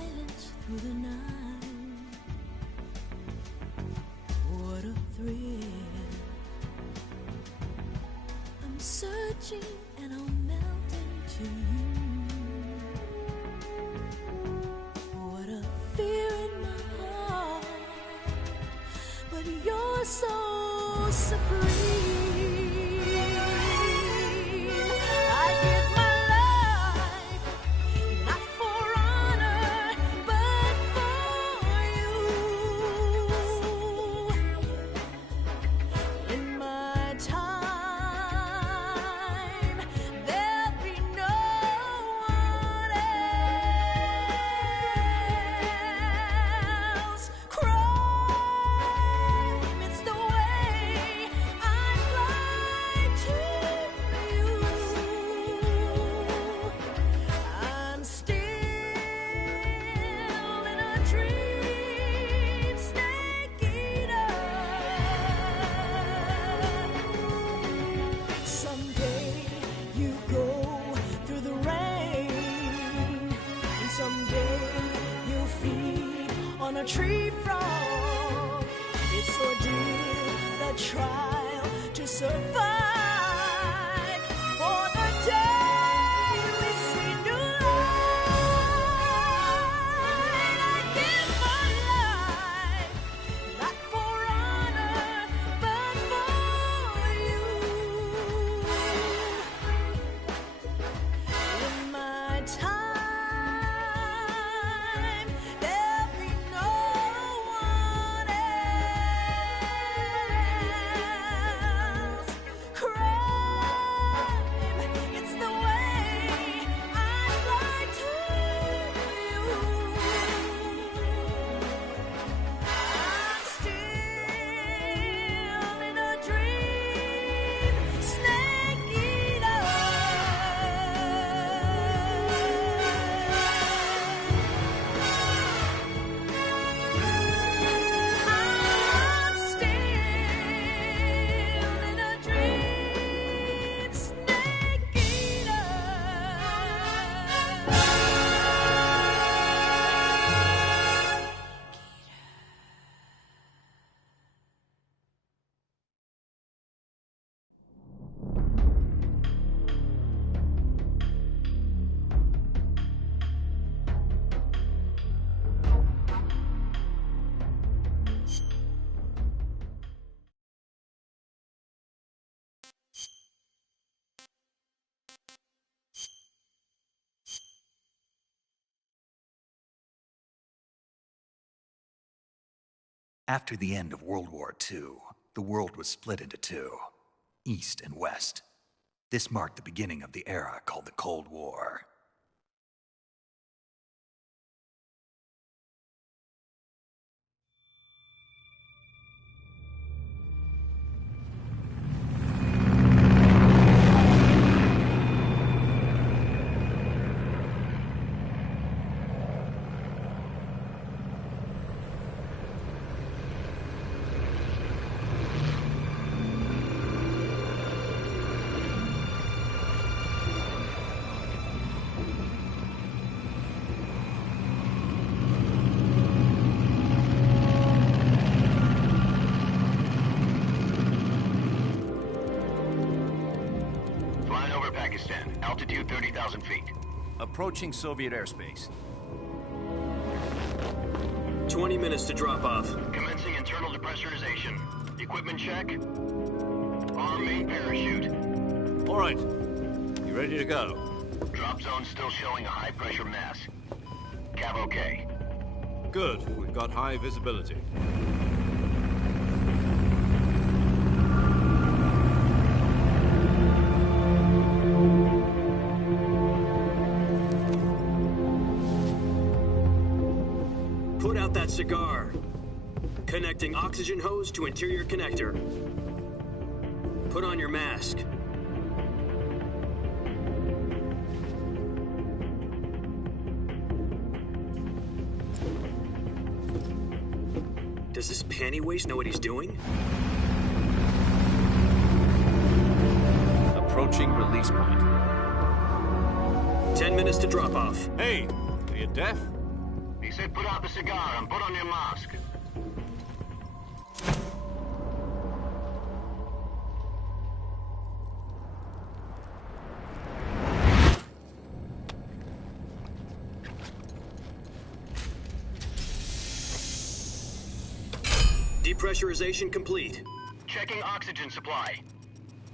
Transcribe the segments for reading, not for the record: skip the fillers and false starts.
silence through the night. What a thrill. I'm searching and I'll melt into you. What a fear in my heart, but you're so supreme. A tree frog, it's ordeal, the trial to survive. For the day we see new light, I give my life, not for honor, but for you. In my time, After the end of World War II, the world was split into two, East and West. This marked the beginning of the era called the Cold War. Altitude 30,000 feet. Approaching Soviet airspace. 20 minutes to drop off. Commencing internal depressurization. Equipment check. Arm main parachute. All right. You ready to go? Drop zone still showing a high pressure mass. Cav okay. Good. We've got high visibility. Put out that cigar. Connecting oxygen hose to interior connector. Put on your mask. Does this panty waste know what he's doing? Approaching release point. 10 minutes to drop off. Hey, are you deaf? said put out the cigar and put on your mask. Depressurization complete. Checking oxygen supply.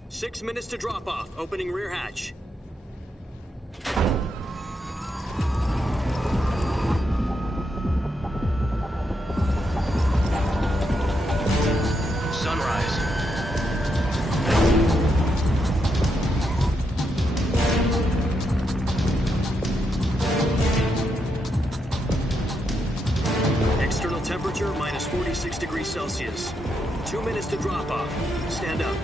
6 minutes to drop off. Opening rear hatch. Sunrise. External temperature minus 46 degrees Celsius. 2 minutes to drop off. Stand up.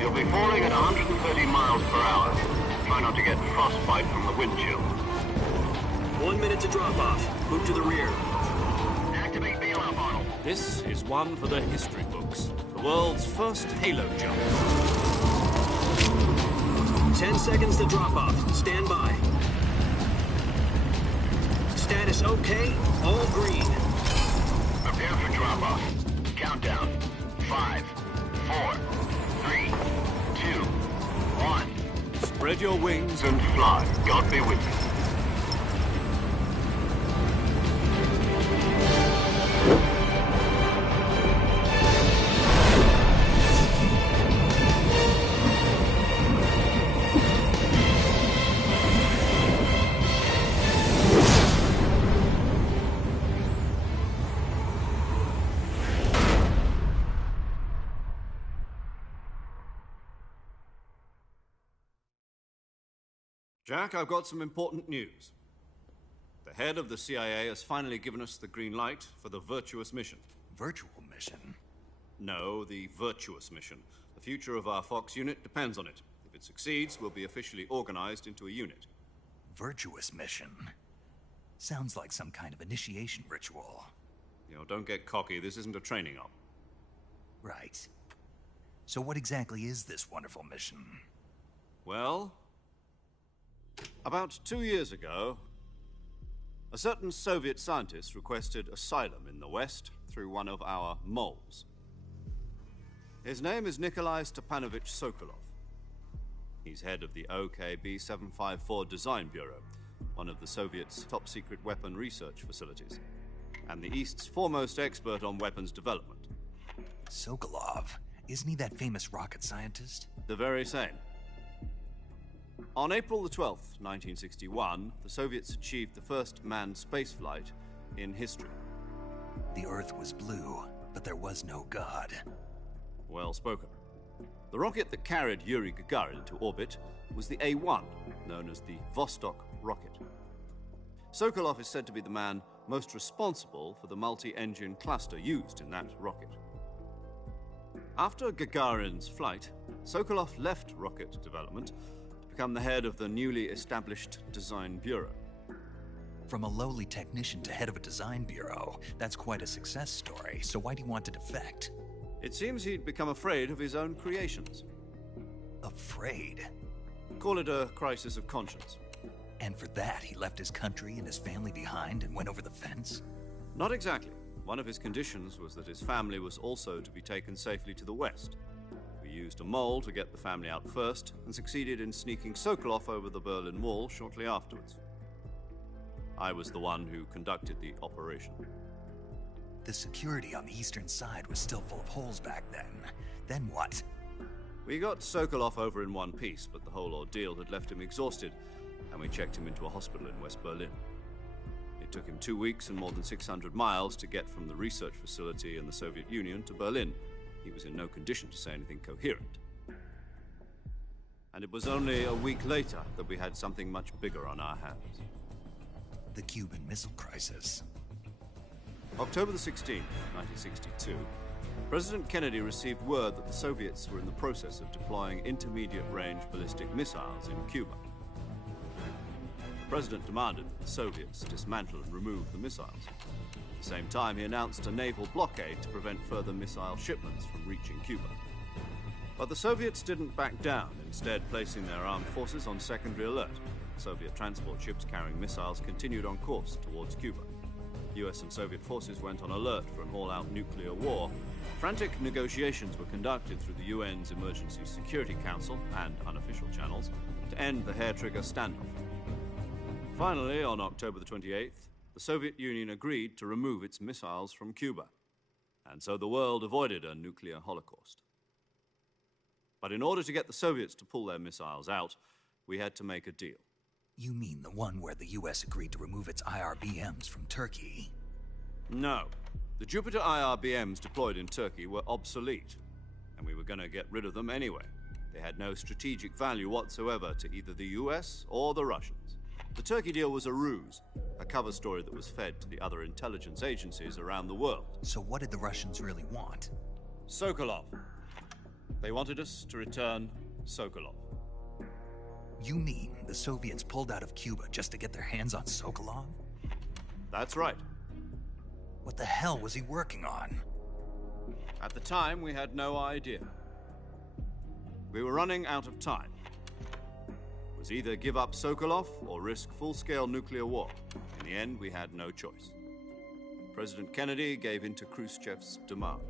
You'll be falling at 130 miles per hour. Try not to get frostbite from the wind chill. 1 minute to drop off. Move to the rear. Activate bailout model. This is one for the history books. The world's first halo jump. 10 seconds to drop off. Stand by. Status okay. All green. Prepare for drop-off. Countdown. 5, 4, 3, 2, 1. Spread your wings And fly. God be with you. Jack, I've got some important news. The head of the CIA has finally given us the green light for the virtuous mission. Virtual mission? No, the virtuous mission. The future of our Fox unit depends on it. If it succeeds, we'll be officially organized into a unit. Virtuous mission? Sounds like some kind of initiation ritual. You know, don't get cocky. This isn't a training op. Right. So what exactly is this wonderful mission? Well, about 2 years ago, a certain Soviet scientist requested asylum in the West through one of our moles. His name is Nikolai Stepanovich Sokolov. He's head of the OKB-754 Design Bureau, one of the Soviets' top-secret weapon research facilities, and the East's foremost expert on weapons development. Sokolov? Isn't he that famous rocket scientist? The very same. On April the 12th, 1961, the Soviets achieved the first manned spaceflight in history. The Earth was blue, but there was no God. Well spoken. The rocket that carried Yuri Gagarin into orbit was the A-1, known as the Vostok rocket. Sokolov is said to be the man most responsible for the multi-engine cluster used in that rocket. After Gagarin's flight, Sokolov left rocket development to become the head of the newly established Design Bureau. From a lowly technician to head of a design bureau, that's quite a success story, so why do you want to defect? It seems he'd become afraid of his own creations. Afraid? Call it a crisis of conscience. And for that, he left his country and his family behind and went over the fence? Not exactly. One of his conditions was that his family was also to be taken safely to the West. We used a mole to get the family out first and succeeded in sneaking Sokolov over the Berlin Wall shortly afterwards. I was the one who conducted the operation. The security on the eastern side was still full of holes back then. Then what? We got Sokolov over in one piece, but the whole ordeal had left him exhausted, and we checked him into a hospital in West Berlin. It took him 2 weeks and more than 600 miles to get from the research facility in the Soviet Union to Berlin. He was in no condition to say anything coherent. And it was only a week later that we had something much bigger on our hands. The Cuban Missile Crisis. October the 16th, 1962, President Kennedy received word that the Soviets were in the process of deploying intermediate-range ballistic missiles in Cuba. The president demanded that the Soviets dismantle and remove the missiles. At the same time, he announced a naval blockade to prevent further missile shipments from reaching Cuba. But the Soviets didn't back down, instead placing their armed forces on secondary alert. Soviet transport ships carrying missiles continued on course towards Cuba. US and Soviet forces went on alert for an all-out nuclear war. Frantic negotiations were conducted through the UN's Emergency Security Council and unofficial channels to end the hair-trigger standoff. Finally, on October the 28th, the Soviet Union agreed to remove its missiles from Cuba, and so the world avoided a nuclear holocaust. But in order to get the Soviets to pull their missiles out, we had to make a deal. You mean the one where the US agreed to remove its IRBMs from Turkey? No. The Jupiter IRBMs deployed in Turkey were obsolete, and we were going to get rid of them anyway. They had no strategic value whatsoever to either the US or the Russians. The Turkey deal was a ruse, a cover story that was fed to the other intelligence agencies around the world. So what did the Russians really want? Sokolov. They wanted us to return Sokolov. You mean the Soviets pulled out of Cuba just to get their hands on Sokolov? That's right. What the hell was he working on? At the time, we had no idea. We were running out of time. It was either give up Sokolov or risk full-scale nuclear war. In the end, we had no choice. President Kennedy gave in to Khrushchev's demand.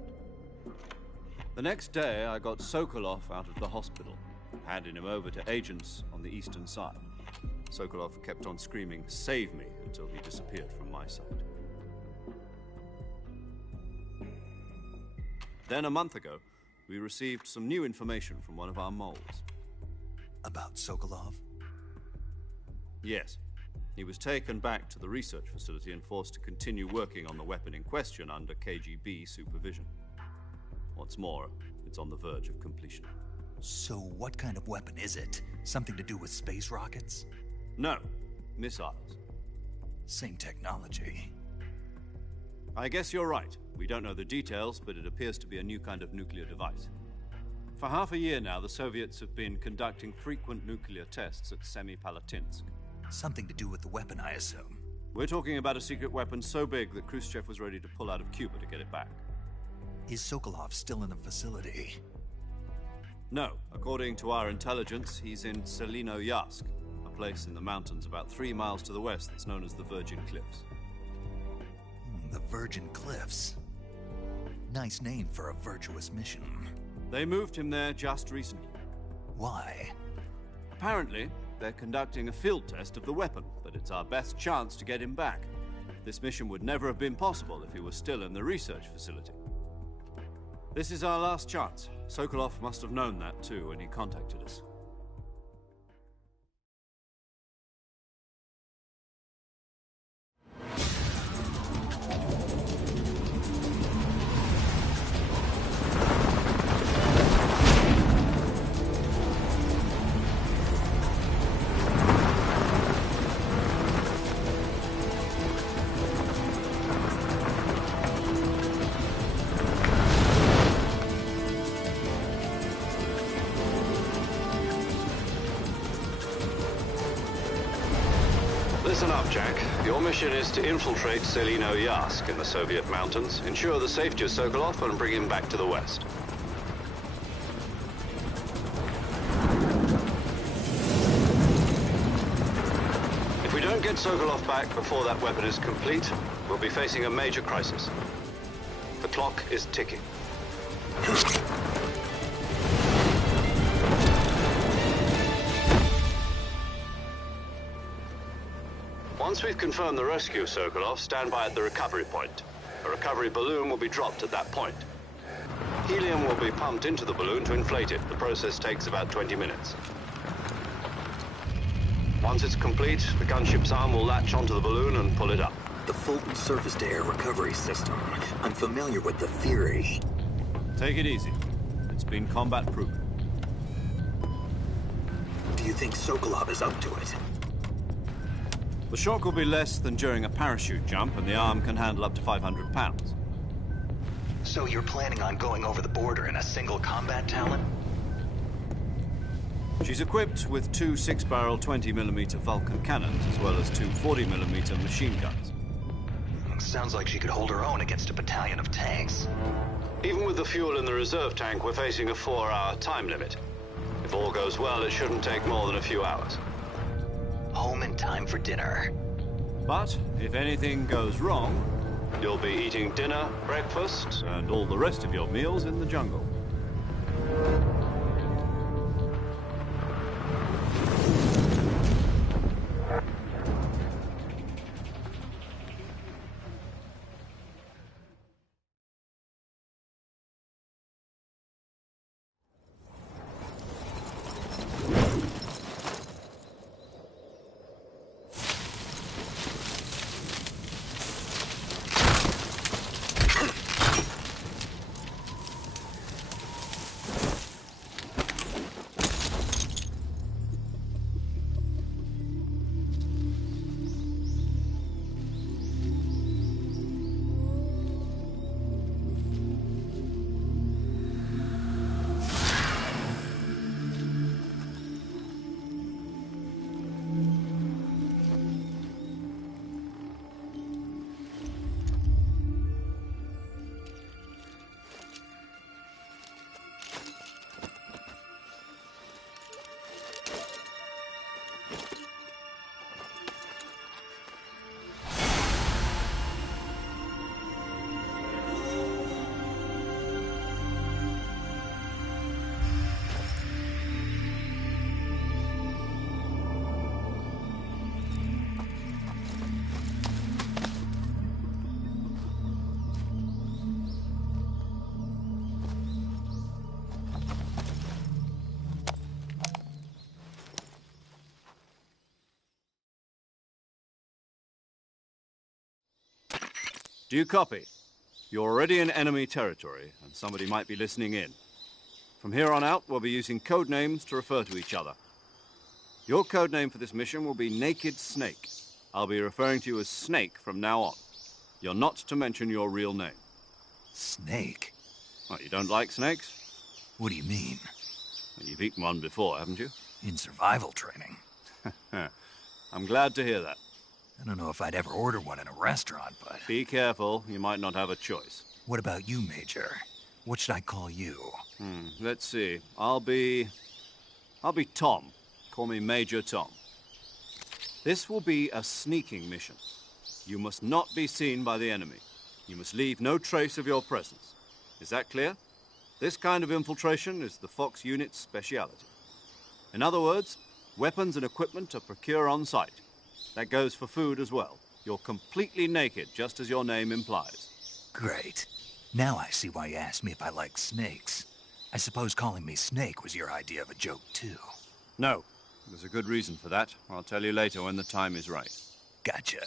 The next day, I got Sokolov out of the hospital, handing him over to agents on the eastern side. Sokolov kept on screaming, "Save me," until he disappeared from my sight. Then, a month ago, we received some new information from one of our moles. About Sokolov? Yes. He was taken back to the research facility and forced to continue working on the weapon in question under KGB supervision. What's more, it's on the verge of completion. So what kind of weapon is it? Something to do with space rockets? No, missiles. Same technology. I guess you're right. We don't know the details, but it appears to be a new kind of nuclear device. For half a year now, the Soviets have been conducting frequent nuclear tests at Semipalatinsk. Something to do with the weapon, I assume. We're talking about a secret weapon so big that Khrushchev was ready to pull out of Cuba to get it back. Is Sokolov still in the facility? No. According to our intelligence, he's in Selino-Yarsk, a place in the mountains about 3 miles to the west that's known as the Virgin Cliffs. The Virgin Cliffs. Nice name for a virtuous mission. They moved him there just recently. Why? Apparently, they're conducting a field test of the weapon, but it's our best chance to get him back. This mission would never have been possible if he was still in the research facility. This is our last chance. Sokolov must have known that too when he contacted us. Listen up, Jack. Your mission is to infiltrate Selino-Yarsk in the Soviet mountains, ensure the safety of Sokolov, and bring him back to the west. If we don't get Sokolov back before that weapon is complete, we'll be facing a major crisis. The clock is ticking. Once we've confirmed the rescue of Sokolov, stand by at the recovery point. A recovery balloon will be dropped at that point. Helium will be pumped into the balloon to inflate it. The process takes about 20 minutes. Once it's complete, the gunship's arm will latch onto the balloon and pull it up. The Fulton surface-to-air recovery system. I'm familiar with the theory. Take it easy. It's been combat-proven. Do you think Sokolov is up to it? The shock will be less than during a parachute jump, and the arm can handle up to 500 pounds. So you're planning on going over the border in a single combat Talon? She's equipped with 2 6-barrel 20mm Vulcan cannons, as well as 2 40mm machine guns. Sounds like she could hold her own against a battalion of tanks. Even with the fuel in the reserve tank, we're facing a 4-hour time limit. If all goes well, it shouldn't take more than a few hours. in time for dinner. But if anything goes wrong, you'll be eating dinner, breakfast, and all the rest of your meals in the jungle. Do you copy? You're already in enemy territory, and somebody might be listening in. From here on out, we'll be using code names to refer to each other. Your code name for this mission will be Naked Snake. I'll be referring to you as Snake from now on. You're not to mention your real name. Snake? What, you don't like snakes? What do you mean? Well, you've eaten one before, haven't you? In survival training. I'm glad to hear that. I don't know if I'd ever order one in a restaurant, but... Be careful, you might not have a choice. What about you, Major? What should I call you? Let's see. I'll be Tom. Call me Major Tom. This will be a sneaking mission. You must not be seen by the enemy. You must leave no trace of your presence. Is that clear? This kind of infiltration is the Fox unit's speciality. In other words, weapons and equipment are procured on site. That goes for food as well. You're completely naked, just as your name implies. Great. Now I see why you asked me if I like snakes. I suppose calling me Snake was your idea of a joke, too. No. There's a good reason for that. I'll tell you later when the time is right. Gotcha.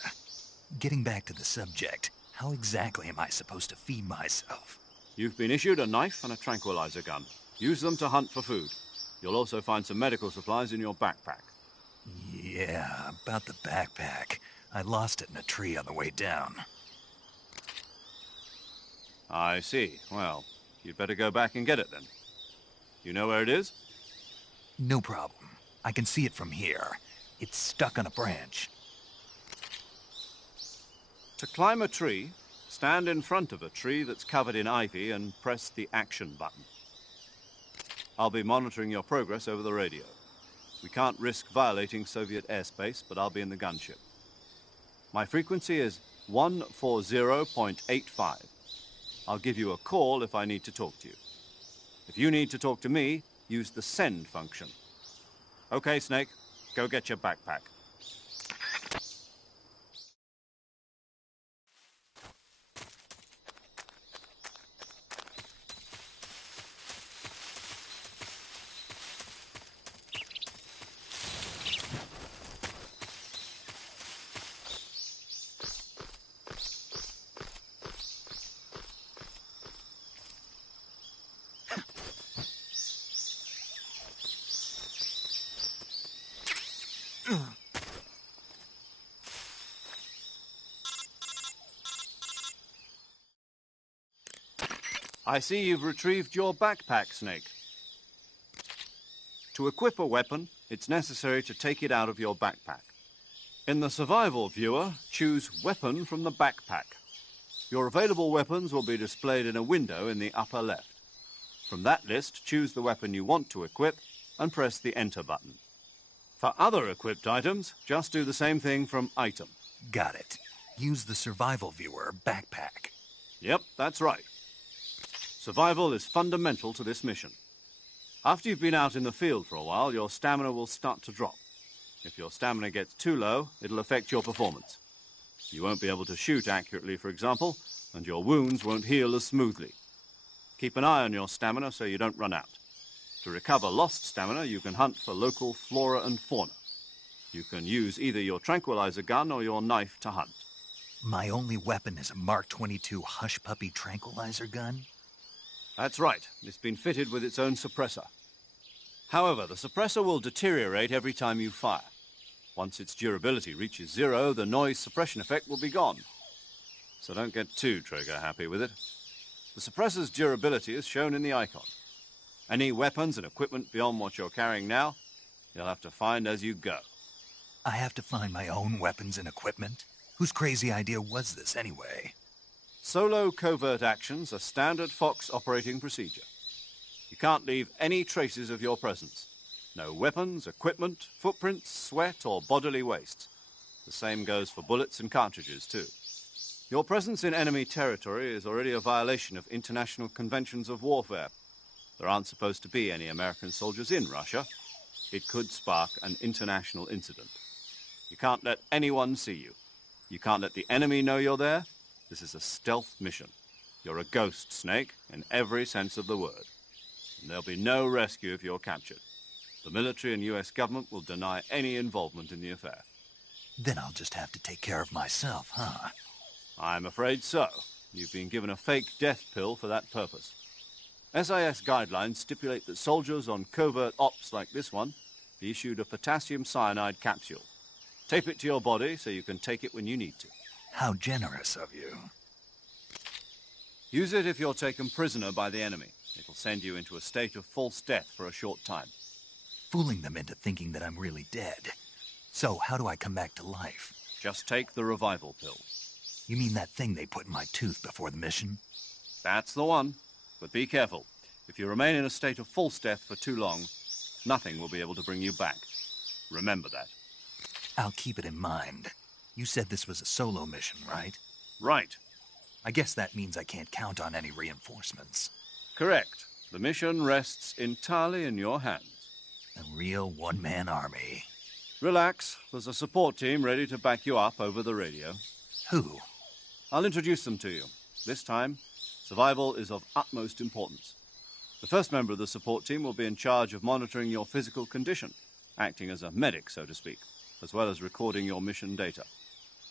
Getting back to the subject, how exactly am I supposed to feed myself? You've been issued a knife and a tranquilizer gun. Use them to hunt for food. You'll also find some medical supplies in your backpack. Yeah, about the backpack. I lost it in a tree on the way down. I see. Well, you'd better go back and get it then. You know where it is? No problem. I can see it from here. It's stuck on a branch. To climb a tree, stand in front of a tree that's covered in ivy and press the action button. I'll be monitoring your progress over the radio. We can't risk violating Soviet airspace, but I'll be in the gunship. My frequency is 140.85. I'll give you a call if I need to talk to you. If you need to talk to me, use the send function. Okay, Snake, go get your backpack. I see you've retrieved your backpack, Snake. To equip a weapon, it's necessary to take it out of your backpack. In the survival viewer, choose Weapon from the backpack. Your available weapons will be displayed in a window in the upper left. From that list, choose the weapon you want to equip and press the Enter button. For other equipped items, just do the same thing from item. Got it. Use the survival viewer backpack. Yep, that's right. Survival is fundamental to this mission. After you've been out in the field for a while, your stamina will start to drop. If your stamina gets too low, it'll affect your performance. You won't be able to shoot accurately, for example, and your wounds won't heal as smoothly. Keep an eye on your stamina so you don't run out. To recover lost stamina, you can hunt for local flora and fauna. You can use either your tranquilizer gun or your knife to hunt. My only weapon is a Mark 22 Hush Puppy tranquilizer gun? That's right. It's been fitted with its own suppressor. However, the suppressor will deteriorate every time you fire. Once its durability reaches 0, the noise suppression effect will be gone. So don't get too trigger-happy with it. The suppressor's durability is shown in the icon. Any weapons and equipment beyond what you're carrying now, you'll have to find as you go. I have to find my own weapons and equipment? Whose crazy idea was this, anyway? Solo covert actions are standard Fox operating procedure. You can't leave any traces of your presence. No weapons, equipment, footprints, sweat, or bodily waste. The same goes for bullets and cartridges, too. Your presence in enemy territory is already a violation of international conventions of warfare. There aren't supposed to be any American soldiers in Russia. It could spark an international incident. You can't let anyone see you. You can't let the enemy know you're there. This is a stealth mission. You're a ghost, Snake, in every sense of the word. And there'll be no rescue if you're captured. The military and US government will deny any involvement in the affair. Then I'll just have to take care of myself, huh? I'm afraid so. You've been given a fake death pill for that purpose. SIS guidelines stipulate that soldiers on covert ops like this one be issued a potassium cyanide capsule. Tape it to your body so you can take it when you need to. How generous of you. Use it if you're taken prisoner by the enemy. It'll send you into a state of false death for a short time. Fooling them into thinking that I'm really dead. So, how do I come back to life? Just take the revival pill. You mean that thing they put in my tooth before the mission? That's the one. But be careful. If you remain in a state of false death for too long, nothing will be able to bring you back. Remember that. I'll keep it in mind. You said this was a solo mission, right? Right. I guess that means I can't count on any reinforcements. Correct. The mission rests entirely in your hands. A real one-man army. Relax. There's a support team ready to back you up over the radio. Who? I'll introduce them to you. This time, survival is of utmost importance. The first member of the support team will be in charge of monitoring your physical condition, acting as a medic, so to speak, as well as recording your mission data.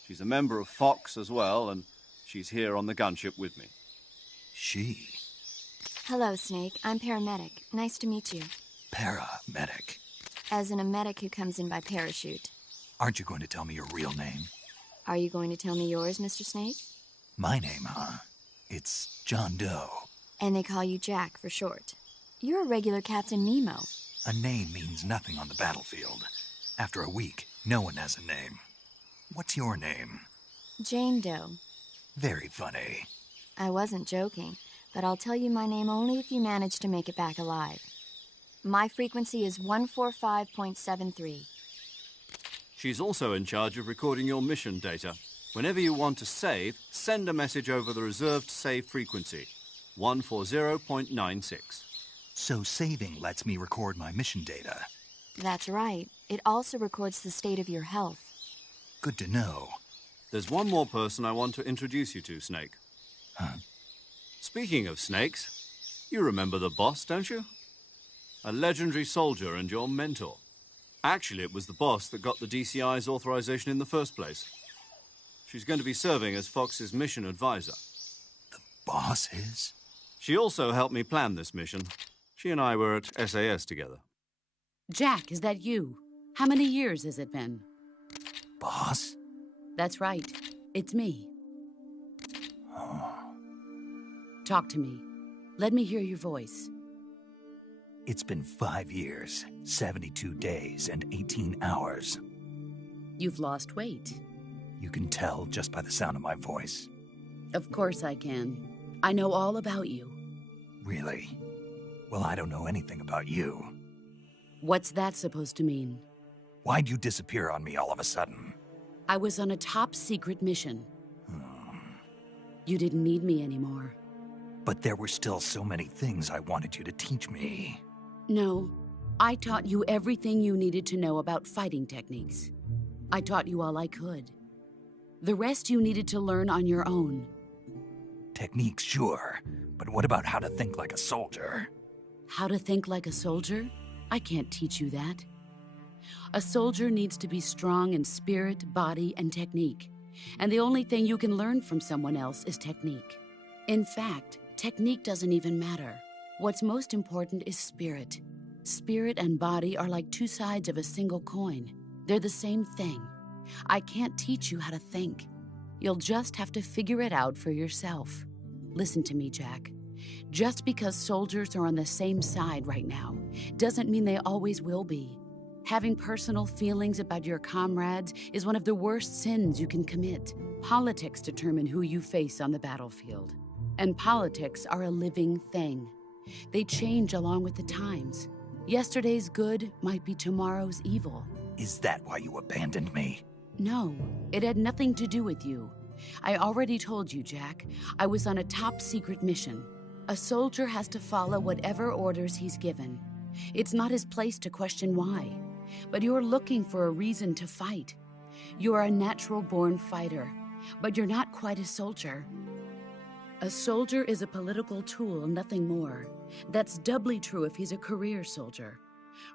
She's a member of Fox as well, and she's here on the gunship with me. She? Hello, Snake. I'm paramedic. Nice to meet you. Paramedic. As in a medic who comes in by parachute. Aren't you going to tell me your real name? Are you going to tell me yours, Mr. Snake? My name, huh? It's John Doe. And they call you Jack for short. You're a regular Captain Nemo. A name means nothing on the battlefield. After a week, no one has a name. What's your name? Jane Doe. Very funny. I wasn't joking, but I'll tell you my name only if you manage to make it back alive. My frequency is 145.73. She's also in charge of recording your mission data. Whenever you want to save, send a message over the reserved save frequency, 140.96. So saving lets me record my mission data. That's right. It also records the state of your health. Good to know. There's one more person I want to introduce you to, Snake. Huh? Speaking of snakes, you remember the boss, don't you? A legendary soldier and your mentor. Actually, it was the boss that got the DCI's authorization in the first place. She's going to be serving as Fox's mission advisor. The boss is? She also helped me plan this mission. She and I were at SAS together. Jack, is that you? How many years has it been? Boss? That's right. It's me. Oh. Talk to me. Let me hear your voice. It's been 5 years, 72 days, and 18 hours. You've lost weight. You can tell just by the sound of my voice. Of course I can. I know all about you. Really? Well, I don't know anything about you. What's that supposed to mean? Why'd you disappear on me all of a sudden? I was on a top-secret mission. You didn't need me anymore. But there were still so many things I wanted you to teach me. No, I taught you everything you needed to know about fighting techniques. I taught you all I could. The rest you needed to learn on your own. Techniques, sure. But what about how to think like a soldier? How to think like a soldier? I can't teach you that. A soldier needs to be strong in spirit, body, and technique. And the only thing you can learn from someone else is technique. In fact, technique doesn't even matter. What's most important is spirit. Spirit and body are like two sides of a single coin. They're the same thing. I can't teach you how to think. You'll just have to figure it out for yourself. Listen to me, Jack. Just because soldiers are on the same side right now doesn't mean they always will be. Having personal feelings about your comrades is one of the worst sins you can commit. Politics determine who you face on the battlefield. And politics are a living thing. They change along with the times. Yesterday's good might be tomorrow's evil. Is that why you abandoned me? No, it had nothing to do with you. I already told you, Jack. I was on a top-secret mission. A soldier has to follow whatever orders he's given. It's not his place to question why. But you're looking for a reason to fight. You're a natural-born fighter, but you're not quite a soldier. A soldier is a political tool, nothing more. That's doubly true if he's a career soldier.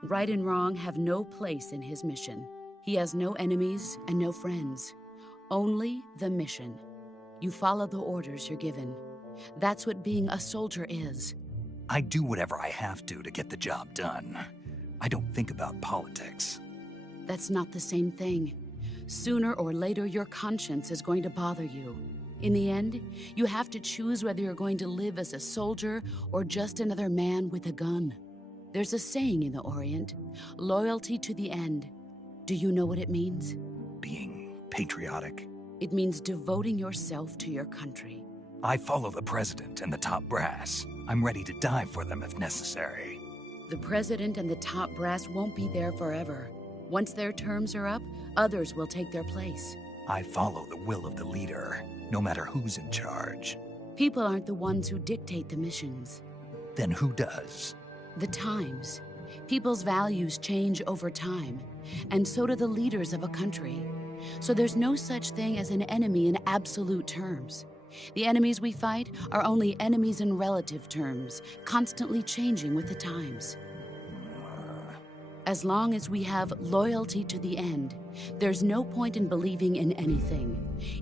Right and wrong have no place in his mission. He has no enemies and no friends. Only the mission. You follow the orders you're given. That's what being a soldier is. I do whatever I have to get the job done. I don't think about politics. That's not the same thing. Sooner or later, your conscience is going to bother you. In the end, you have to choose whether you're going to live as a soldier or just another man with a gun. There's a saying in the Orient, loyalty to the end. Do you know what it means? Being patriotic. It means devoting yourself to your country. I follow the president and the top brass. I'm ready to die for them if necessary. The president and the top brass won't be there forever. Once their terms are up, others will take their place. I follow the will of the leader, no matter who's in charge. People aren't the ones who dictate the missions. Then who does? The times. People's values change over time, and so do the leaders of a country. So there's no such thing as an enemy in absolute terms. The enemies we fight are only enemies in relative terms, constantly changing with the times. As long as we have loyalty to the end, there's no point in believing in anything,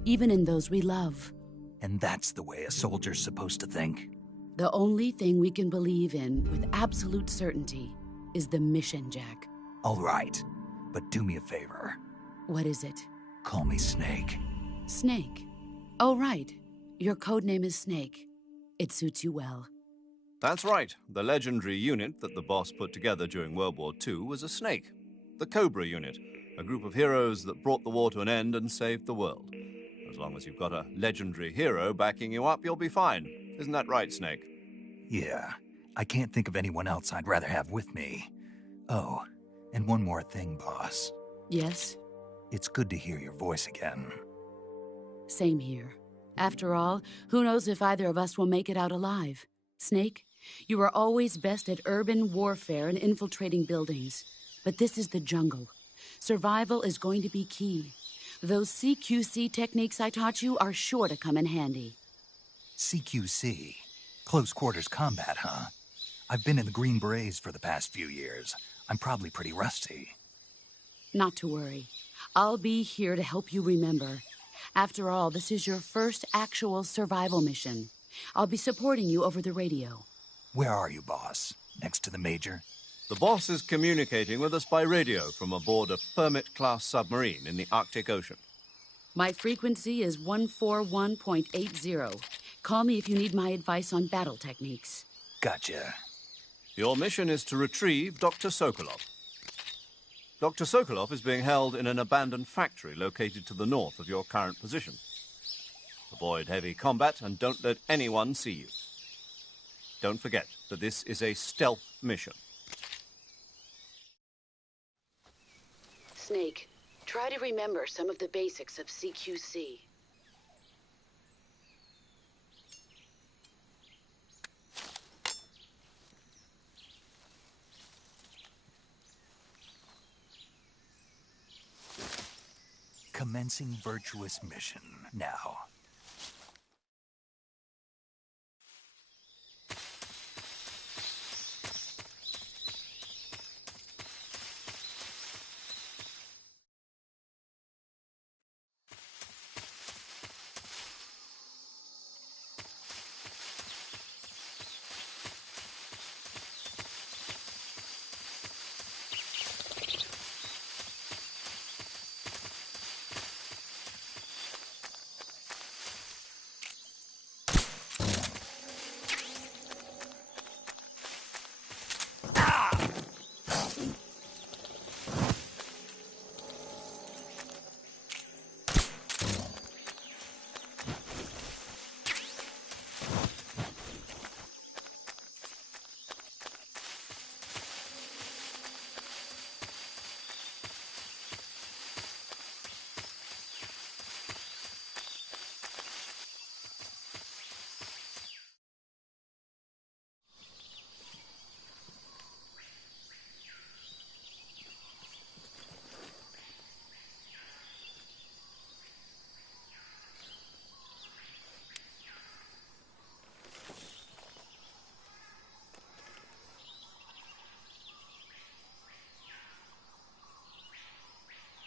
even in those we love. And that's the way a soldier's supposed to think? The only thing we can believe in with absolute certainty is the mission, Jack. All right, but do me a favor. What is it? Call me Snake. Snake? Oh, right. Your code name is Snake. It suits you well. That's right. The legendary unit that the boss put together during World War II was a snake. The Cobra unit, a group of heroes that brought the war to an end and saved the world. As long as you've got a legendary hero backing you up, you'll be fine. Isn't that right, Snake? Yeah. I can't think of anyone else I'd rather have with me. Oh, and one more thing, boss. Yes? It's good to hear your voice again. Same here. After all, who knows if either of us will make it out alive? Snake, you are always best at urban warfare and infiltrating buildings. But this is the jungle. Survival is going to be key. Those CQC techniques I taught you are sure to come in handy. CQC? Close quarters combat, huh? I've been in the Green Berets for the past few years. I'm probably pretty rusty. Not to worry. I'll be here to help you remember. After all, this is your first actual survival mission. I'll be supporting you over the radio. Where are you, boss? Next to the Major? The boss is communicating with us by radio from aboard a Permit-class submarine in the Arctic Ocean. My frequency is 141.80. Call me if you need my advice on battle techniques. Gotcha. Your mission is to retrieve Dr. Sokolov. Dr. Sokolov is being held in an abandoned factory located to the north of your current position. Avoid heavy combat and don't let anyone see you. Don't forget that this is a stealth mission. Snake, try to remember some of the basics of CQC. Commencing virtuous mission now.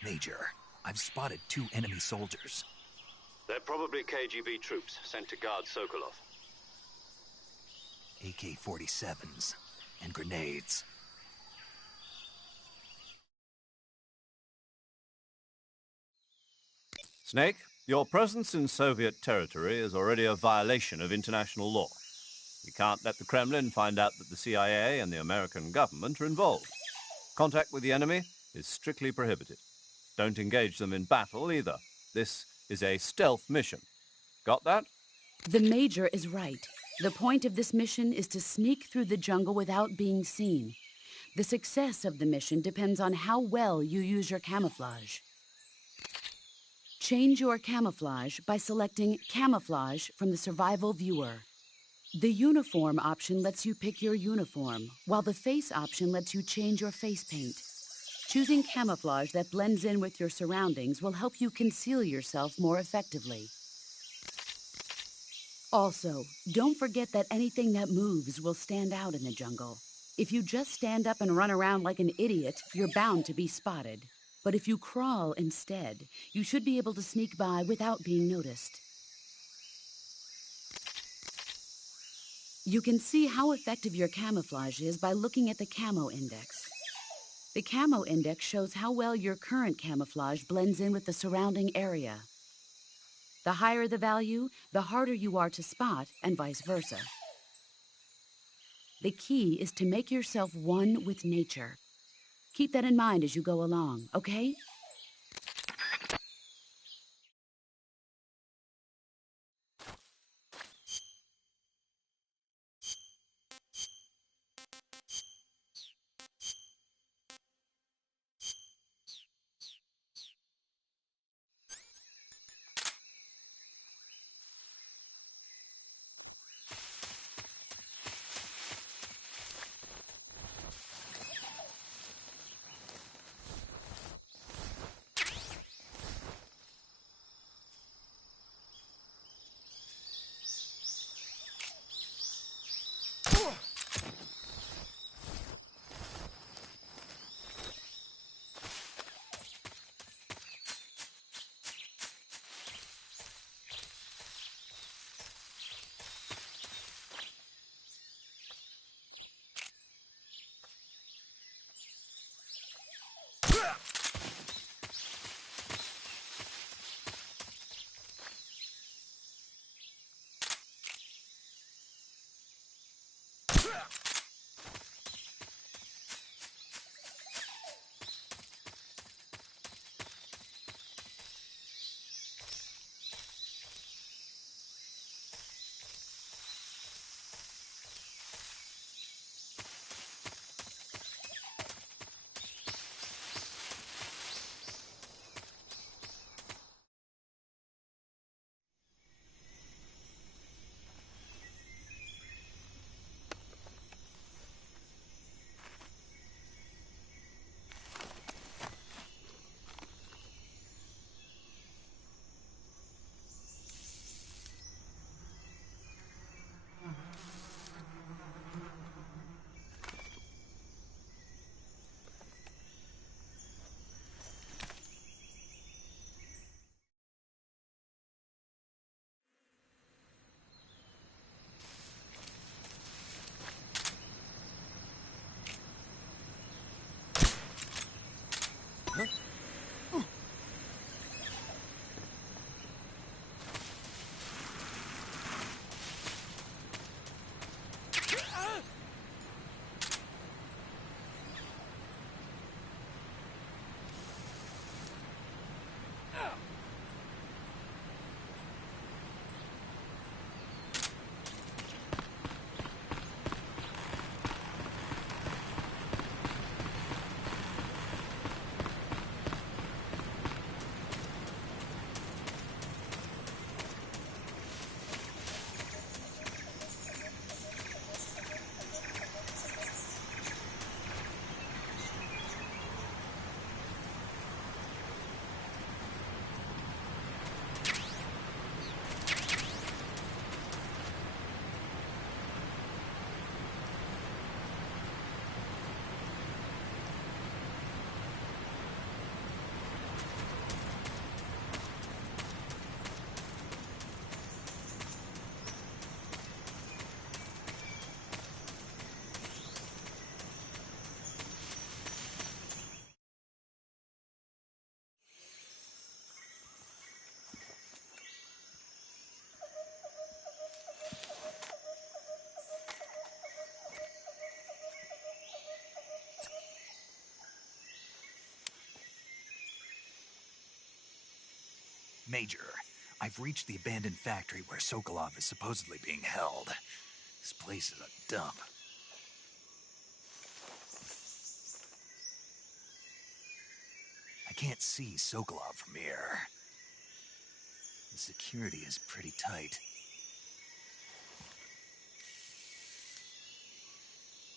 Major, I've spotted 2 enemy soldiers. They're probably KGB troops sent to guard Sokolov. AK-47s and grenades. Snake, your presence in Soviet territory is already a violation of international law. We can't let the Kremlin find out that the CIA and the American government are involved. Contact with the enemy is strictly prohibited. Don't engage them in battle either. This is a stealth mission. Got that? The Major is right. The point of this mission is to sneak through the jungle without being seen. The success of the mission depends on how well you use your camouflage. Change your camouflage by selecting Camouflage from the Survival Viewer. The Uniform option lets you pick your uniform, while the Face option lets you change your face paint. Choosing camouflage that blends in with your surroundings will help you conceal yourself more effectively. Also, don't forget that anything that moves will stand out in the jungle. If you just stand up and run around like an idiot, you're bound to be spotted. But if you crawl instead, you should be able to sneak by without being noticed. You can see how effective your camouflage is by looking at the Camo Index. The Camo Index shows how well your current camouflage blends in with the surrounding area. The higher the value, the harder you are to spot, and vice versa. The key is to make yourself one with nature. Keep that in mind as you go along, okay? Major, I've reached the abandoned factory where Sokolov is supposedly being held. This place is a dump. I can't see Sokolov from here. The security is pretty tight.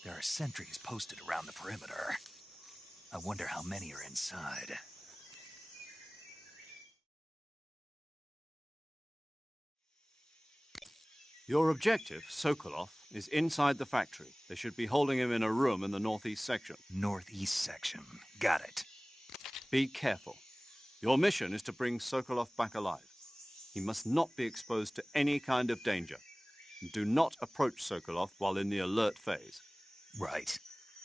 There are sentries posted around the perimeter. I wonder how many are inside. Your objective, Sokolov, is inside the factory. They should be holding him in a room in the northeast section. Northeast section. Got it. Be careful. Your mission is to bring Sokolov back alive. He must not be exposed to any kind of danger. Do not approach Sokolov while in the alert phase. Right.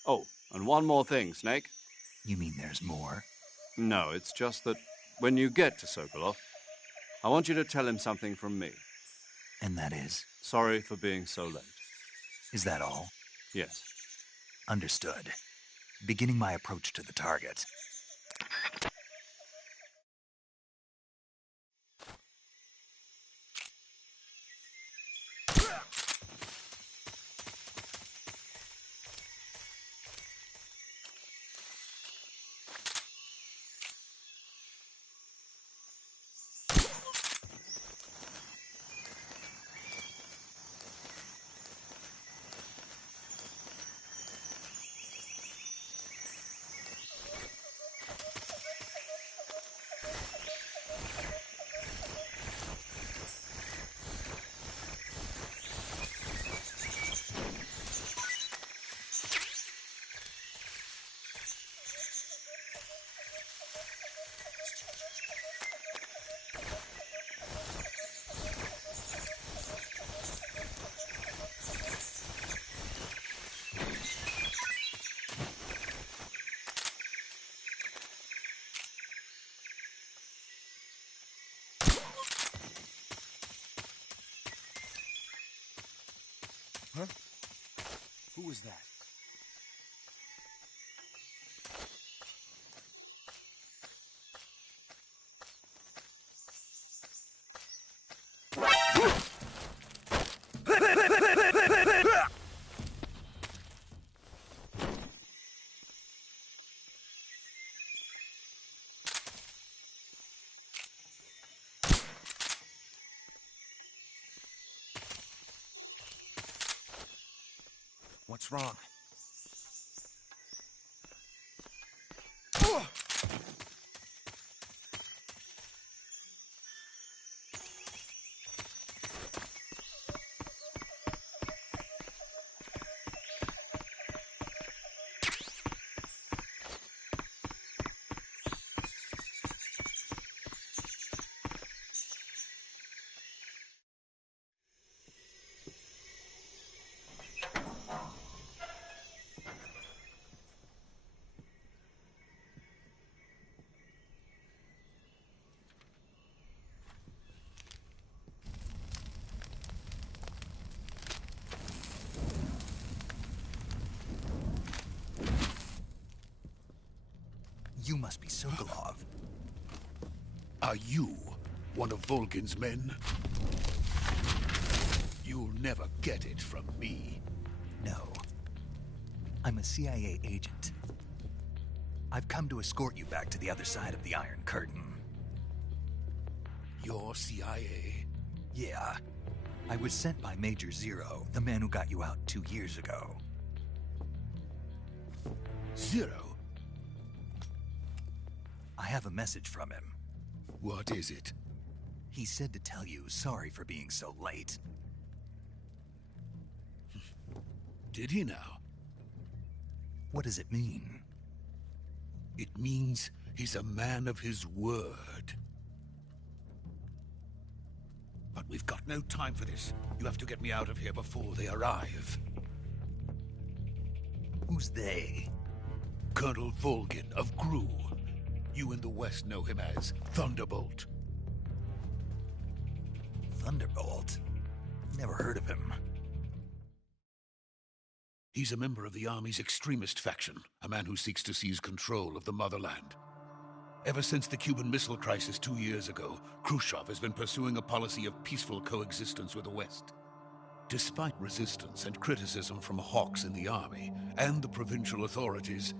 Oh, and one more thing, Snake. You mean there's more? No, it's just that when you get to Sokolov, I want you to tell him something from me. And that is? Sorry for being so late. Is that all? Yes. Understood. Beginning my approach to the target. Huh? Who was that? What's wrong? You must be Sokolov. Are you one of Volgin's men? You'll never get it from me. No. I'm a CIA agent. I've come to escort you back to the other side of the Iron Curtain. You're CIA? Yeah. I was sent by Major Zero, the man who got you out 2 years ago. Zero? I have a message from him. What is it? He said to tell you sorry for being so late. Did he now? What does it mean? It means he's a man of his word. But we've got no time for this. You have to get me out of here before they arrive. Who's they? Colonel Volgin of Gru. You in the West know him as Thunderbolt. Thunderbolt? Never heard of him. He's a member of the Army's extremist faction, a man who seeks to seize control of the motherland. Ever since the Cuban Missile Crisis 2 years ago, Khrushchev has been pursuing a policy of peaceful coexistence with the West. Despite resistance and criticism from hawks in the army and the provincial authorities,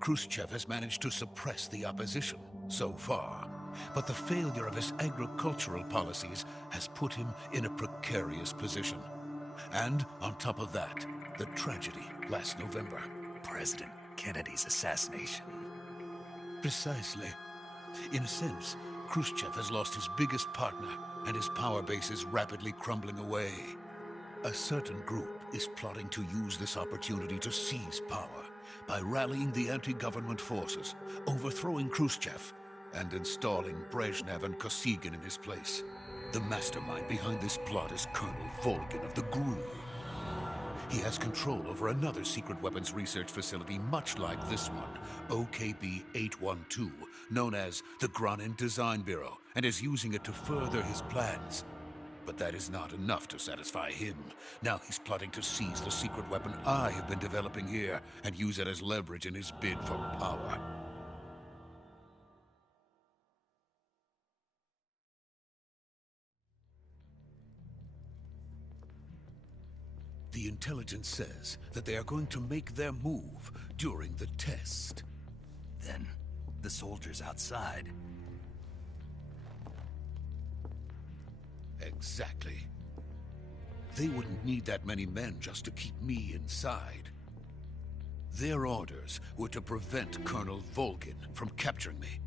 Khrushchev has managed to suppress the opposition so far. But the failure of his agricultural policies has put him in a precarious position. And on top of that, the tragedy last November. President Kennedy's assassination. Precisely. In a sense, Khrushchev has lost his biggest partner, and his power base is rapidly crumbling away. A certain group is plotting to use this opportunity to seize power by rallying the anti-government forces, overthrowing Khrushchev, and installing Brezhnev and Kosygin in his place. The mastermind behind this plot is Colonel Volgin of the GRU. He has control over another secret weapons research facility much like this one, OKB-812, known as the Granin Design Bureau, and is using it to further his plans. But that is not enough to satisfy him. Now he's plotting to seize the secret weapon I have been developing here and use it as leverage in his bid for power. The intelligence says that they are going to make their move during the test. Then, the soldiers outside. Exactly. They wouldn't need that many men just to keep me inside. Their orders were to prevent Colonel Volgin from capturing me.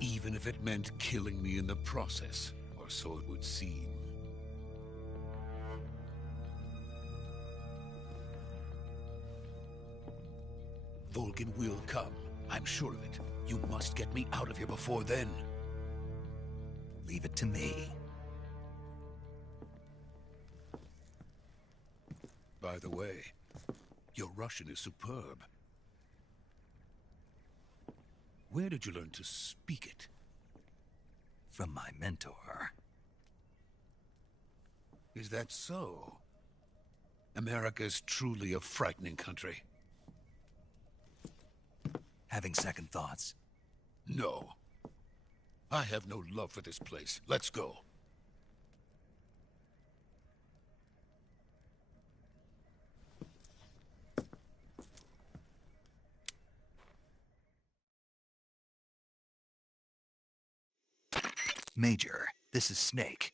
Even if it meant killing me in the process, or so it would seem. Volgin will come. I'm sure of it. You must get me out of here before then. Leave it to me. By the way, your Russian is superb. Where did you learn to speak it? From my mentor. Is that so? America is truly a frightening country. Having second thoughts? No. I have no love for this place. Let's go. Major, this is Snake.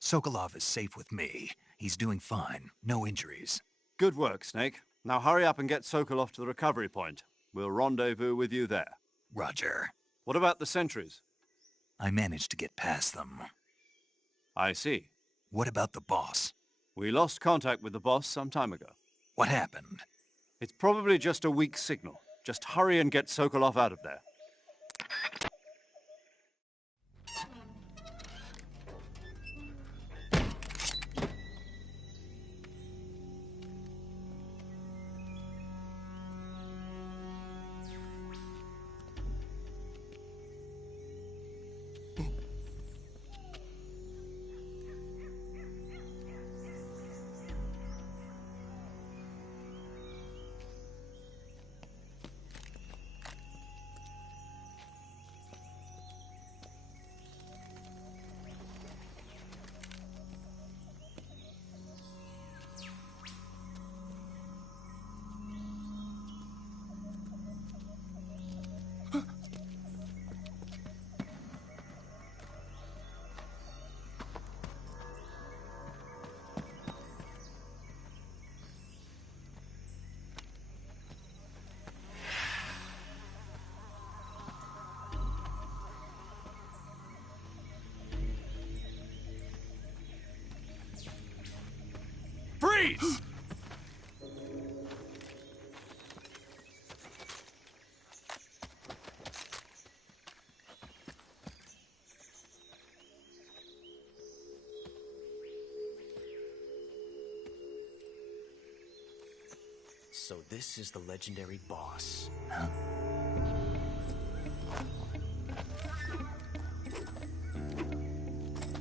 Sokolov is safe with me. He's doing fine. No injuries. Good work, Snake. Now hurry up and get Sokolov to the recovery point. We'll rendezvous with you there. Roger. What about the sentries? I managed to get past them. I see. What about the boss? We lost contact with the boss some time ago. What happened? It's probably just a weak signal. Just hurry and get Sokolov out of there. Freeze! So this is the legendary boss. Huh?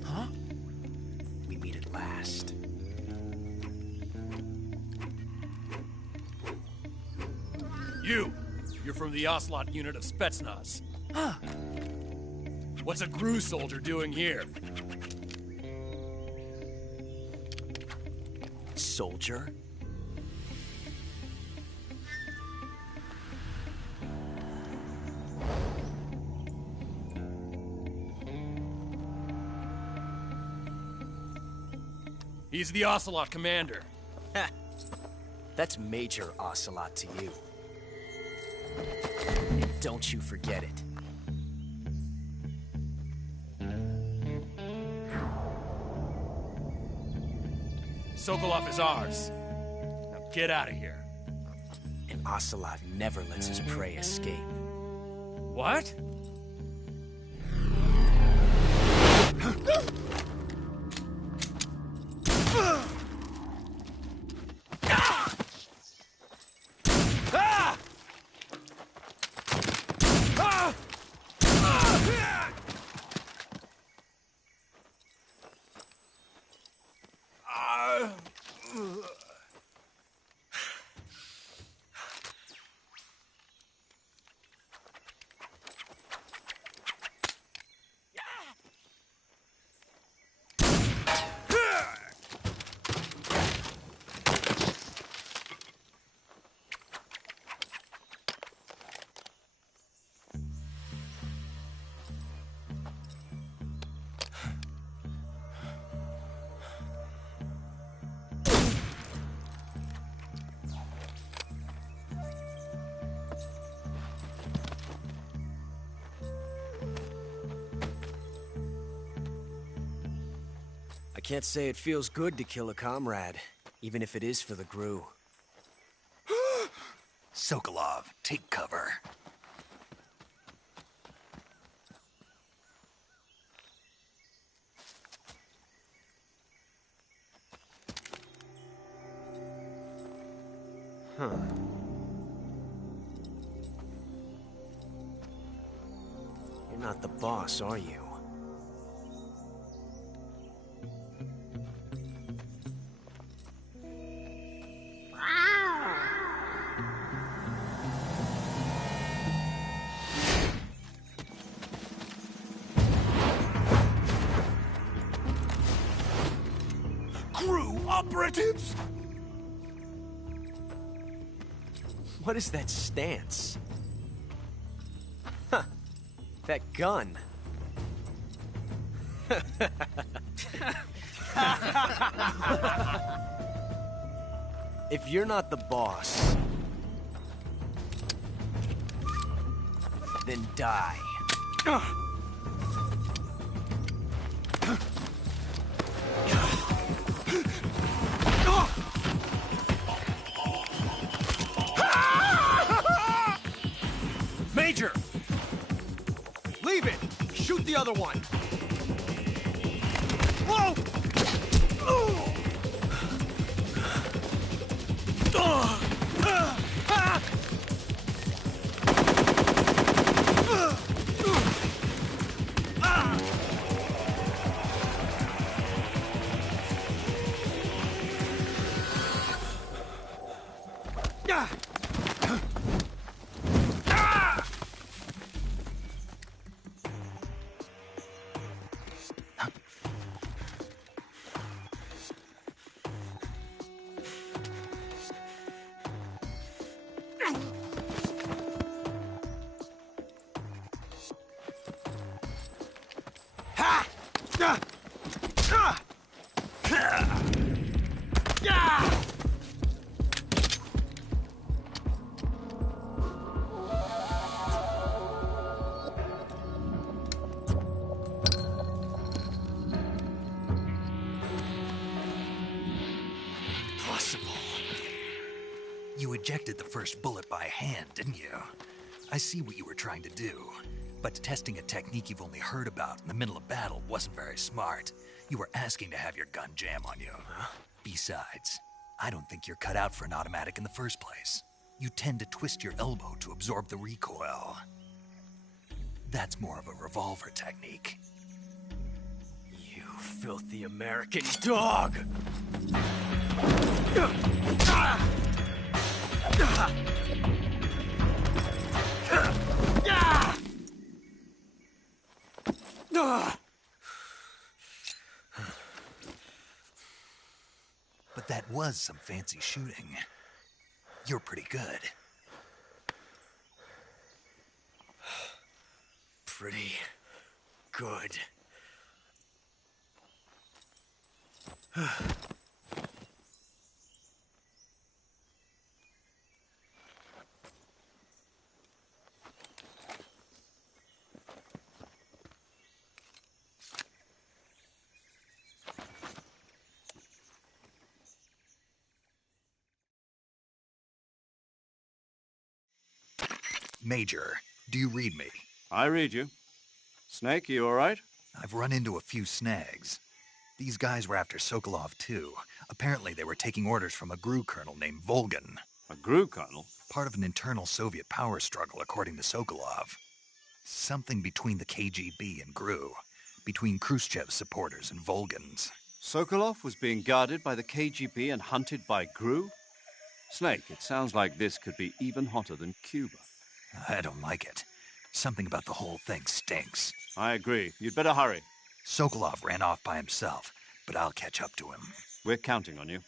Huh? We meet at last. You're from the Ocelot unit of Spetsnaz. Huh. What's a GRU soldier doing here? Soldier? He's the Ocelot commander. That's Major Ocelot to you. And don't you forget it. Sokolov is ours. Now get out of here. And Ocelot never lets his prey escape. What? I can't say it feels good to kill a comrade, even if it is for the GRU. Sokolov, take cover. Huh. You're not the boss, are you? GRU operatives? What is that stance? Huh. That gun. If you're not the boss, then die. Major! Leave it! Shoot the other one! Whoa! You ejected the first bullet by hand, didn't you? I see what you were trying to do. But testing a technique you've only heard about in the middle of battle wasn't very smart. You were asking to have your gun jam on you. Huh? Besides, I don't think you're cut out for an automatic in the first place. You tend to twist your elbow to absorb the recoil. That's more of a revolver technique. You filthy American dog! But that was some fancy shooting. You're pretty good. Pretty good. Major, do you read me? I read you. Snake, you all right? I've run into a few snags. These guys were after Sokolov, too. Apparently they were taking orders from a GRU colonel named Volgan. A GRU colonel? Part of an internal Soviet power struggle, according to Sokolov. Something between the KGB and GRU. Between Khrushchev's supporters and Volgan's. Sokolov was being guarded by the KGB and hunted by GRU? Snake, it sounds like this could be even hotter than Cuba. I don't like it. Something about the whole thing stinks. I agree. You'd better hurry. Sokolov ran off by himself, but I'll catch up to him. We're counting on you.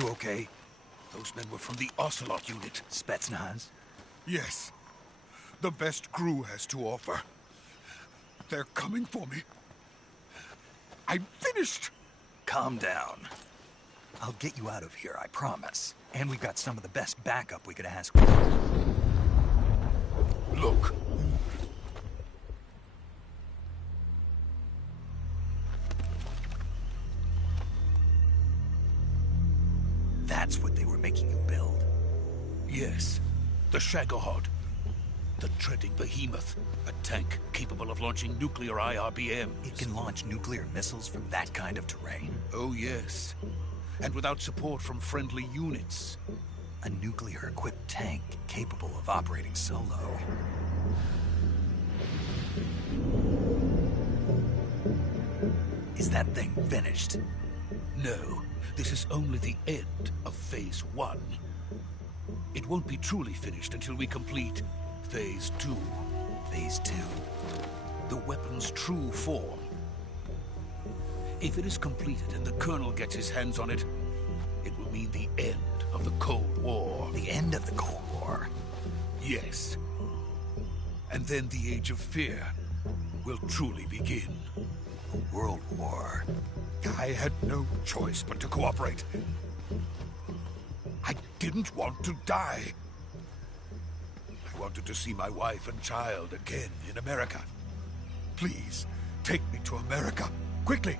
You okay? Those men were from the Ocelot unit. Spetsnaz? Yes. The best GRU has to offer. They're coming for me. I'm finished! Calm down. I'll get you out of here, I promise. And we've got some of the best backup we could ask for. Look. That's what they were making you build? Yes. The Shagohod. The treading behemoth. A tank capable of launching nuclear IRBMs. It can launch nuclear missiles from that kind of terrain? Oh, yes. And without support from friendly units. A nuclear-equipped tank capable of operating solo. Is that thing finished? No. This is only the end of Phase 1. It won't be truly finished until we complete Phase 2. Phase 2? The weapon's true form. If it is completed and the Colonel gets his hands on it, it will mean the end of the Cold War. The end of the Cold War? Yes. And then the Age of Fear will truly begin. A world war. I had no choice but to cooperate. I didn't want to die. I wanted to see my wife and child again in America. Please, take me to America, quickly.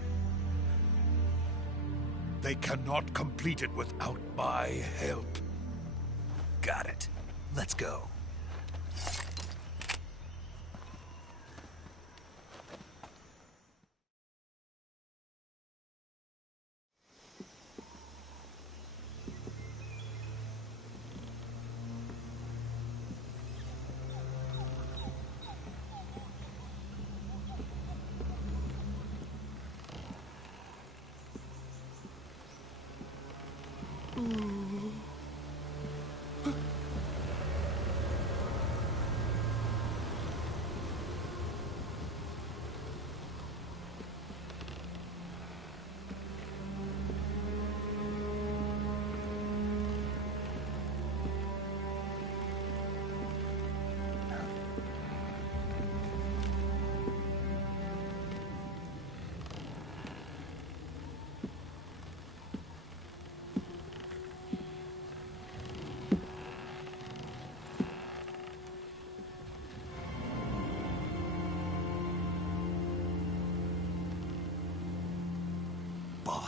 They cannot complete it without my help. Got it. Let's go.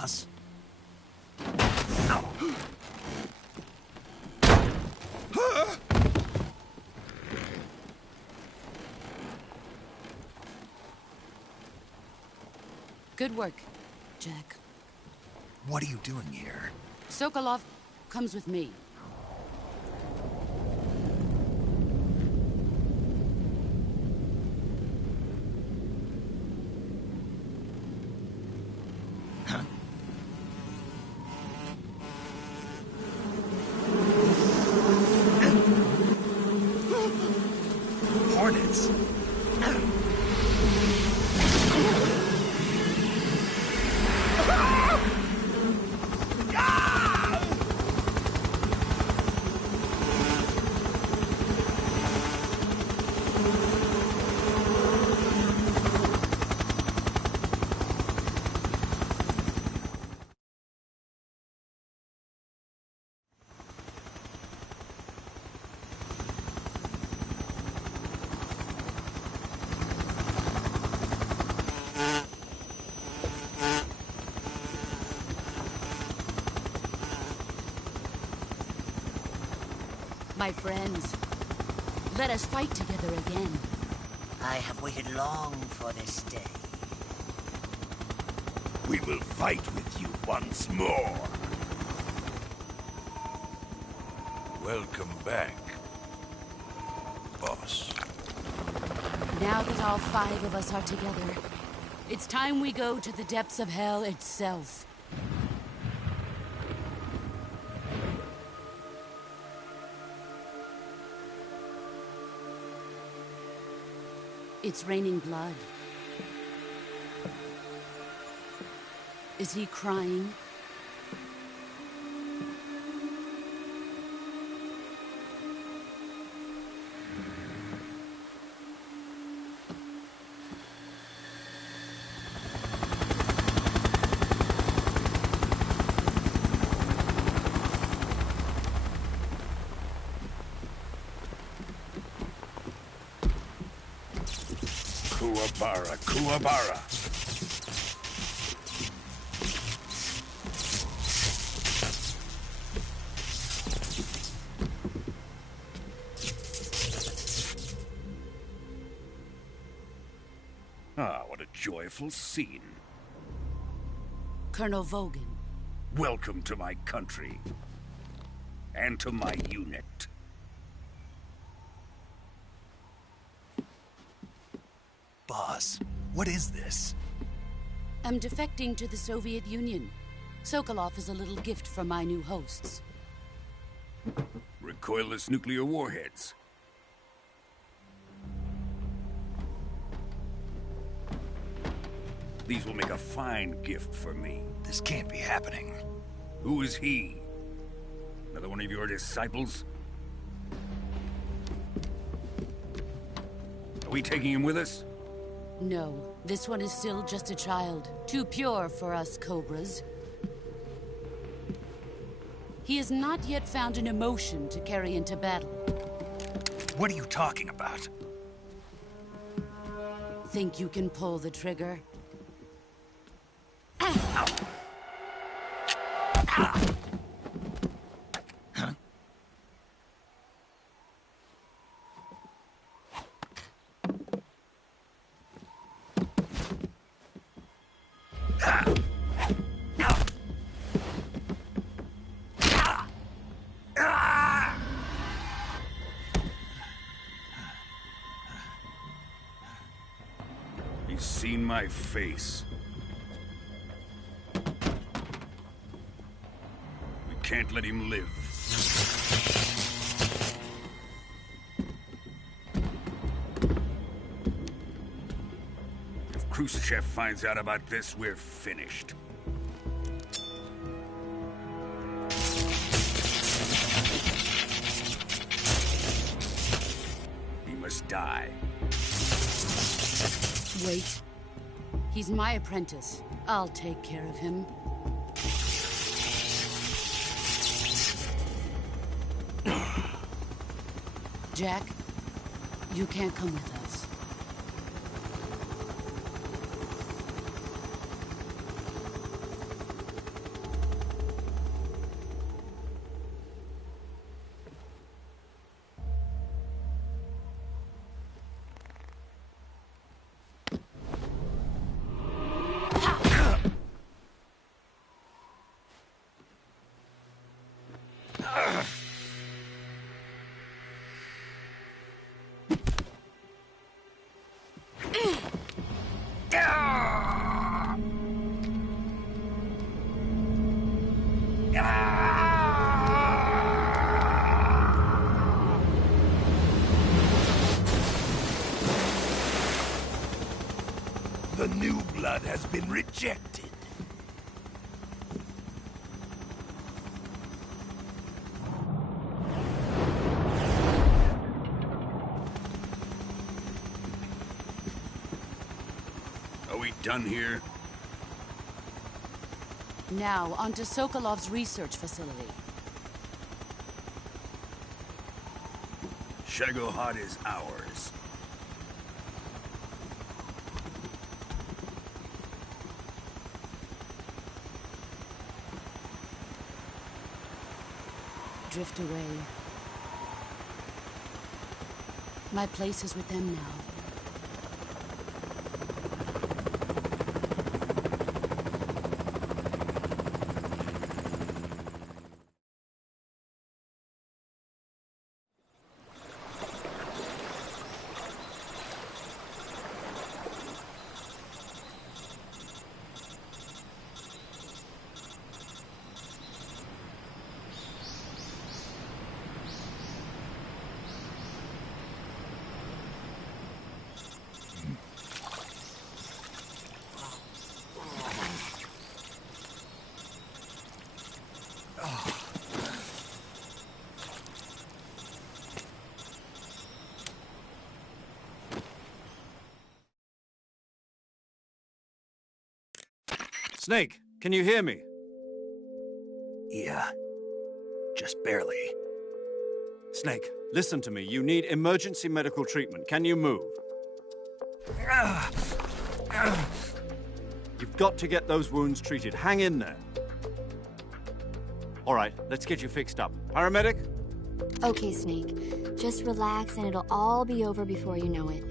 boss. Good work, Jack. What are you doing here? Sokolov comes with me. Hornets. My friends, let us fight together again. I have waited long for this day. We will fight with you once more. Welcome back, boss. Now that all 5 of us are together, it's time we go to the depths of hell itself. It's raining blood. Is he crying? Kuwabara, Kuwabara. Ah, what a joyful scene. Colonel Vogan. Welcome to my country. And to my unit. Boss, what is this? I'm defecting to the Soviet Union. Sokolov is a little gift from my new hosts. Recoilless nuclear warheads. These will make a fine gift for me. This can't be happening. Who is he? Another one of your disciples? Are we taking him with us? No, this one is still just a child. Too pure for us Cobras. He has not yet found an emotion to carry into battle. What are you talking about? Think you can pull the trigger? He's seen my face. We can't let him live. If Khrushchev finds out about this, we're finished. He must die. Wait. He's my apprentice. I'll take care of him. Jack, you can't come with us. The new blood has been rejected. Are we done here? Now, on to Sokolov's research facility. Shagohod is ours. Drift away. My place is with them now. Snake, can you hear me? Yeah. Just barely. Snake, listen to me. You need emergency medical treatment. Can you move? You've got to get those wounds treated. Hang in there. All right, let's get you fixed up. Paramedic? Okay, Snake. Just relax and it'll all be over before you know it.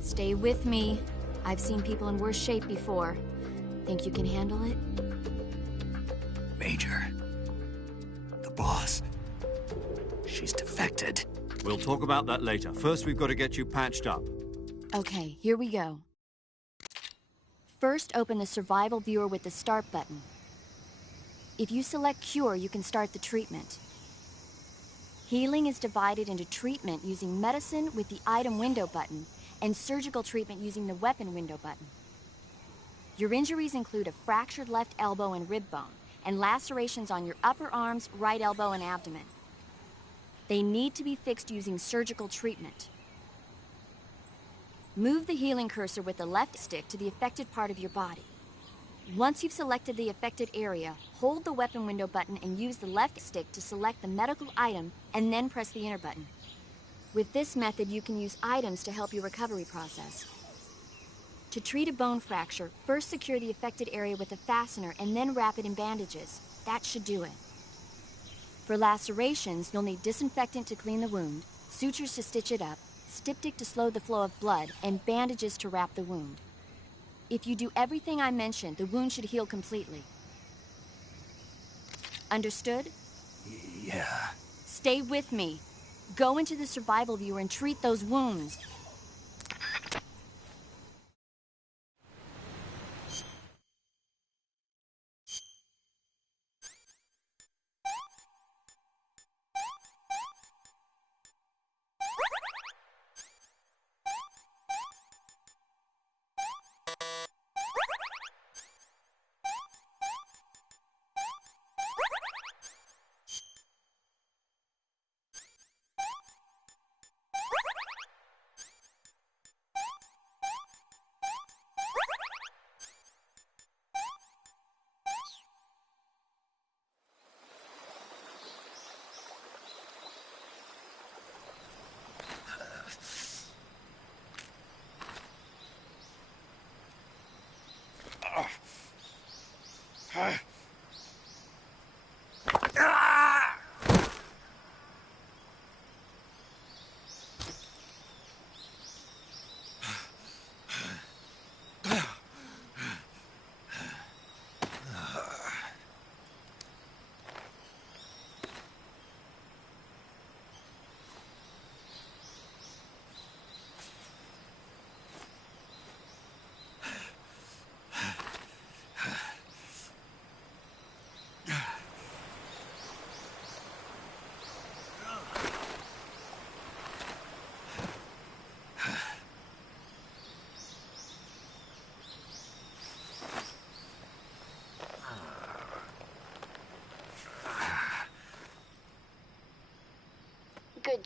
Stay with me. I've seen people in worse shape before. Think you can handle it? Major. The boss. She's defected. We'll talk about that later. First, we've got to get you patched up. Okay, here we go. First, open the survival viewer with the start button. If you select cure, you can start the treatment. Healing is divided into treatment using medicine with the item window button and surgical treatment using the weapon window button. Your injuries include a fractured left elbow and rib bone, and lacerations on your upper arms, right elbow, and abdomen. They need to be fixed using surgical treatment. Move the healing cursor with the left stick to the affected part of your body. Once you've selected the affected area, hold the weapon window button and use the left stick to select the medical item, and then press the enter button. With this method, you can use items to help your recovery process. To treat a bone fracture, first secure the affected area with a fastener and then wrap it in bandages. That should do it. For lacerations, you'll need disinfectant to clean the wound, sutures to stitch it up, styptic to slow the flow of blood, and bandages to wrap the wound. If you do everything I mentioned, the wound should heal completely. Understood? Yeah. Stay with me. Go into the survival viewer and treat those wounds.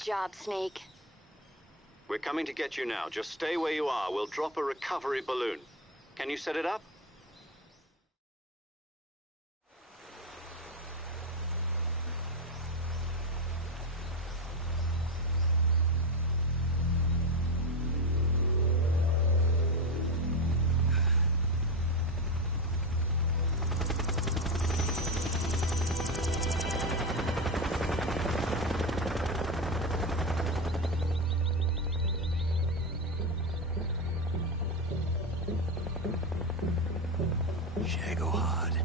job, Snake. We're coming to get you now. Just stay where you are. We'll drop a recovery balloon. Can you set it up? Shagohod.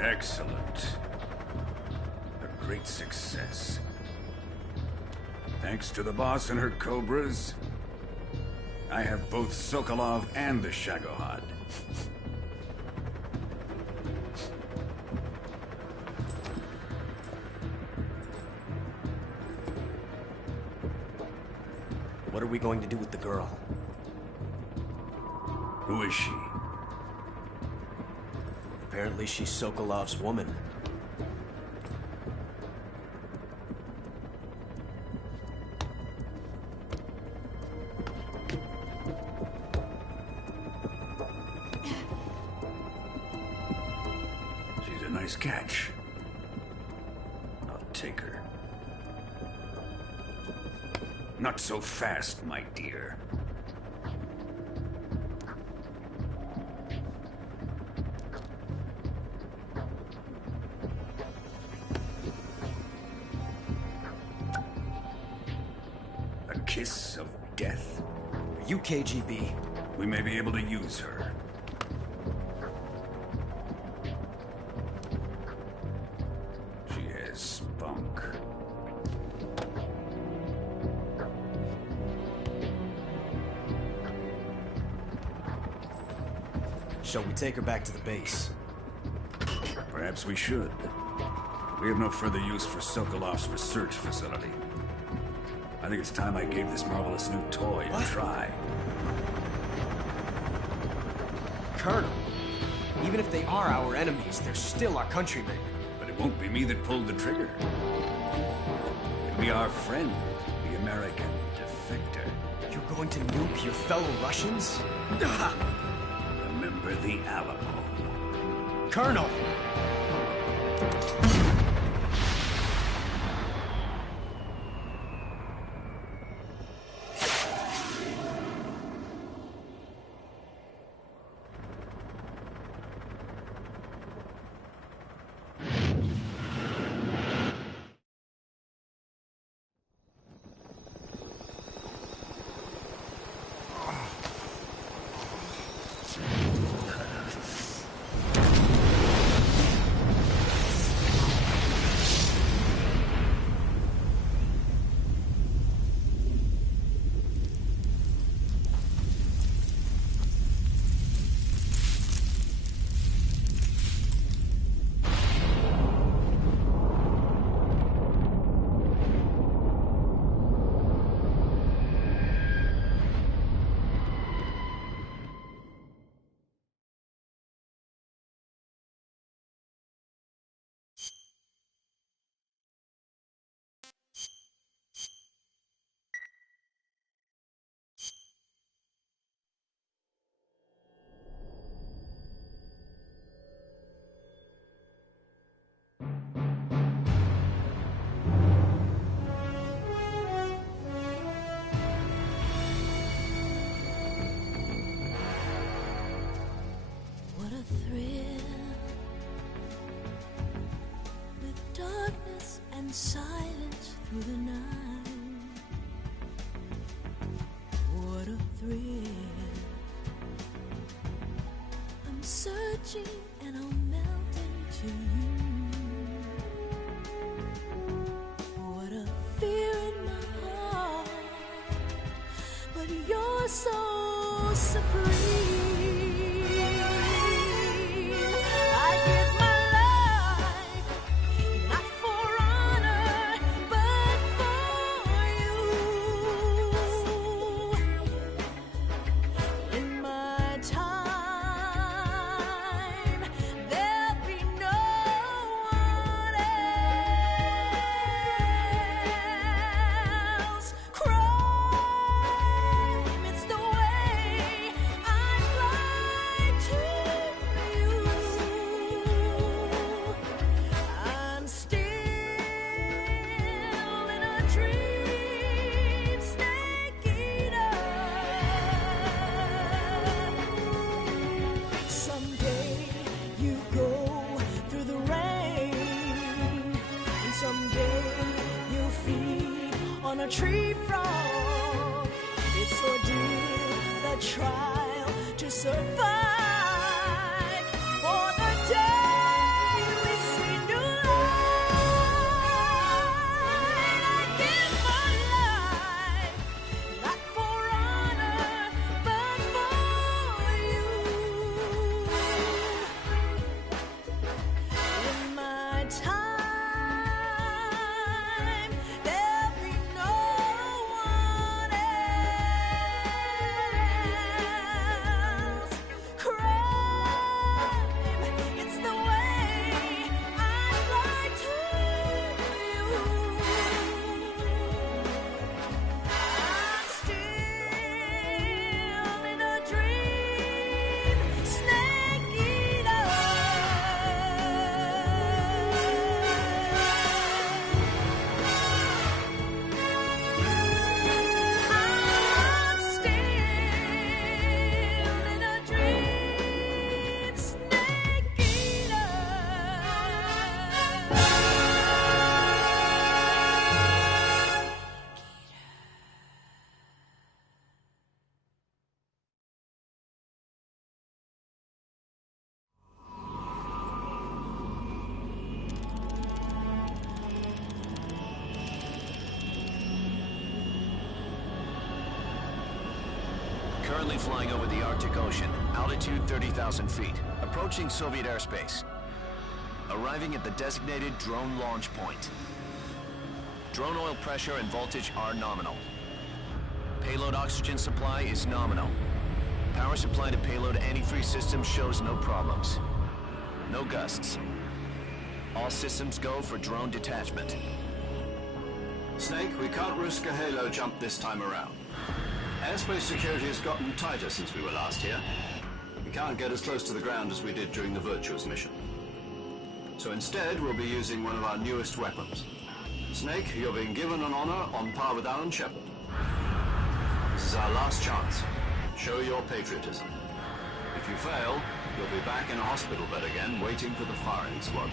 Excellent. A great success. Thanks to the boss and her cobras, I have both Sokolov and the Shagohod. What are we going to do with the girl? Who is she? Apparently she's Sokolov's woman. She's a nice catch. I'll take her. Not so fast, my dear. A kiss of death? Are you KGB? We may be able to use her. She has spunk. Shall we take her back to the base? Perhaps we should. We have no further use for Sokolov's research facility. I think it's time I gave this marvelous new toy a try. Colonel, even if they are our enemies, they're still our countrymen. But it won't be me that pulled the trigger. It'll be our friend, the American defector. You're going to nuke your fellow Russians? Remember the Alamo. Colonel! and silence through the night. What a thrill. I'm searching and I'll melt into you. What a fear in my heart, but you're so supreme. I give my life, not for honor, but for you. In my time, there'll be no one else. Crime, it's the way I'd like to you. I'm still in a dream, snake eater. Someday you go through the rain, and someday you'll feed on a tree frog. It's ordeal, the trial to survive. For the day we see new light, I give my life, not for honor, but for you. In my time, there'll be no one else. Crime, it's the way I'd like to you. I'm still in a dream, snake eater. I'm still in a dream, snake eater. Currently flying over the Arctic Ocean, altitude 30,000 feet, approaching Soviet airspace. Arriving at the designated drone launch point. Drone oil pressure and voltage are nominal. Payload oxygen supply is nominal. Power supply to payload antifreeze system shows no problems. No gusts. All systems go for drone detachment. Snake, we can't risk a halo jump this time around. Airspace security has gotten tighter since we were last here. We can't get as close to the ground as we did during the Virtuous mission. So instead, we'll be using one of our newest weapons. Snake, you're being given an honor on par with Alan Shepard. This is our last chance. Show your patriotism. If you fail, you'll be back in a hospital bed again, waiting for the firing squad.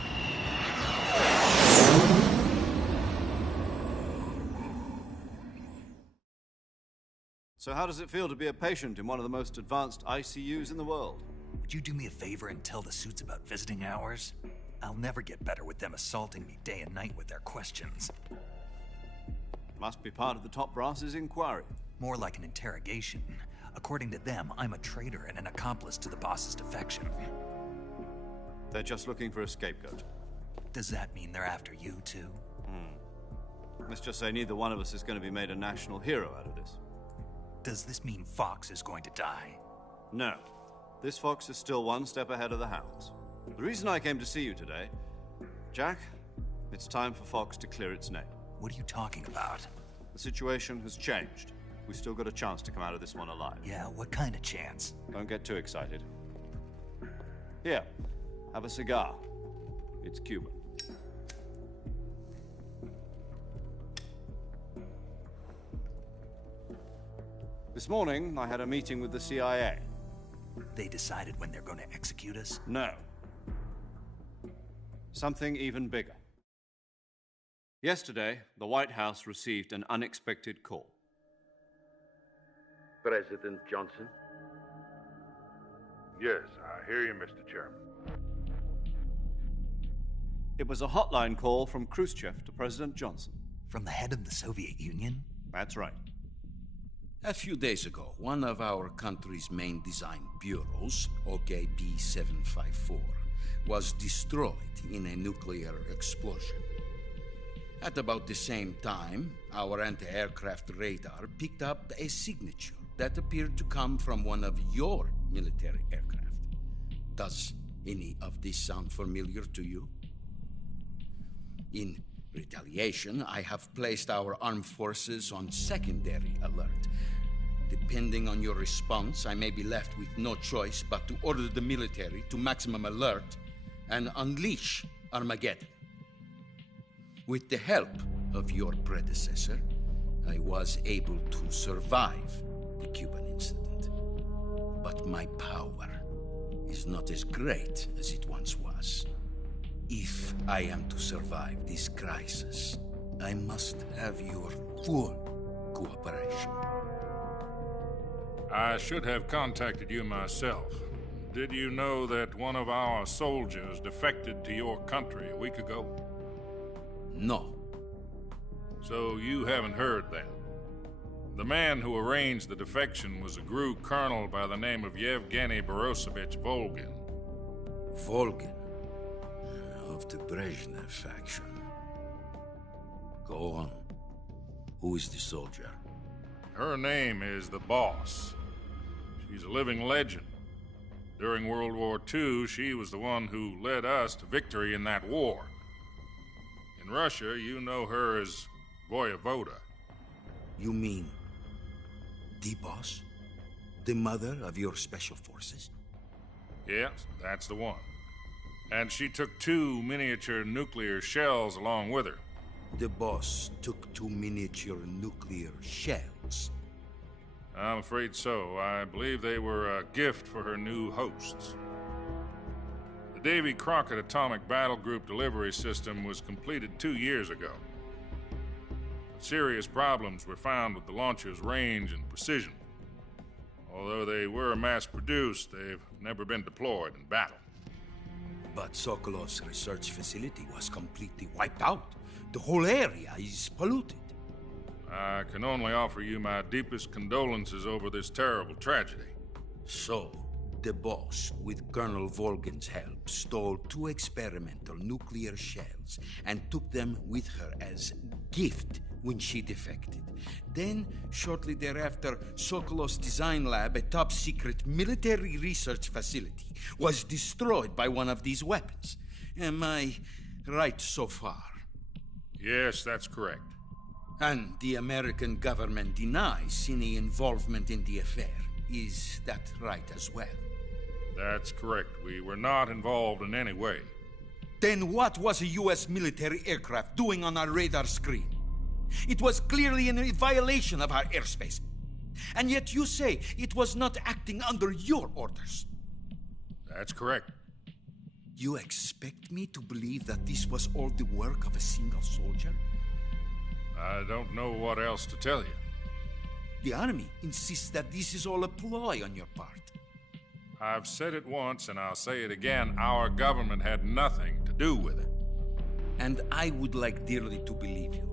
So how does it feel to be a patient in one of the most advanced ICUs in the world? Would you do me a favor and tell the suits about visiting hours? I'll never get better with them assaulting me day and night with their questions. Must be part of the top brass's inquiry. More like an interrogation. According to them, I'm a traitor and an accomplice to the boss's defection. They're just looking for a scapegoat. Does that mean they're after you, too? Let's just say neither one of us is going to be made a national hero out of this. Does this mean Fox is going to die? No. This fox is still one step ahead of the hounds. The reason I came to see you today, Jack, it's time for Fox to clear its name. What are you talking about? The situation has changed. We've still got a chance to come out of this one alive. Yeah, what kind of chance? Don't get too excited. Here, have a cigar. It's Cuban. This morning, I had a meeting with the CIA. They decided when they're going to execute us? No. Something even bigger. Yesterday, the White House received an unexpected call. President Johnson? Yes, I hear you, Mr. Chairman. It was a hotline call from Khrushchev to President Johnson. From the head of the Soviet Union? That's right. A few days ago, one of our country's main design bureaus, OKB-754, was destroyed in a nuclear explosion. At about the same time, our anti-aircraft radar picked up a signature that appeared to come from one of your military aircraft. Does any of this sound familiar to you? In retaliation, I have placed our armed forces on secondary alert. Depending on your response, I may be left with no choice but to order the military to maximum alert and unleash Armageddon. With the help of your predecessor, I was able to survive the Cuban incident. But my power is not as great as it once was. If I am to survive this crisis, I must have your full cooperation. I should have contacted you myself. Did you know that one of our soldiers defected to your country a week ago? No. So you haven't heard then? The man who arranged the defection was a GRU colonel by the name of Yevgeny Borisovich Volgin. Volgin? Of the Brezhnev faction. Go on. Who is the soldier? Her name is the Boss. She's a living legend. During World War II, she was the one who led us to victory in that war. In Russia, you know her as Voyevoda. You mean the Boss? The mother of your special forces? Yes, that's the one. And she took 2 miniature nuclear shells along with her. The Boss took 2 miniature nuclear shells? I'm afraid so. I believe they were a gift for her new hosts. The Davy Crockett Atomic Battle Group delivery system was completed 2 years ago. But serious problems were found with the launcher's range and precision. Although they were mass-produced, they've never been deployed in battle. But Sokolov's research facility was completely wiped out. The whole area is polluted. I can only offer you my deepest condolences over this terrible tragedy. So, the Boss, with Colonel Volgin's help, stole 2 experimental nuclear shells and took them with her as gift when she defected. Then, shortly thereafter, Sokolov's design lab, a top-secret military research facility, was destroyed by one of these weapons. Am I right so far? Yes, that's correct. And the American government denies any involvement in the affair. Is that right as well? That's correct. We were not involved in any way. Then what was a U.S. military aircraft doing on our radar screen? It was clearly in violation of our airspace. And yet you say it was not acting under your orders. That's correct. You expect me to believe that this was all the work of a single soldier? I don't know what else to tell you. The Army insists that this is all a ploy on your part. I've said it once and I'll say it again. Our government had nothing to do with it. And I would like dearly to believe you.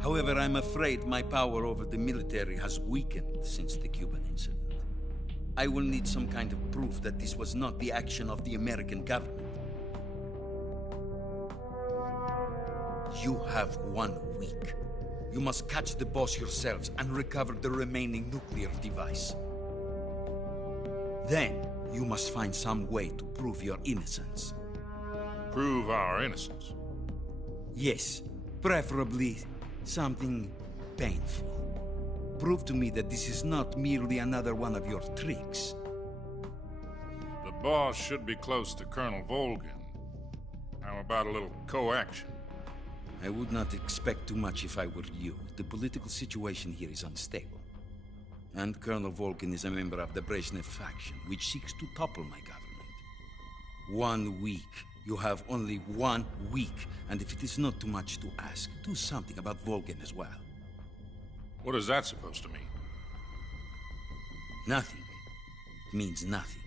However, I'm afraid my power over the military has weakened since the Cuban incident. I will need some kind of proof that this was not the action of the American government. You have 1 week. You must catch the Boss yourselves and recover the remaining nuclear device. Then, you must find some way to prove your innocence. Prove our innocence? Yes, preferably something painful. Prove to me that this is not merely another one of your tricks. The Boss should be close to Colonel Volgin. How about a little coaction? I would not expect too much if I were you. The political situation here is unstable. And Colonel Volgin is a member of the Brezhnev faction, which seeks to topple my government. 1 week You have only 1 week, and if it is not too much to ask, do something about Volgin as well. What is that supposed to mean? Nothing means nothing.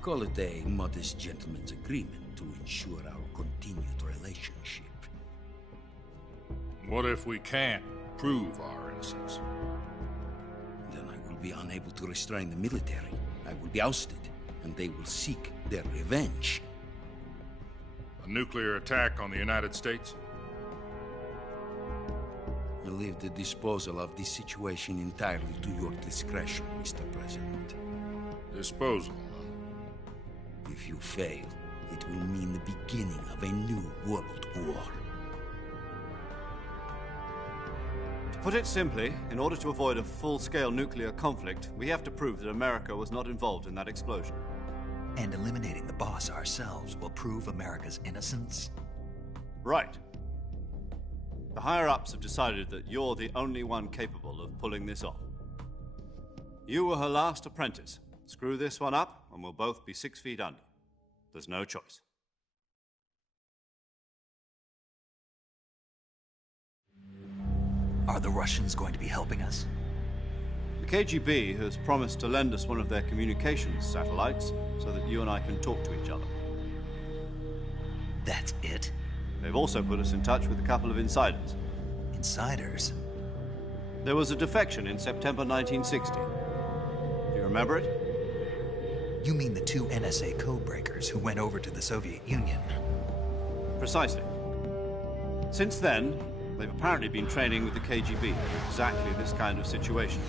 Call it a modest gentleman's agreement to ensure our continued relationship. What if we can't prove our innocence? Then I will be unable to restrain the military. I will be ousted, and they will seek their revenge. A nuclear attack on the United States? I leave the disposal of this situation entirely to your discretion, Mr. President. Disposal? If you fail, it will mean the beginning of a new world war. To put it simply, in order to avoid a full-scale nuclear conflict, we have to prove that America was not involved in that explosion. And eliminating the boss ourselves will prove America's innocence? Right. The higher-ups have decided that you're the only one capable of pulling this off. You were her last apprentice. Screw this one up, and we'll both be 6 feet under. There's no choice. Are the Russians going to be helping us? The KGB has promised to lend us one of their communications satellites so that you and I can talk to each other. That's it? They've also put us in touch with a couple of insiders. Insiders? There was a defection in September 1960. Do you remember it? You mean the 2 NSA codebreakers who went over to the Soviet Union? Precisely. Since then, they've apparently been training with the KGB for exactly this kind of situation.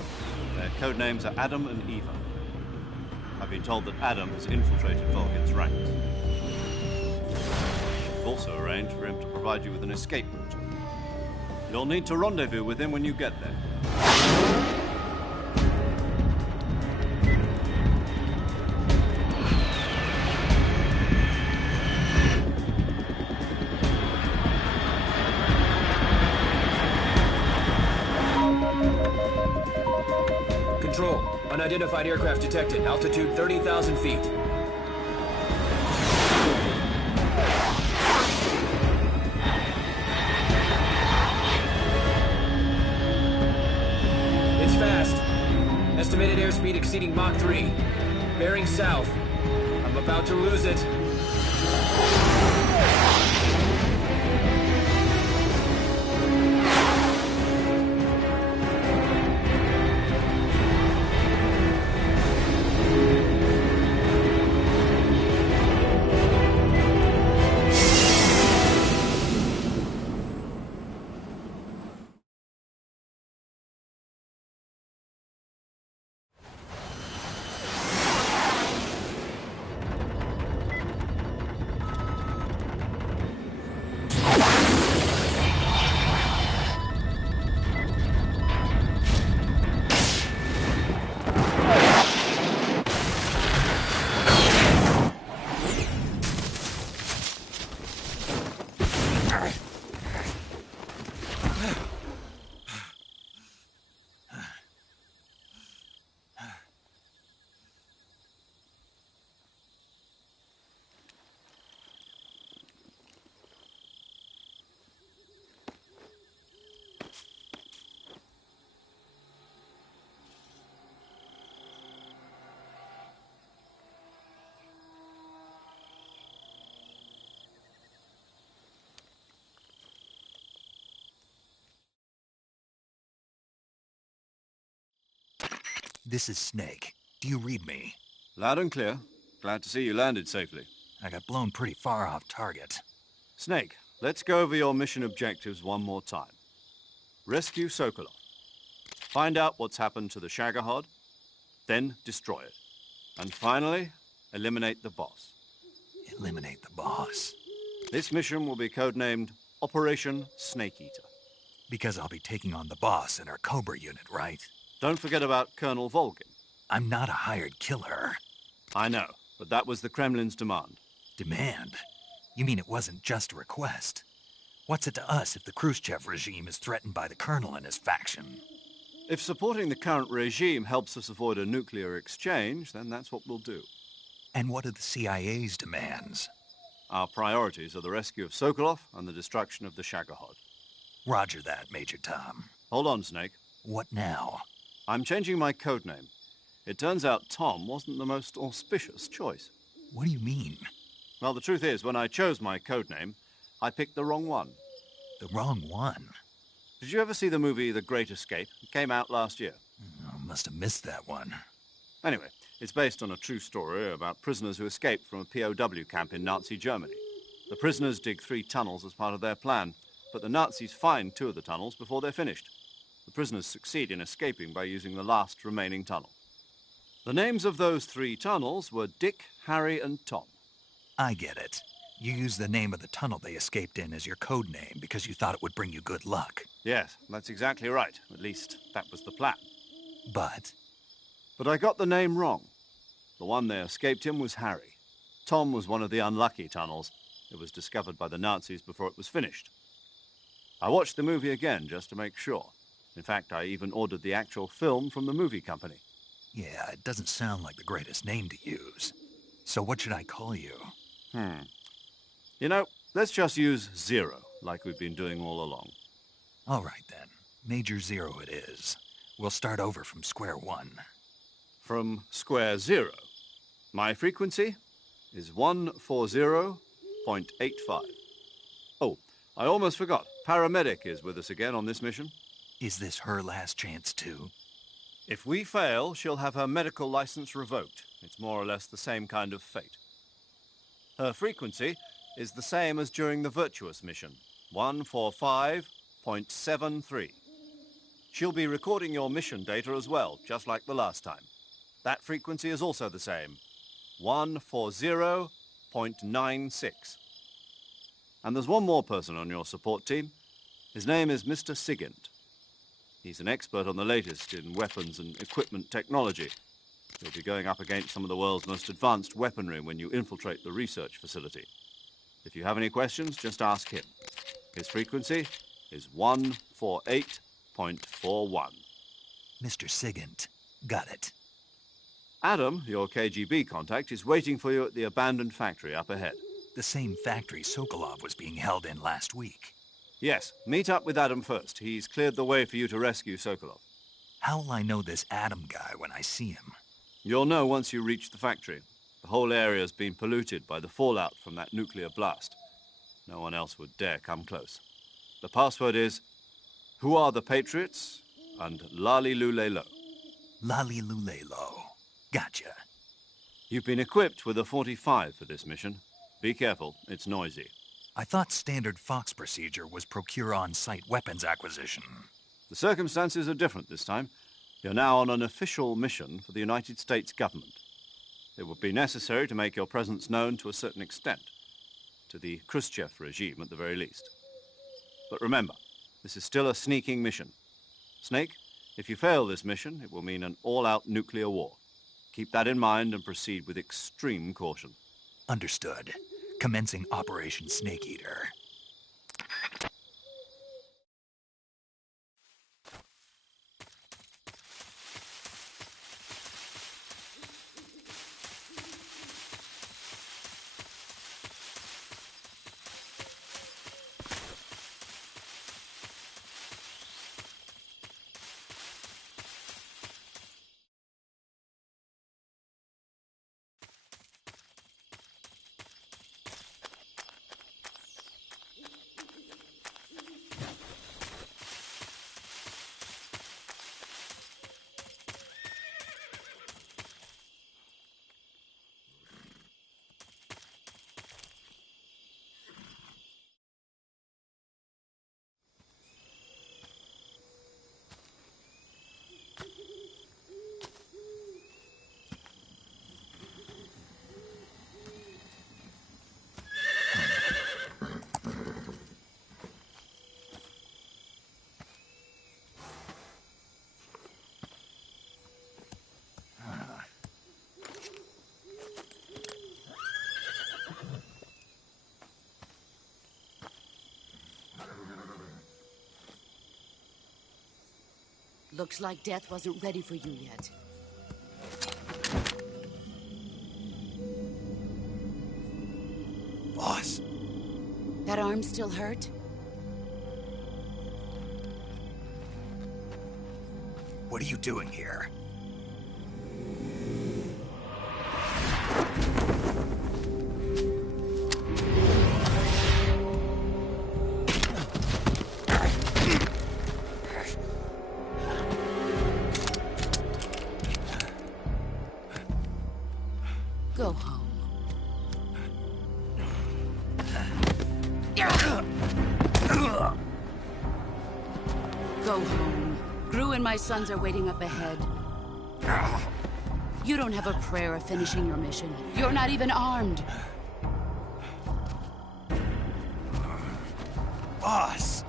Their code names are Adam and Eva. I've been told that Adam has infiltrated Volgin's ranks. We've also arranged for him to provide you with an escape route. You'll need to rendezvous with him when you get there. Control. Unidentified aircraft detected. Altitude 30,000 feet. It's fast. Estimated airspeed exceeding Mach 3. Bearing south. I'm about to lose it. This is Snake. Do you read me? Loud and clear. Glad to see you landed safely. I got blown pretty far off target. Snake, let's go over your mission objectives one more time. Rescue Sokolov. Find out what's happened to the Shagohod, then destroy it. And finally, eliminate the boss. Eliminate the boss? This mission will be codenamed Operation Snake Eater. Because I'll be taking on the boss in our Cobra unit, right? Don't forget about Colonel Volgin. I'm not a hired killer. I know, but that was the Kremlin's demand. Demand? You mean it wasn't just a request? What's it to us if the Khrushchev regime is threatened by the Colonel and his faction? If supporting the current regime helps us avoid a nuclear exchange, then that's what we'll do. And what are the CIA's demands? Our priorities are the rescue of Sokolov and the destruction of the Shagohod. Roger that, Major Tom. Hold on, Snake. What now? I'm changing my code name. It turns out Tom wasn't the most auspicious choice. What do you mean? Well, the truth is, when I chose my code name, I picked the wrong one. The wrong one? Did you ever see the movie The Great Escape? It came out last year. I must have missed that one. Anyway, it's based on a true story about prisoners who escaped from a POW camp in Nazi Germany. The prisoners dig 3 tunnels as part of their plan, but the Nazis find 2 of the tunnels before they're finished. The prisoners succeed in escaping by using the last remaining tunnel. The names of those 3 tunnels were Dick, Harry, and Tom. I get it. You used the name of the tunnel they escaped in as your code name because you thought it would bring you good luck. Yes, that's exactly right. At least, that was the plan. But I got the name wrong. The one they escaped in was Harry. Tom was one of the unlucky tunnels. It was discovered by the Nazis before it was finished. I watched the movie again just to make sure. In fact, I even ordered the actual film from the movie company. yeah, it doesn't sound like the greatest name to use. So what should I call you? You know, let's just use Zero, like we've been doing all along. All right, then. Major Zero it is. We'll start over from square one. From square zero. My frequency is 140.85. Oh, I almost forgot. Paramedic is with us again on this mission. Is this her last chance, too? If we fail, she'll have her medical license revoked. It's more or less the same kind of fate. Her frequency is the same as during the Virtuous mission, 145.73. She'll be recording your mission data as well, just like the last time. That frequency is also the same, 140.96. And there's one more person on your support team. His name is Mr. Sigint. He's an expert on the latest in weapons and equipment technology. You'll be going up against some of the world's most advanced weaponry when you infiltrate the research facility. If you have any questions, just ask him. His frequency is 148.41. Mr. Sigint. Got it. Adam, your KGB contact, is waiting for you at the abandoned factory up ahead. The same factory Sokolov was being held in last week. Yes, meet up with Adam first. He's cleared the way for you to rescue Sokolov. How will I know this Adam guy when I see him? You'll know once you reach the factory. The whole area's been polluted by the fallout from that nuclear blast. No one else would dare come close. The password is, "Who are the Patriots?" and "Lali Lulelo." Lali Lulelo. Gotcha. You've been equipped with a 45 for this mission. Be careful, it's noisy. I thought standard Fox procedure was procure on-site weapons acquisition. The circumstances are different this time. You're now on an official mission for the United States government. It would be necessary to make your presence known to a certain extent, to the Khrushchev regime at the very least. But remember, this is still a sneaking mission. Snake, if you fail this mission, it will mean an all-out nuclear war. Keep that in mind and proceed with extreme caution. Understood. Commencing Operation Snake Eater. Looks like death wasn't ready for you yet. Boss. That arm still hurt? What are you doing here? Go home. Go home. Gru and my sons are waiting up ahead. You don't have a prayer of finishing your mission. You're not even armed. Boss!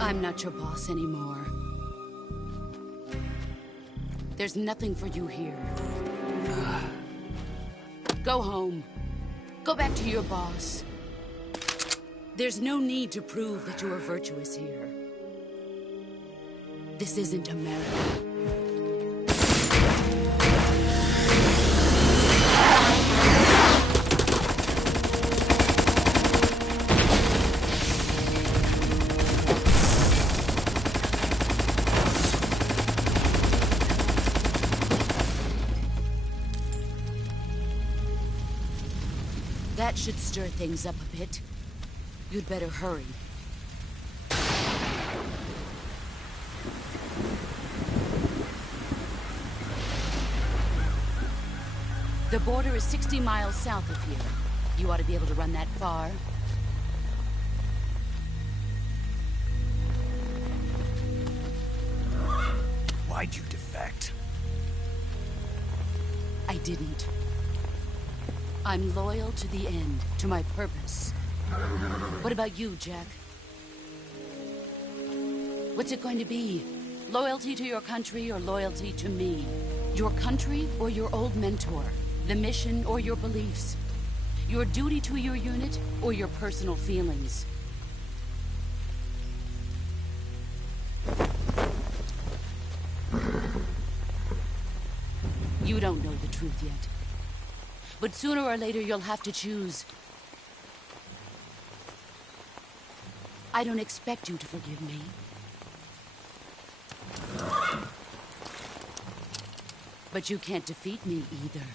I'm not your boss anymore. There's nothing for you here. Go home. Go back to your boss. There's no need to prove that you are virtuous here. This isn't America. That should stir things up a bit. You'd better hurry. The border is 60 miles south of here. You ought to be able to run that far. Why'd you defect? I didn't. I'm loyal to the end, to my purpose. What about you, Jack? What's it going to be? Loyalty to your country or loyalty to me? Your country or your old mentor? The mission or your beliefs? Your duty to your unit or your personal feelings? You don't know the truth yet. But sooner or later, you'll have to choose. I don't expect you to forgive me. But you can't defeat me either.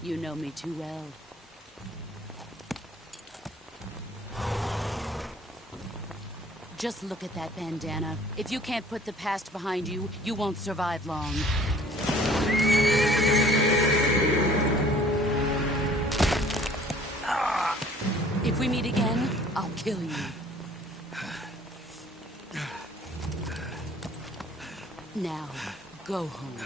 You know me too well. Just look at that bandana. If you can't put the past behind you, you won't survive long. If we meet again, I'll kill you. Now, go home.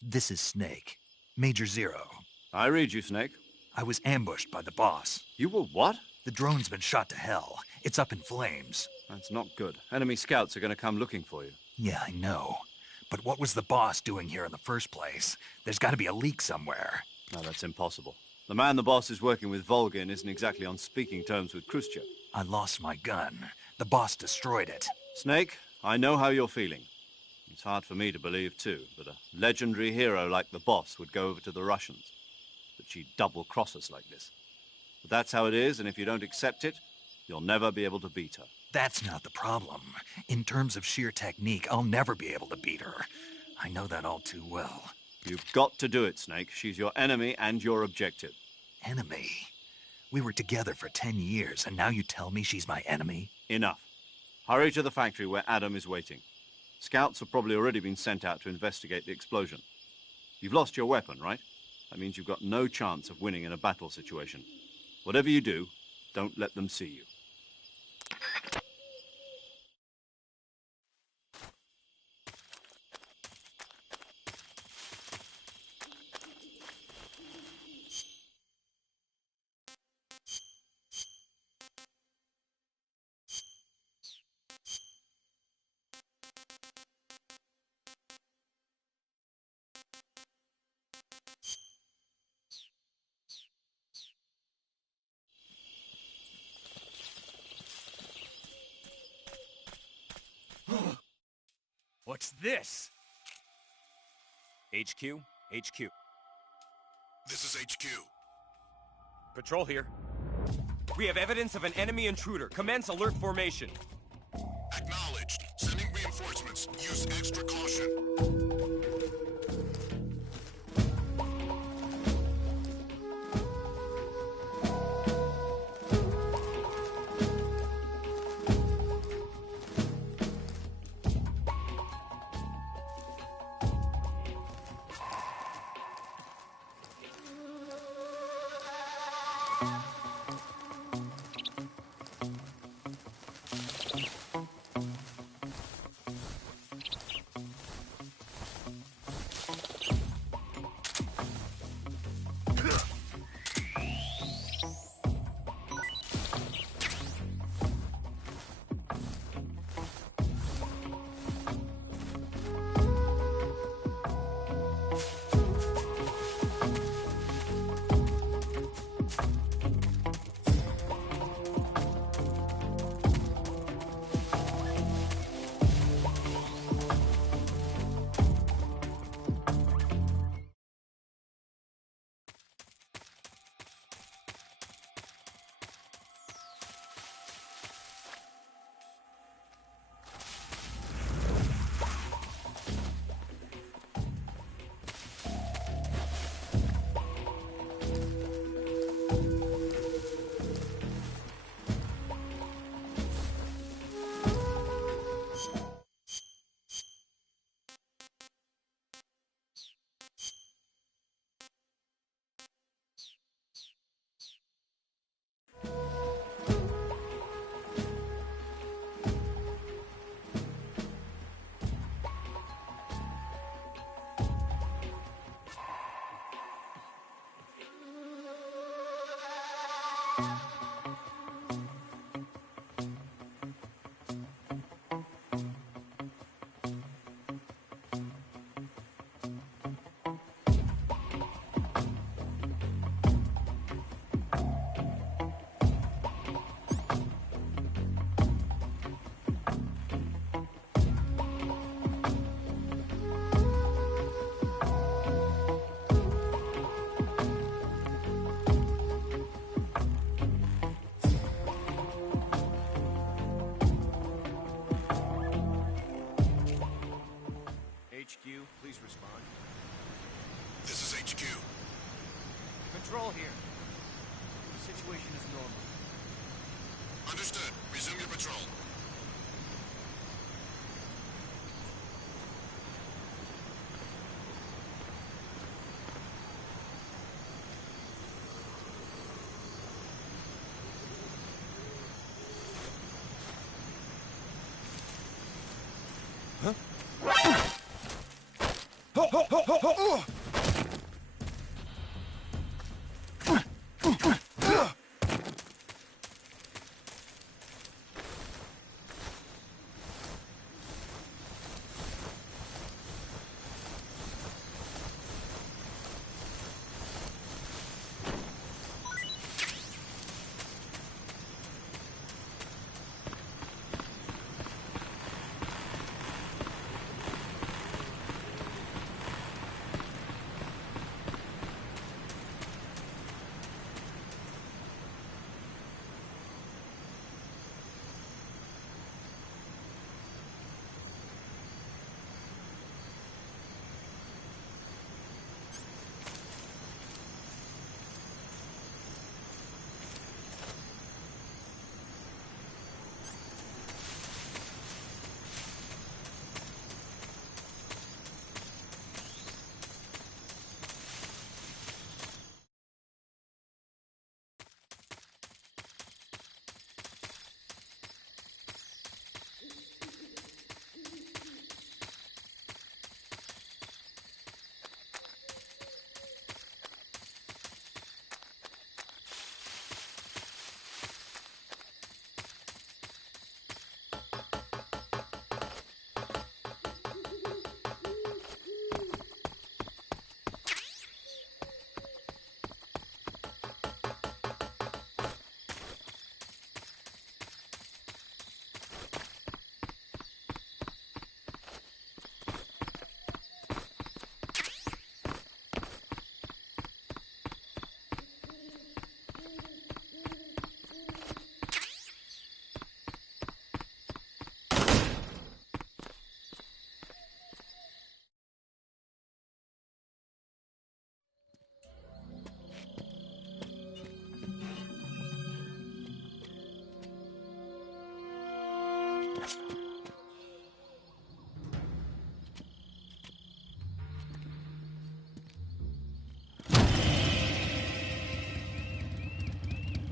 This is Snake. Major Zero. I read you, Snake. I was ambushed by the boss. You were what? The drone's been shot to hell. It's up in flames. That's not good. Enemy scouts are going to come looking for you. Yeah, I know. But what was the boss doing here in the first place? There's got to be a leak somewhere. No, that's impossible. The man the boss is working with, Volgin, isn't exactly on speaking terms with Khrushchev. I lost my gun. The boss destroyed it. Snake, I know how you're feeling. It's hard for me to believe, too, that a legendary hero like the boss would go over to the Russians. That she'd double-cross us like this. But that's how it is, and if you don't accept it, you'll never be able to beat her. That's not the problem. In terms of sheer technique, I'll never be able to beat her. I know that all too well. You've got to do it, Snake. She's your enemy and your objective. Enemy? We were together for 10 years, and now you tell me she's my enemy? Enough. Hurry to the factory where Adam is waiting. Scouts have probably already been sent out to investigate the explosion. You've lost your weapon, right? That means you've got no chance of winning in a battle situation. Whatever you do, don't let them see you. What's this? HQ? HQ. This is HQ. Patrol here. We have evidence of an enemy intruder. Commence alert formation. Acknowledged. Sending reinforcements. Use extra caution. Please respond. This is HQ. Control here. The situation is normal. Understood. Resume your patrol.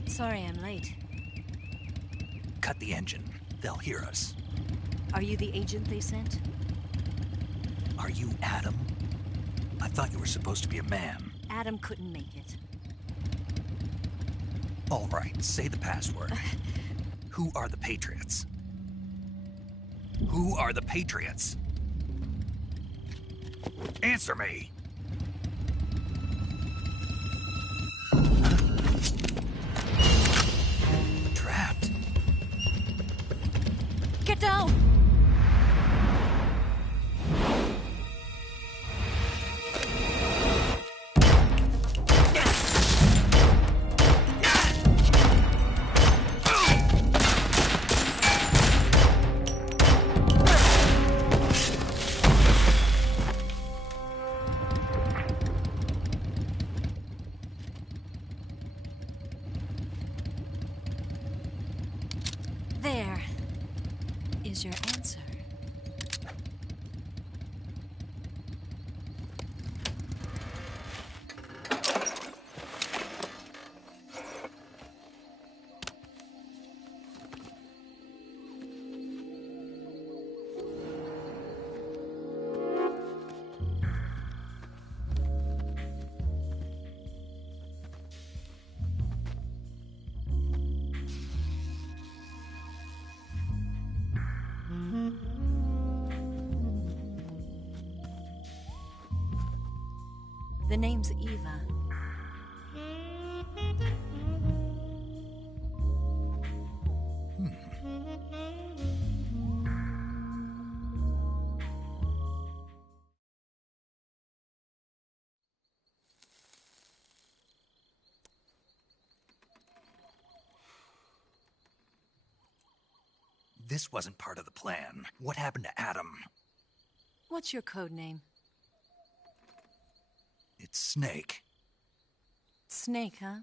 Sorry I'm late. Cut the engine. They'll hear us. Are you the agent they sent? Are you Adam? I thought you were supposed to be a man. Adam couldn't make it. All right, say the password. Who are the Patriots? Who are the Patriots? Answer me! Trapped. Get down! There is your answer. The name's Eva. This wasn't part of the plan. What happened to Adam? What's your code name? It's Snake. Snake, huh?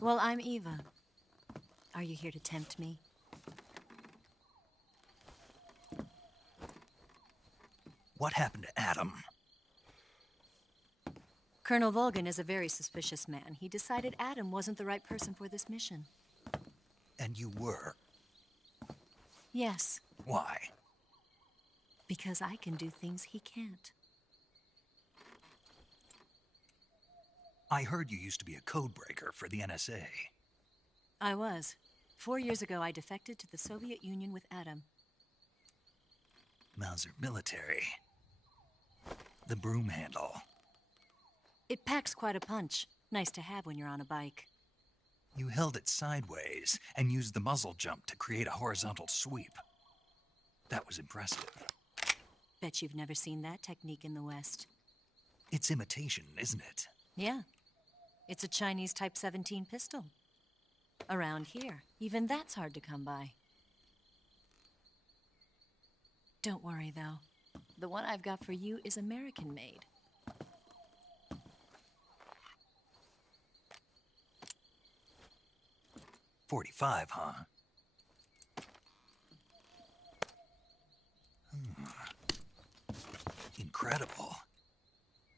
Well, I'm Eva. Are you here to tempt me? What happened to Adam? Colonel Volgan is a very suspicious man. He decided Adam wasn't the right person for this mission. And you were? Yes. Why? Because I can do things he can't. I heard you used to be a codebreaker for the NSA. I was. 4 years ago, I defected to the Soviet Union with Adam. Mauser military. The broom handle. It packs quite a punch. Nice to have when you're on a bike. You held it sideways and used the muzzle jump to create a horizontal sweep. That was impressive. Bet you've never seen that technique in the West. It's imitation, isn't it? Yeah. It's a Chinese Type 17 pistol. Around here, even that's hard to come by. Don't worry, though. The one I've got for you is American-made. .45, huh? Incredible.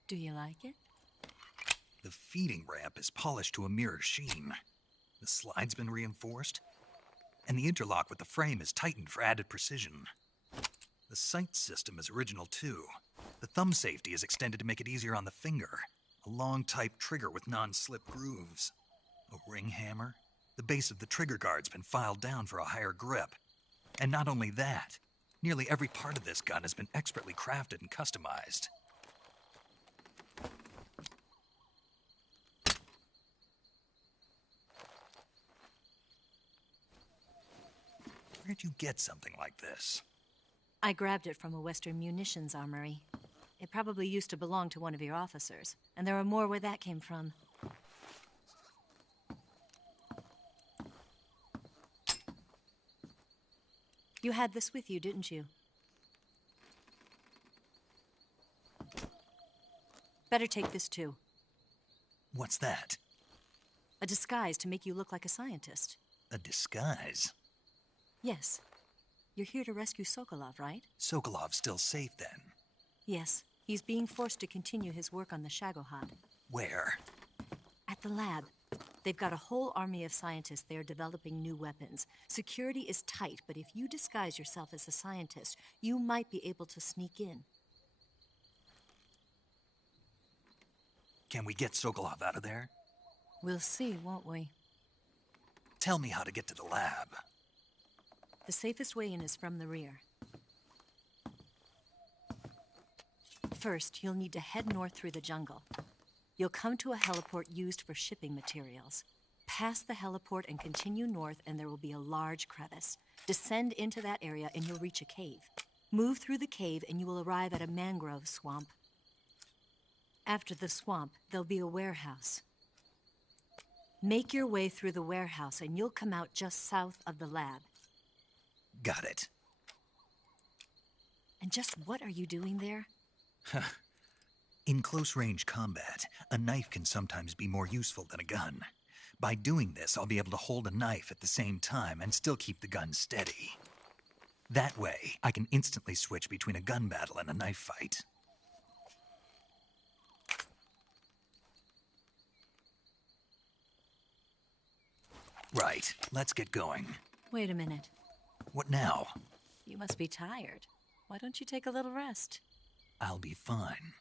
Do you like it? The feeding ramp is polished to a mirror sheen. The slide's been reinforced, and the interlock with the frame is tightened for added precision. The sight system is original too. The thumb safety is extended to make it easier on the finger. A long type trigger with non-slip grooves. A ring hammer. The base of the trigger guard's been filed down for a higher grip. And not only that, nearly every part of this gun has been expertly crafted and customized. Where'd you get something like this? I grabbed it from a Western munitions armory. It probably used to belong to one of your officers, and there are more where that came from. You had this with you, didn't you? Better take this too. What's that? A disguise to make you look like a scientist. A disguise? Yes. You're here to rescue Sokolov, right? Sokolov's still safe then. Yes. He's being forced to continue his work on the Shagohod. Where? At the lab. They've got a whole army of scientists there developing new weapons. Security is tight, but if you disguise yourself as a scientist, you might be able to sneak in. Can we get Sokolov out of there? We'll see, won't we? Tell me how to get to the lab. The safest way in is from the rear. First, you'll need to head north through the jungle. You'll come to a heliport used for shipping materials. Pass the heliport and continue north, and there will be a large crevice. Descend into that area, and you'll reach a cave. Move through the cave, and you will arrive at a mangrove swamp. After the swamp, there'll be a warehouse. Make your way through the warehouse, and you'll come out just south of the lab. Got it. And just what are you doing there? In close-range combat, a knife can sometimes be more useful than a gun. By doing this, I'll be able to hold a knife at the same time and still keep the gun steady. That way, I can instantly switch between a gun battle and a knife fight. Right, let's get going. Wait a minute. What now? You must be tired. Why don't you take a little rest? I'll be fine.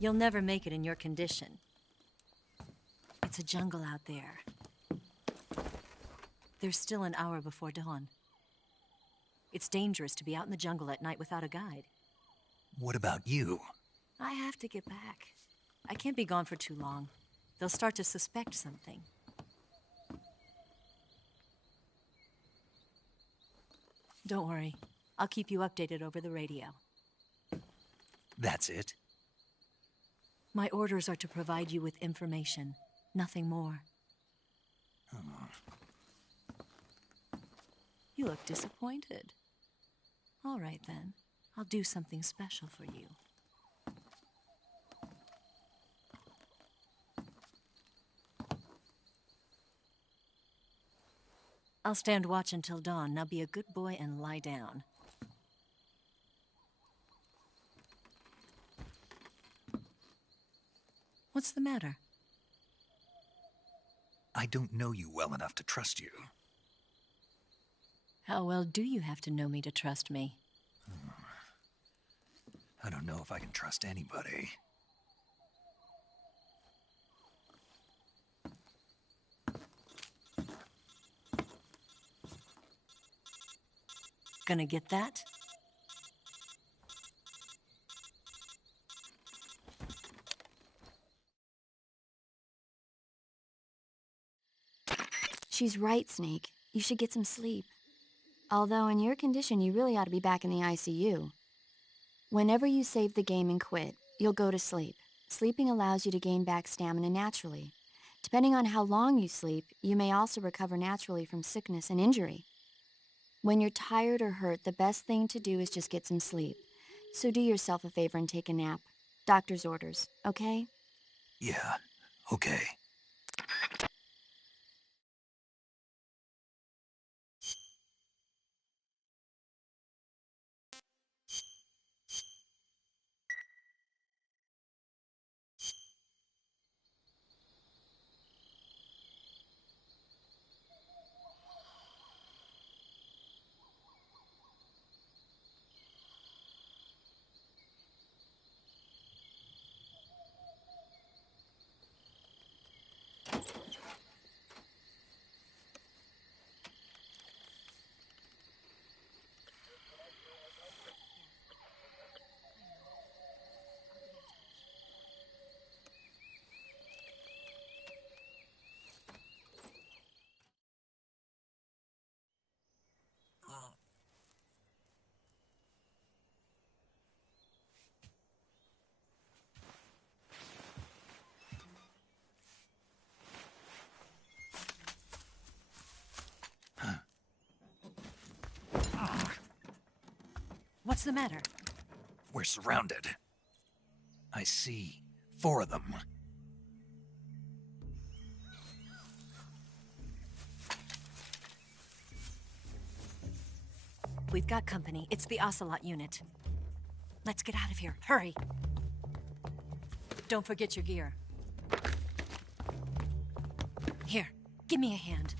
You'll never make it in your condition. It's a jungle out there. There's still an hour before dawn. It's dangerous to be out in the jungle at night without a guide. What about you? I have to get back. I can't be gone for too long. They'll start to suspect something. Don't worry. I'll keep you updated over the radio. That's it? My orders are to provide you with information, nothing more. You look disappointed. All right, then. I'll do something special for you. I'll stand watch until dawn. Now be a good boy and lie down. What's the matter? I don't know you well enough to trust you. How well do you have to know me to trust me? I don't know if I can trust anybody. Gonna get that? She's right, Snake. You should get some sleep. Although in your condition, you really ought to be back in the ICU. Whenever you save the game and quit, you'll go to sleep. Sleeping allows you to gain back stamina naturally. Depending on how long you sleep, you may also recover naturally from sickness and injury. When you're tired or hurt, the best thing to do is just get some sleep. So do yourself a favor and take a nap. Doctor's orders, okay? Yeah, okay. What's the matter? We're surrounded. I see 4 of them. We've got company. It's the Ocelot unit. Let's get out of here. Hurry! Don't forget your gear. Here, give me a hand.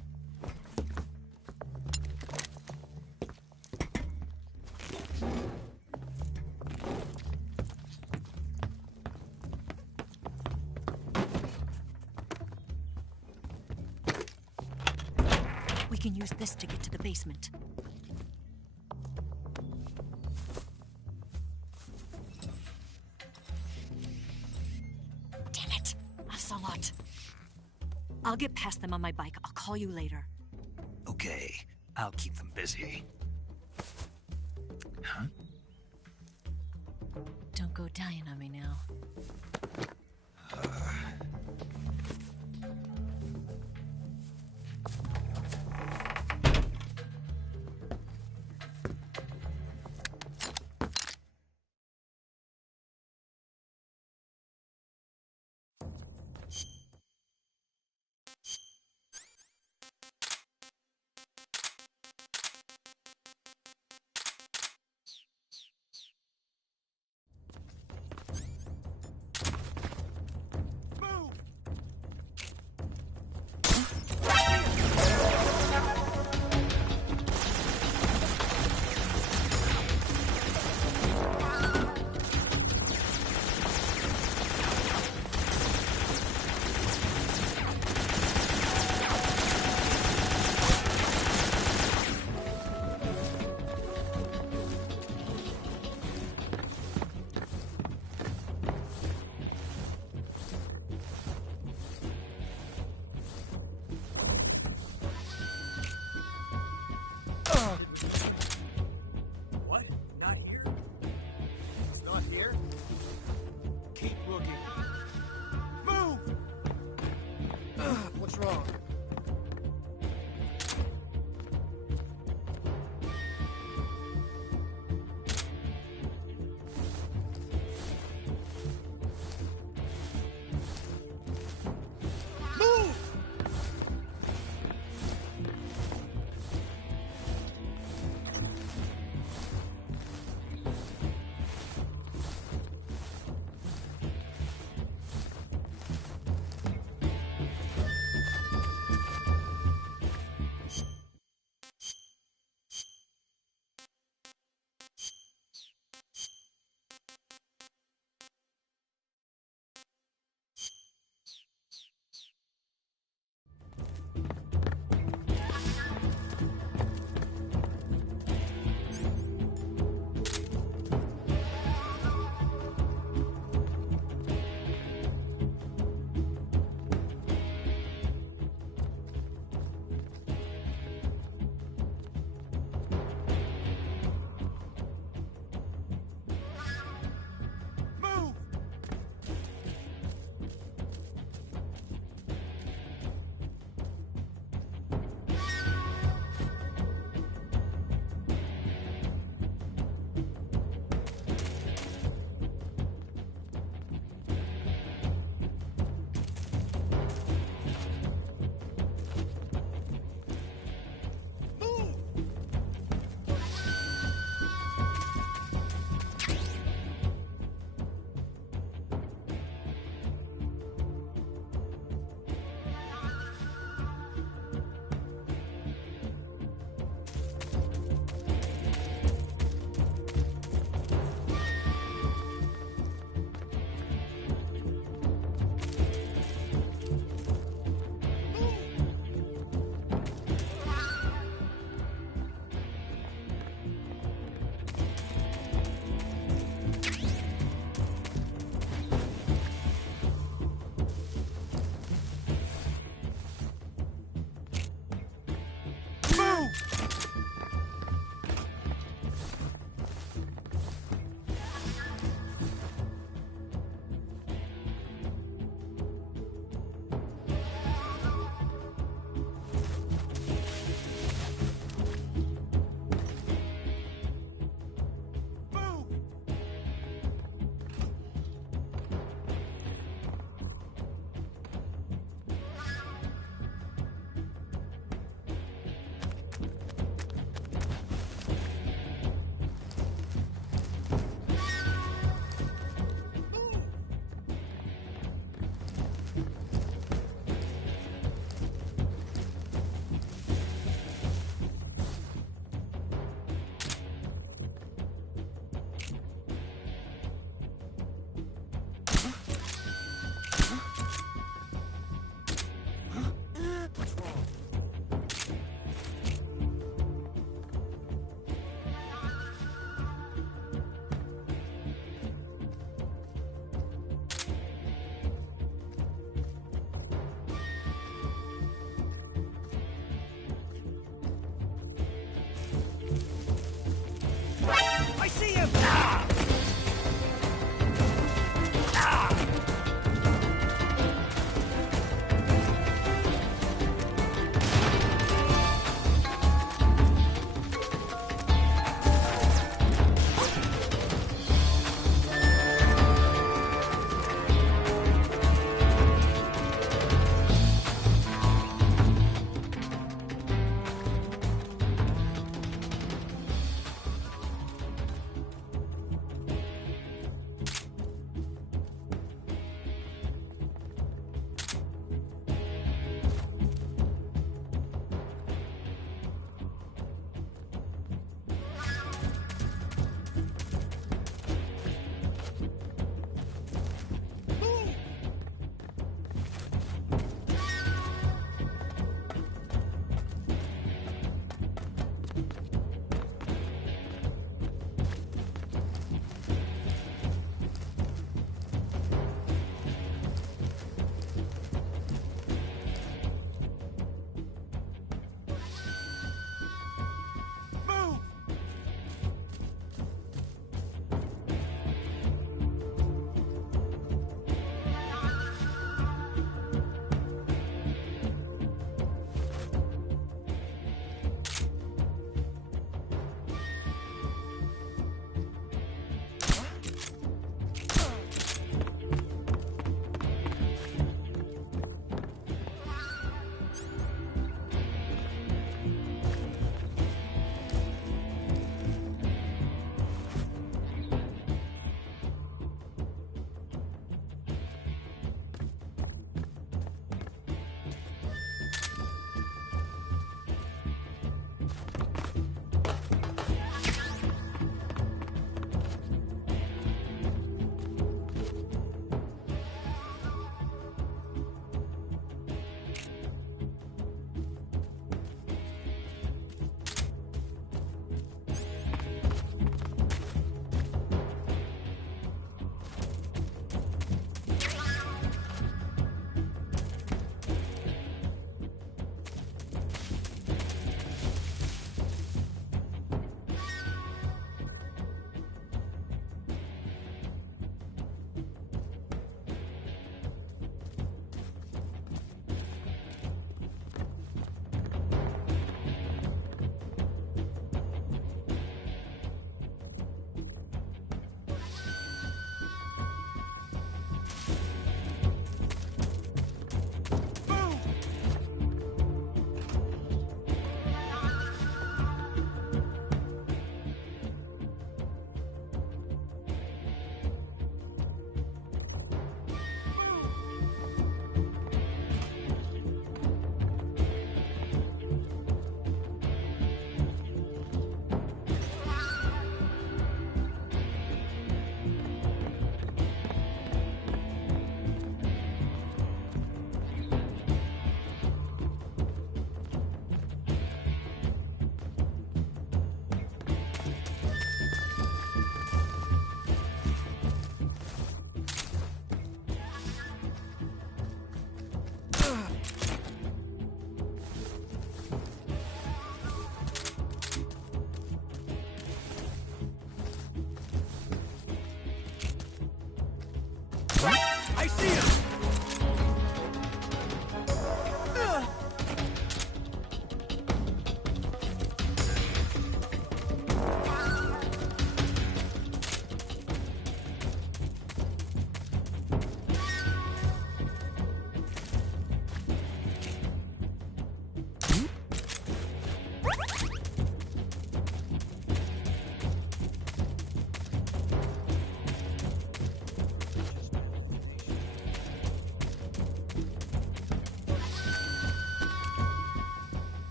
We can use this to get to the basement. Damn it! Ocelot. I'll get past them on my bike. I'll call you later. Okay, I'll keep them busy. Huh? Don't go dying on me now. What? Not here. It's not here? Keep looking. Move! What's wrong? Move!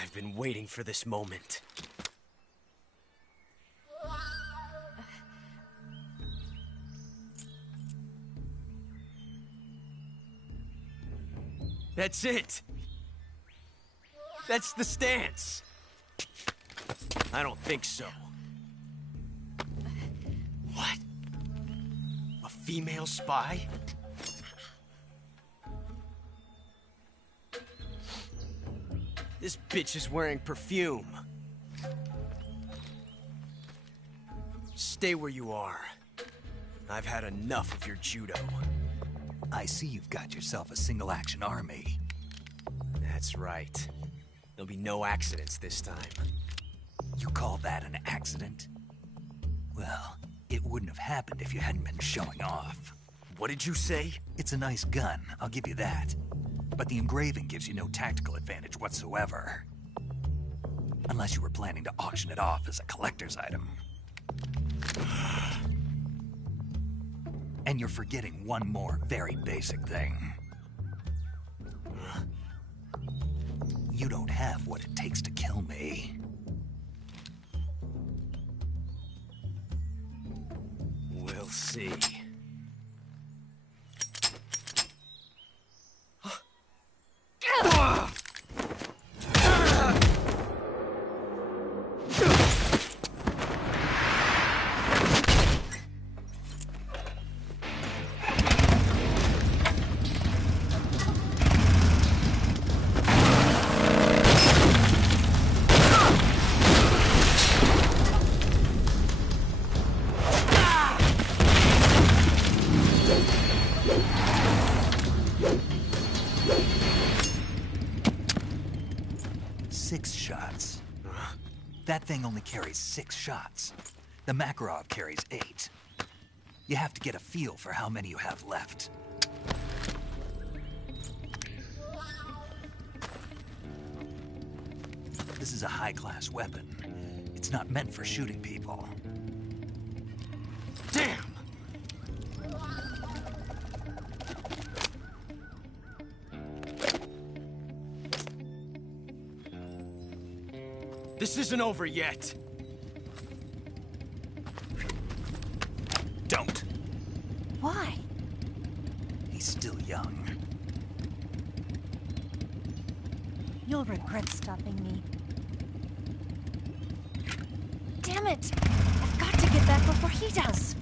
I've been waiting for this moment. That's it! That's the stance! I don't think so. What? A female spy? This bitch is wearing perfume. Stay where you are. I've had enough of your judo. I see you've got yourself a single-action army. That's right. There'll be no accidents this time. You call that an accident? Well, it wouldn't have happened if you hadn't been showing off. What did you say? It's a nice gun, I'll give you that. But the engraving gives you no tactical advantage whatsoever. Unless you were planning to auction it off as a collector's item. And you're forgetting one more very basic thing. You don't have what it takes to kill me. We'll see. That thing only carries 6 shots. The Makarov carries 8. You have to get a feel for how many you have left. This is a high-class weapon. It's not meant for shooting people. Damn! This isn't over yet. Don't. Why? He's still young. You'll regret stopping me. Damn it! I've got to get back before he does.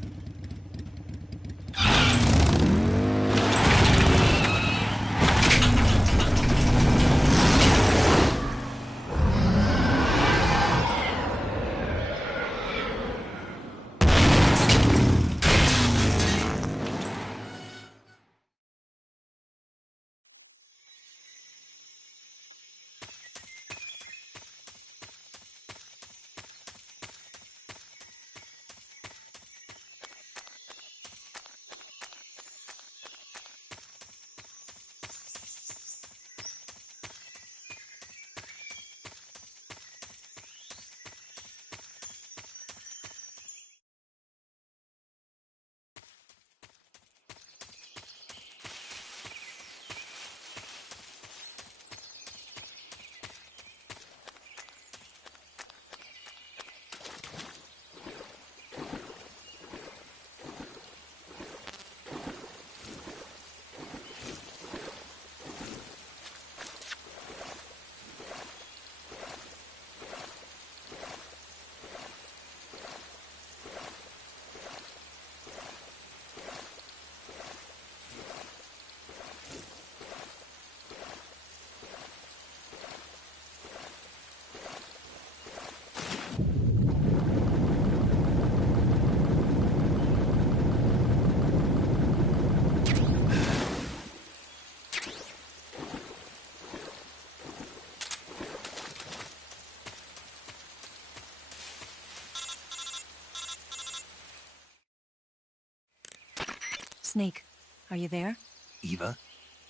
Snake, are you there? Eva?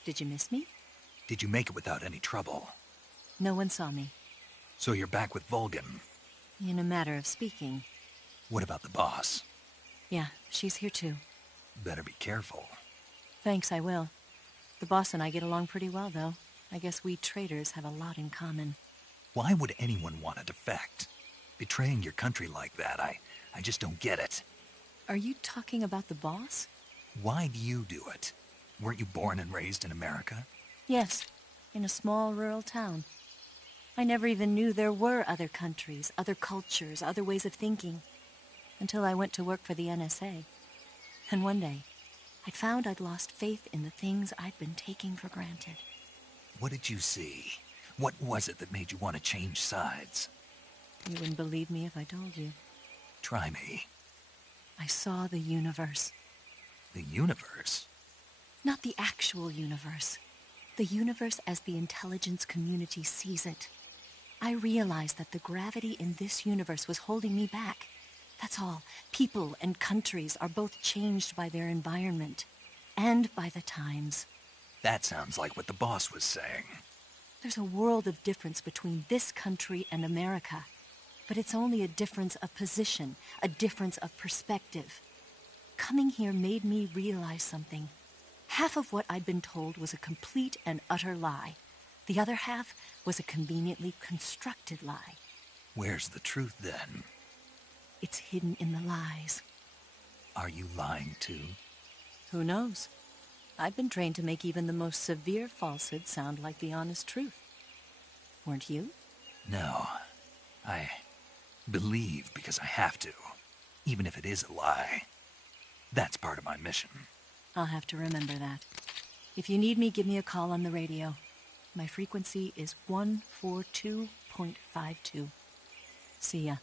Did you miss me? Did you make it without any trouble? No one saw me. So you're back with Vulcan? In a matter of speaking. What about the boss? Yeah, she's here too. Better be careful. Thanks, I will. The boss and I get along pretty well, though. I guess we traders have a lot in common. Why would anyone want to defect? Betraying your country like that, I just don't get it. Are you talking about the boss? Why do you do it? Weren't you born and raised in America? Yes, in a small rural town. I never even knew there were other countries, other cultures, other ways of thinking, until I went to work for the NSA. And one day, I found I'd lost faith in the things I'd been taking for granted. What did you see? What was it that made you want to change sides? You wouldn't believe me if I told you. Try me. I saw the universe. The universe? Not the actual universe. The universe as the intelligence community sees it. I realized that the gravity in this universe was holding me back. That's all. People and countries are both changed by their environment and by the times. That sounds like what the boss was saying. There's a world of difference between this country and America. But it's only a difference of position, a difference of perspective. Coming here made me realize something. Half of what I'd been told was a complete and utter lie. The other half was a conveniently constructed lie. Where's the truth, then? It's hidden in the lies. Are you lying, too? Who knows? I've been trained to make even the most severe falsehood sound like the honest truth. Weren't you? No. I believe because I have to, even if it is a lie. That's part of my mission. I'll have to remember that. If you need me, give me a call on the radio. My frequency is 142.52. See ya.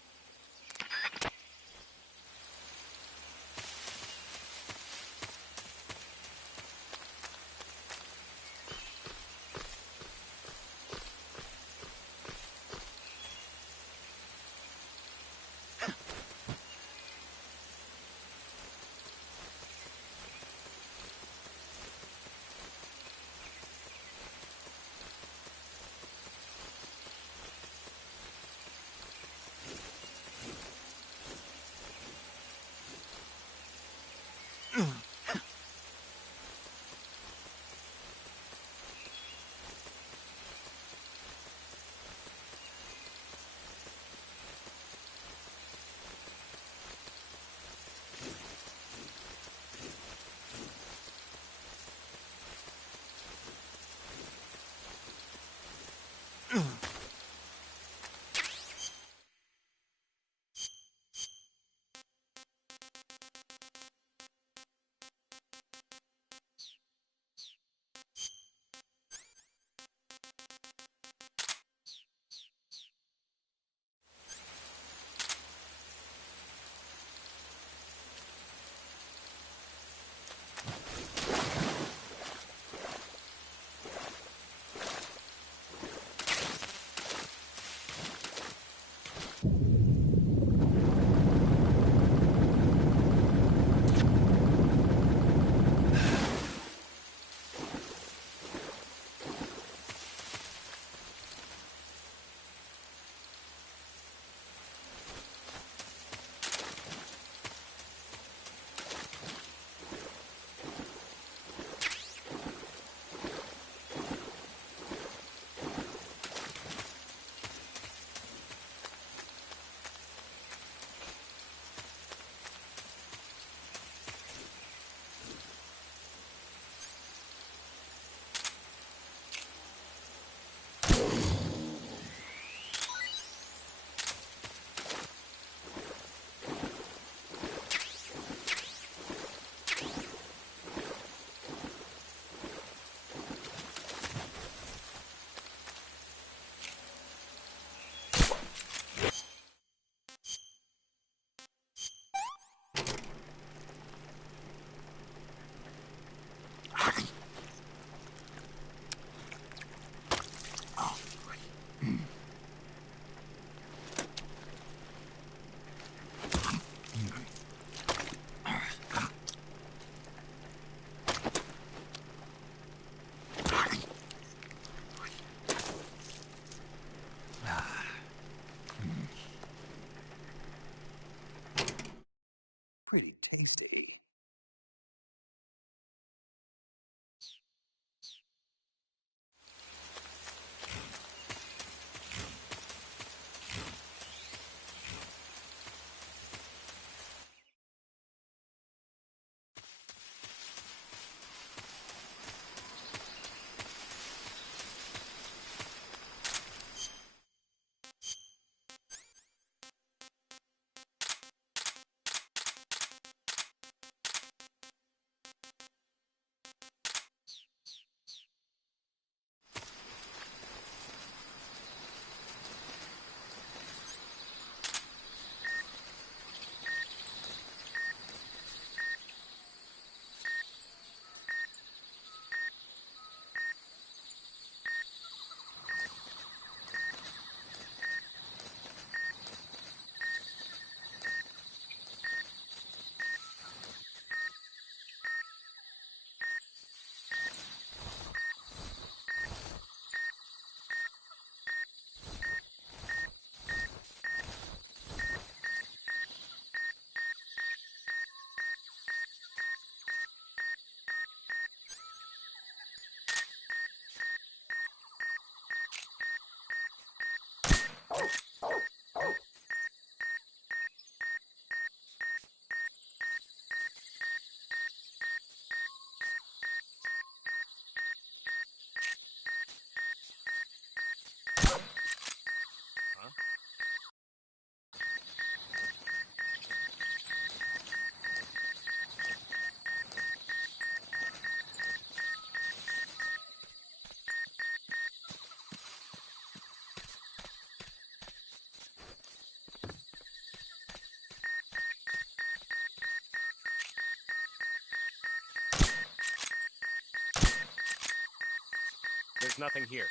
There's nothing here.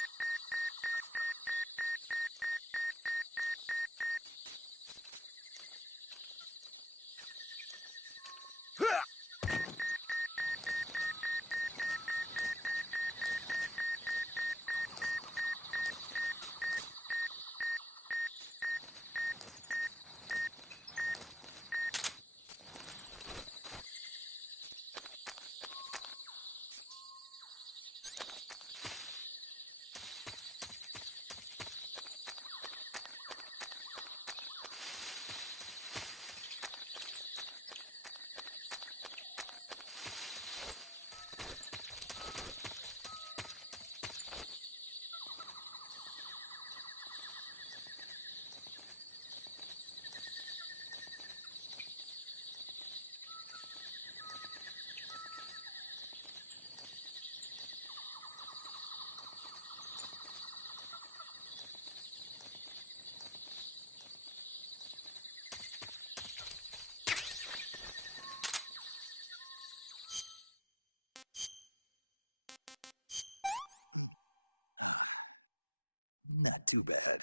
Not too bad.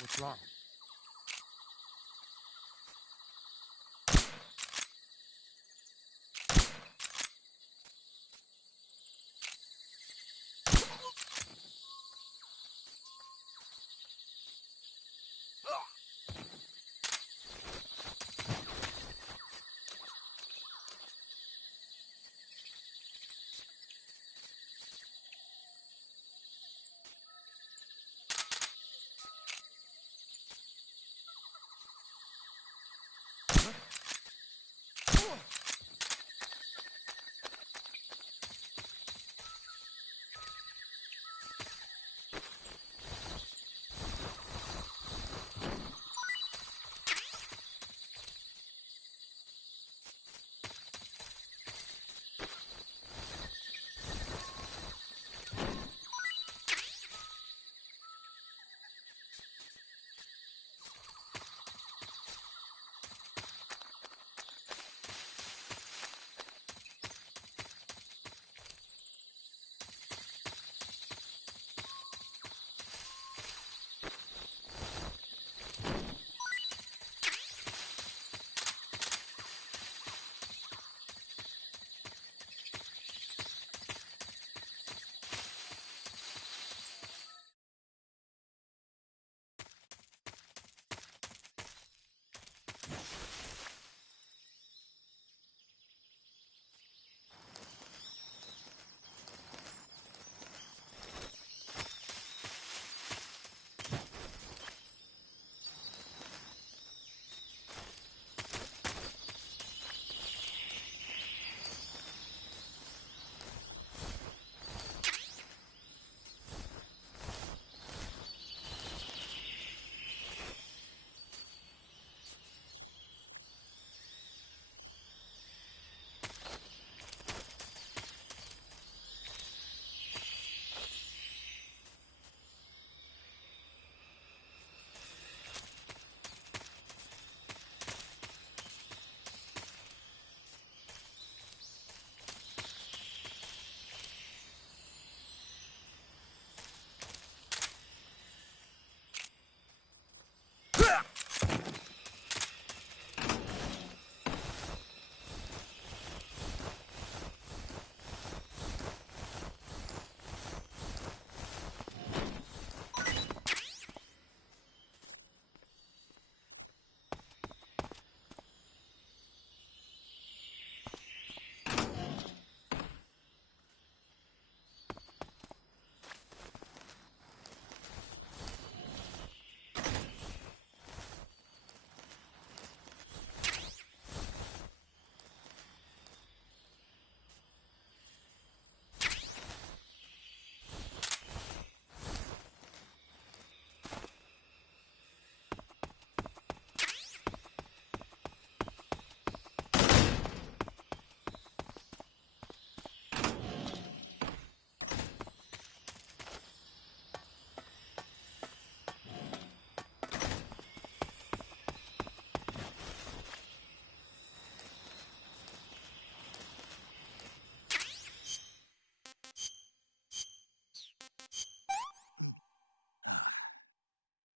What's wrong?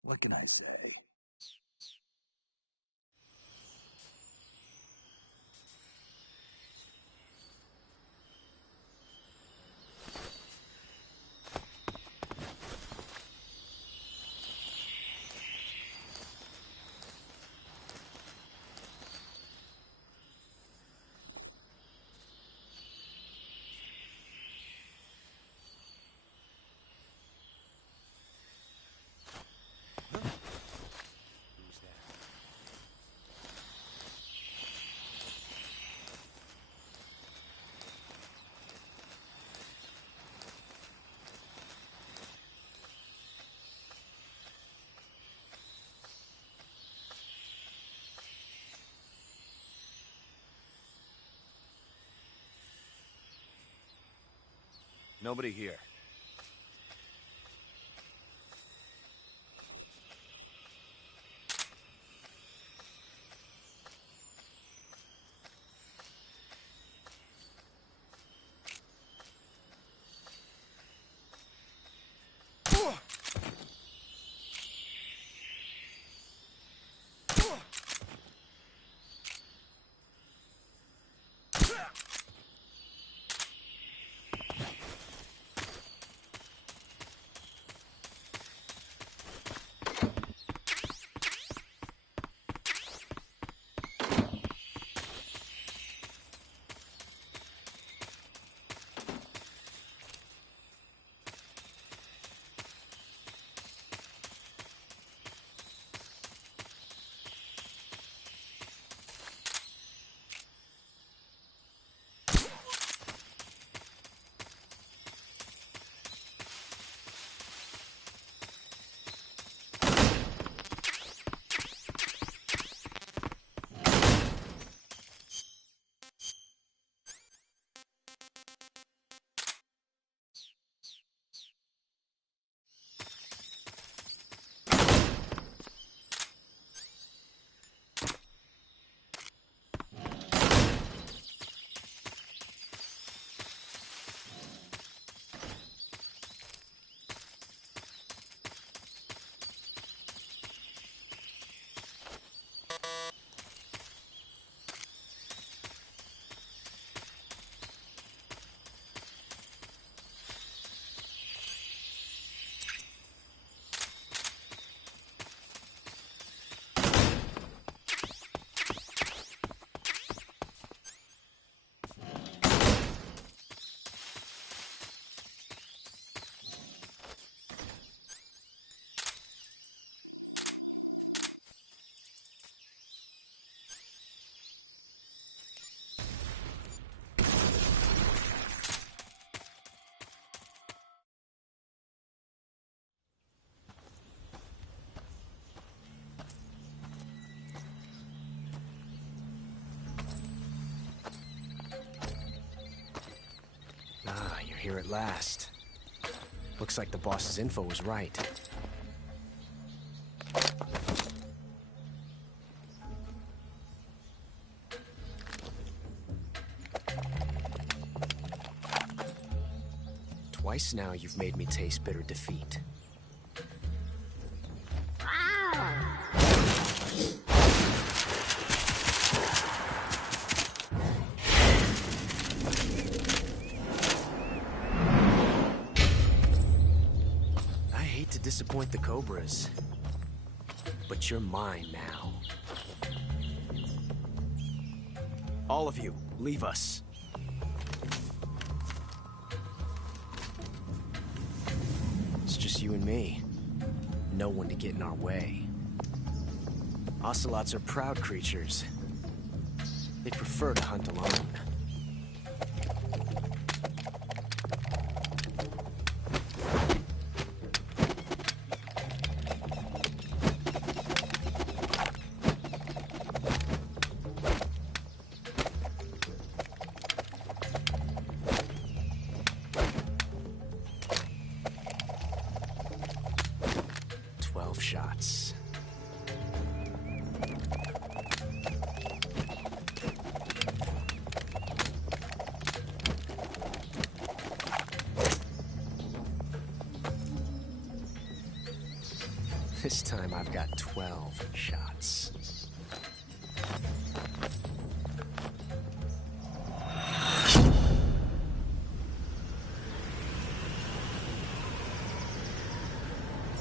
What can I say? Who's that? Nobody here. Ah, you're here at last. Looks like the boss's info was right. Twice now you've made me taste bitter defeat. I hate to disappoint the Cobras, but you're mine now. All of you, leave us. It's just you and me. No one to get in our way. Ocelots are proud creatures. They prefer to hunt alone. Shots. This time I've got 12 shots.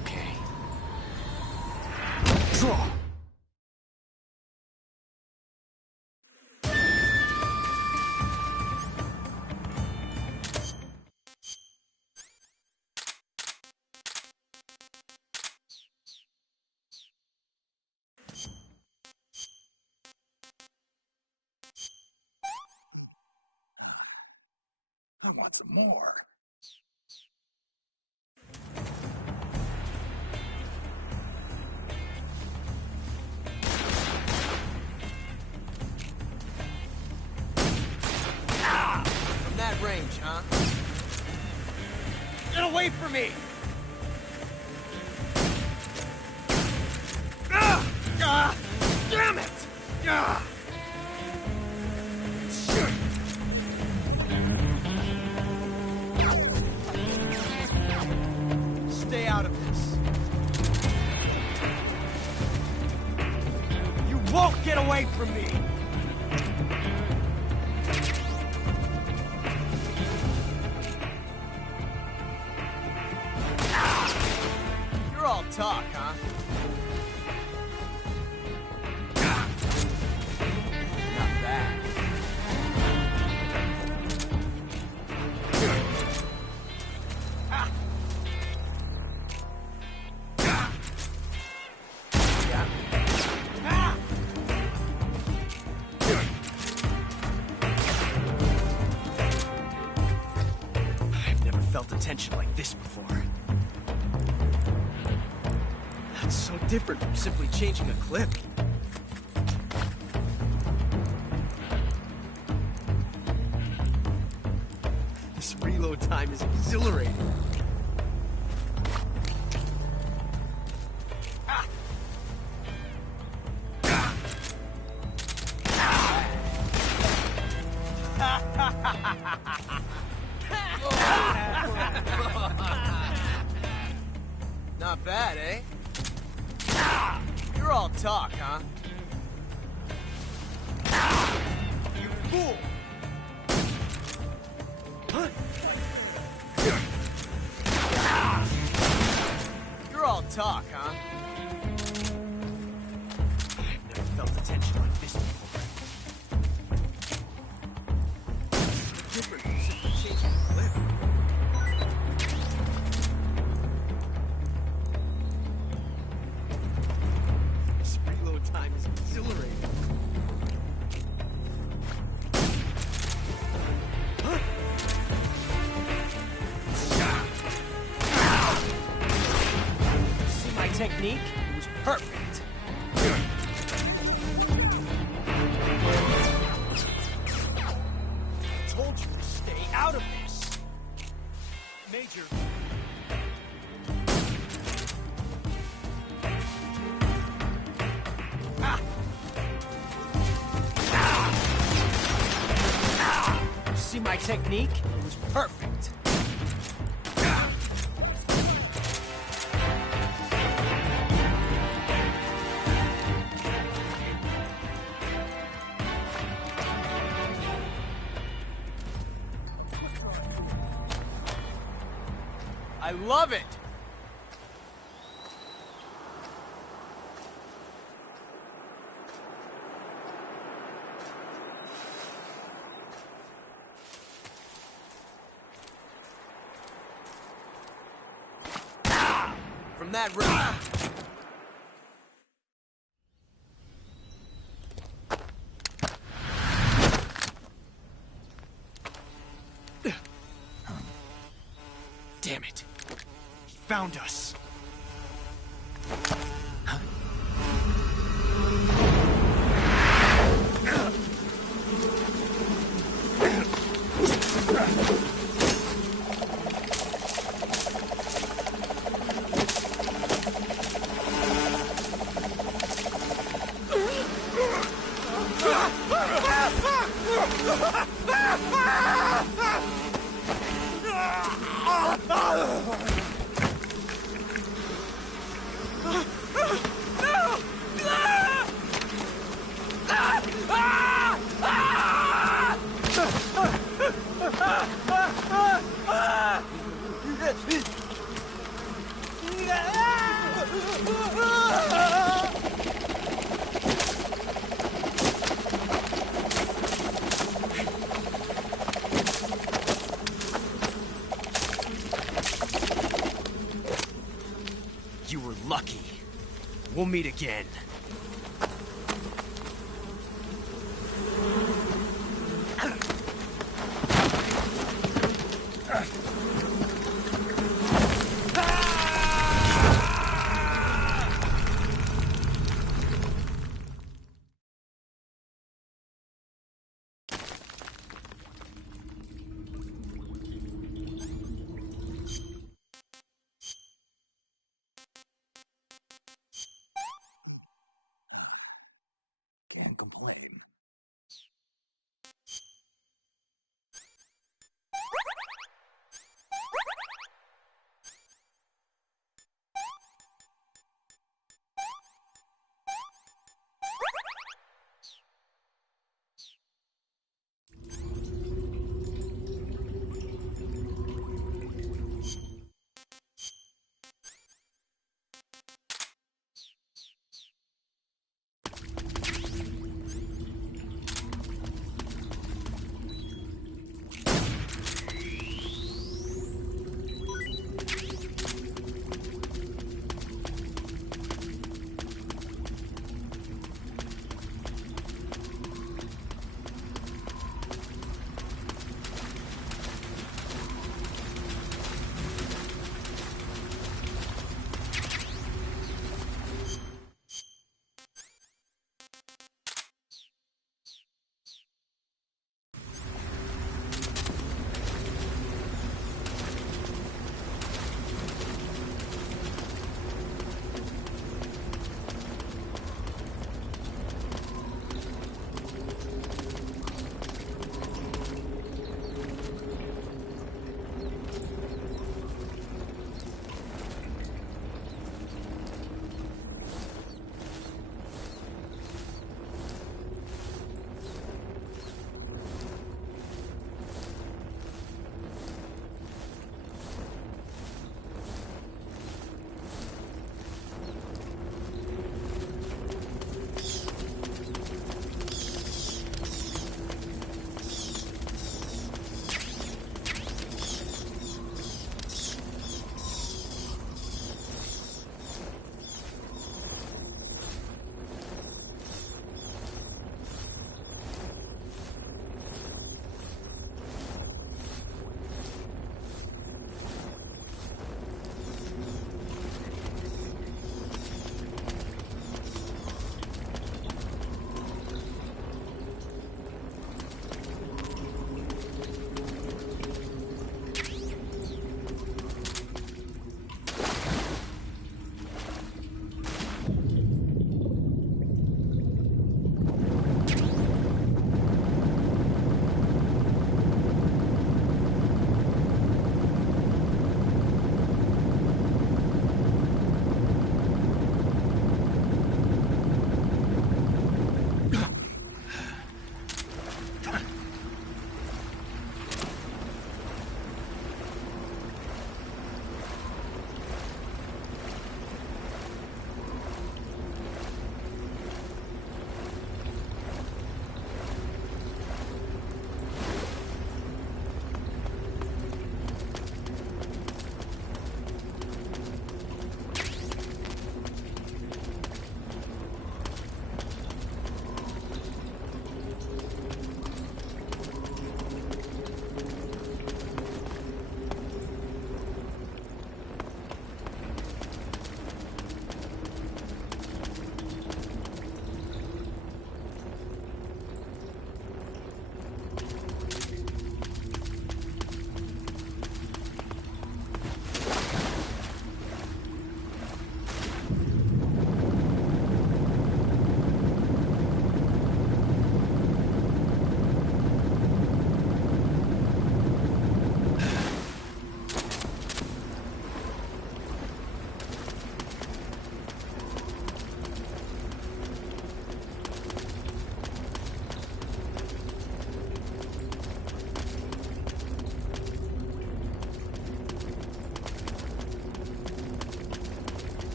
Okay. Draw! I want some more. From that range, huh? Get away from me! Damn it! Shit! Stay out of this. You won't get away from me! You're all talk, huh? Not bad. I've never felt a tension like this before. That's so different from simply changing a clip. This reload time is exhilarating. Not bad, eh? You're all talk, huh? You fool! You're all talk, huh? I've never felt a tension like this before. It's different from simply changing the clip. This reload time is exhilarating. See my technique? It was perfect. I told you to stay out of this. Major. See my technique? It was perfect. I love it! From that range. Damn it. He found us. You were lucky. We'll meet again. Can't complain.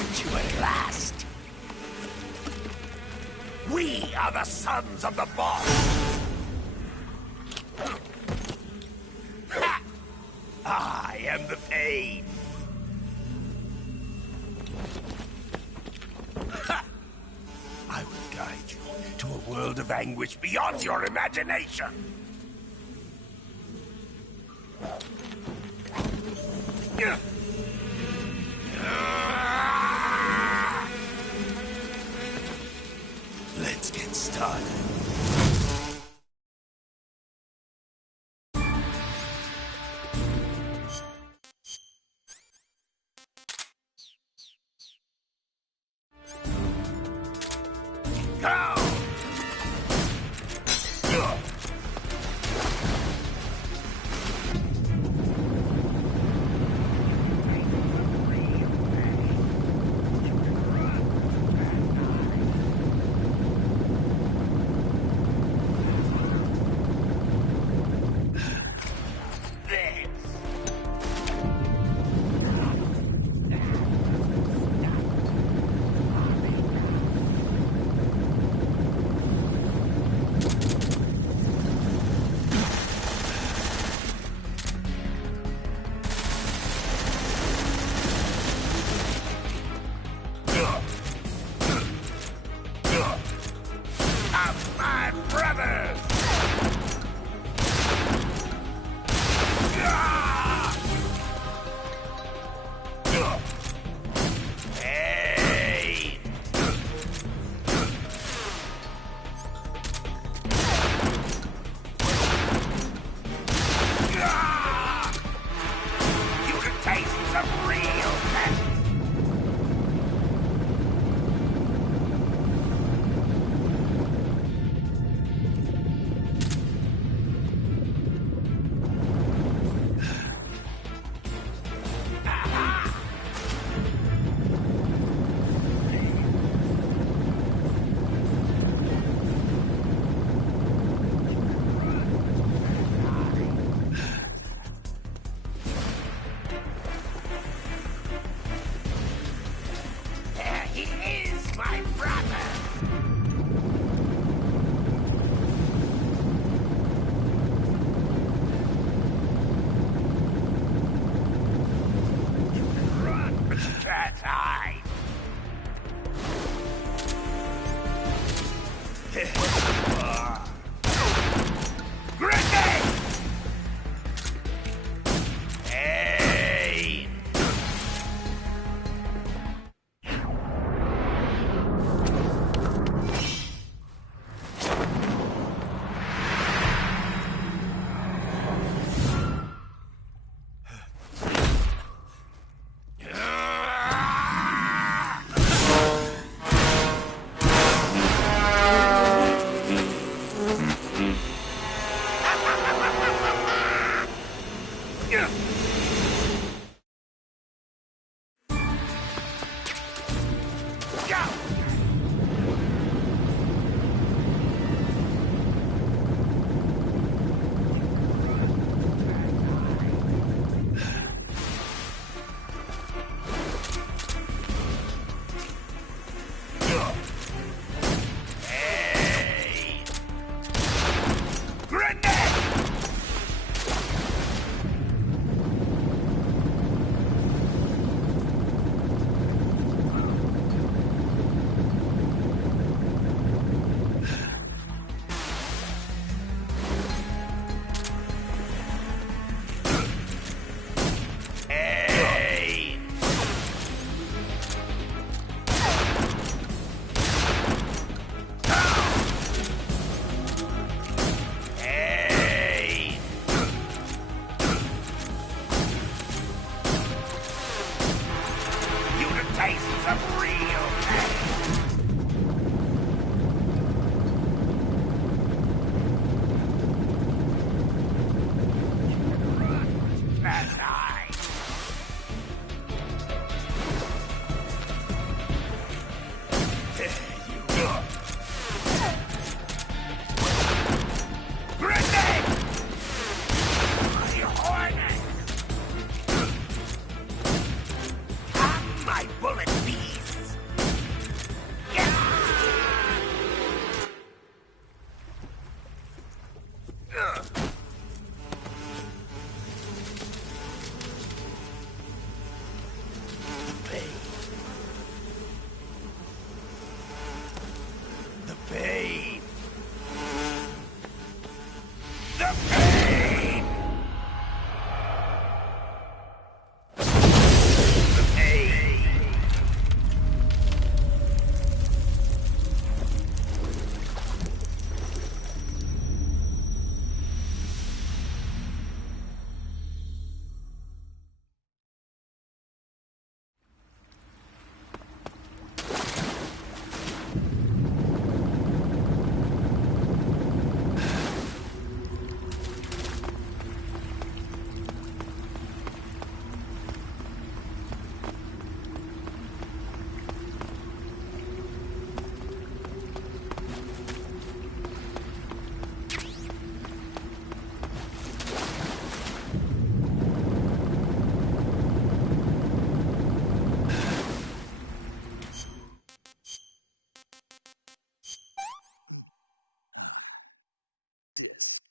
found you at last. We are the sons of the boss. Ha! I am the pain. Ha! I will guide you to a world of anguish beyond your imagination. Let's get started. Go!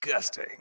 Disgusting.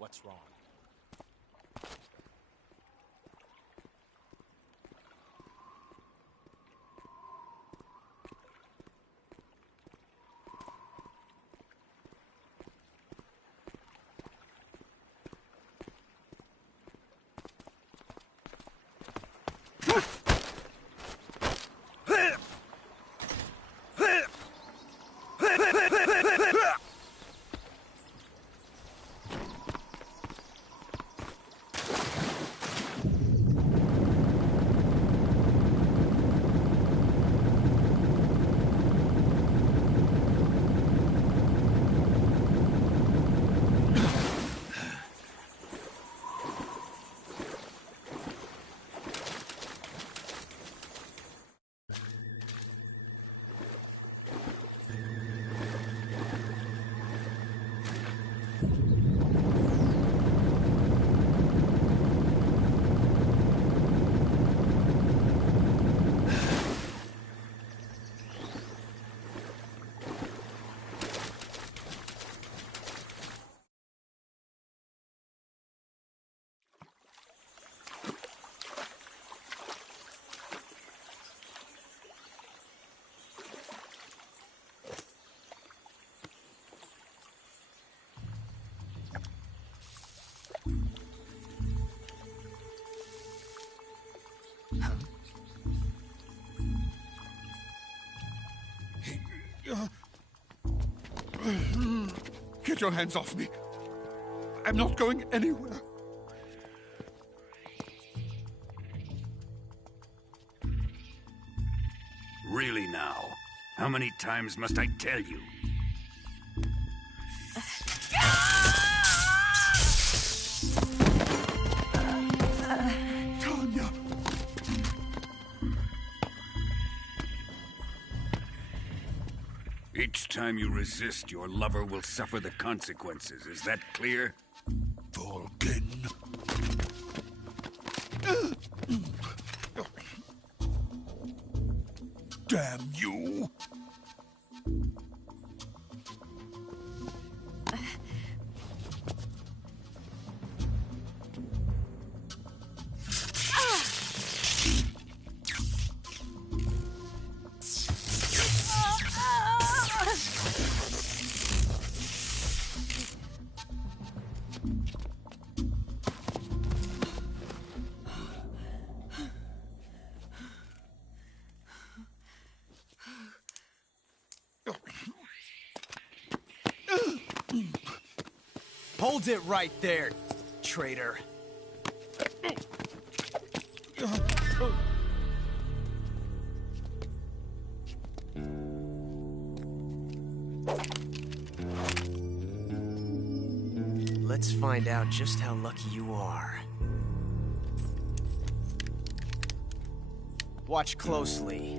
What's wrong? Get your hands off me. I'm not going anywhere. Really now? How many times must I tell you? Tanya! Each time you resist, your lover will suffer the consequences. Is that clear? Vulcan. Damn you! Hold it right there, traitor. Let's find out just how lucky you are. Watch closely.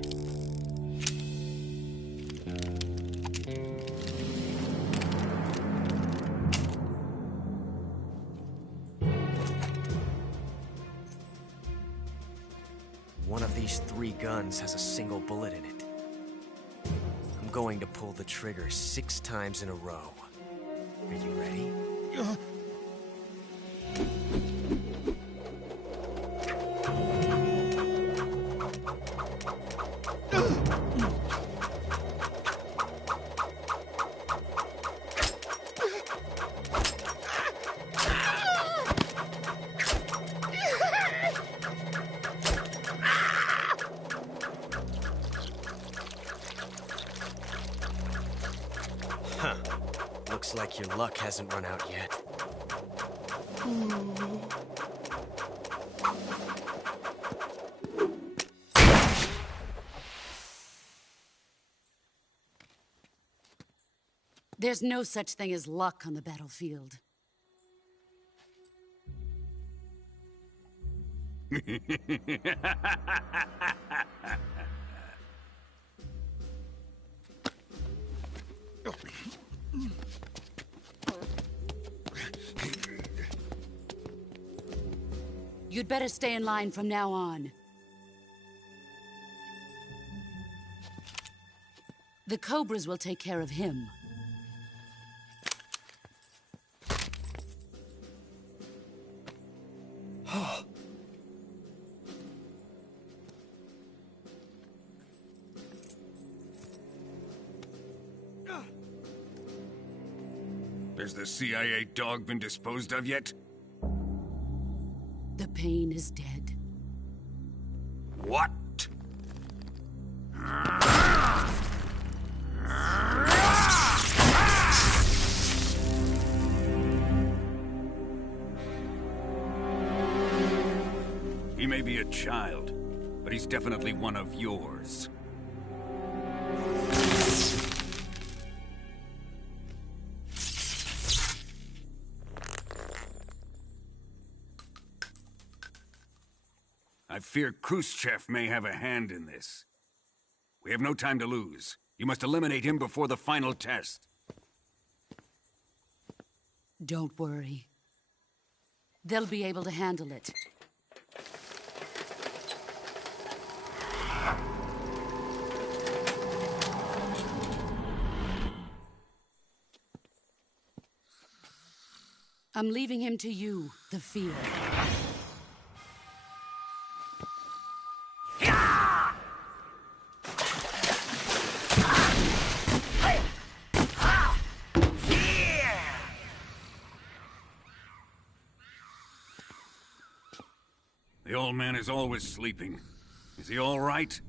One of these 3 guns has a single bullet in it. I'm going to pull the trigger 6 times in a row. Are you ready? Huh. Looks like your luck hasn't run out yet. There's no such thing as luck on the battlefield. You'd better stay in line from now on. The Cobras will take care of him. Has the CIA dog been disposed of yet? The pain is dead. What? He may be a child, but he's definitely one of yours. I fear Khrushchev may have a hand in this. We have no time to lose. You must eliminate him before the final test. Don't worry. They'll be able to handle it. I'm leaving him to you, the fear. The old man is always sleeping. Is he all right?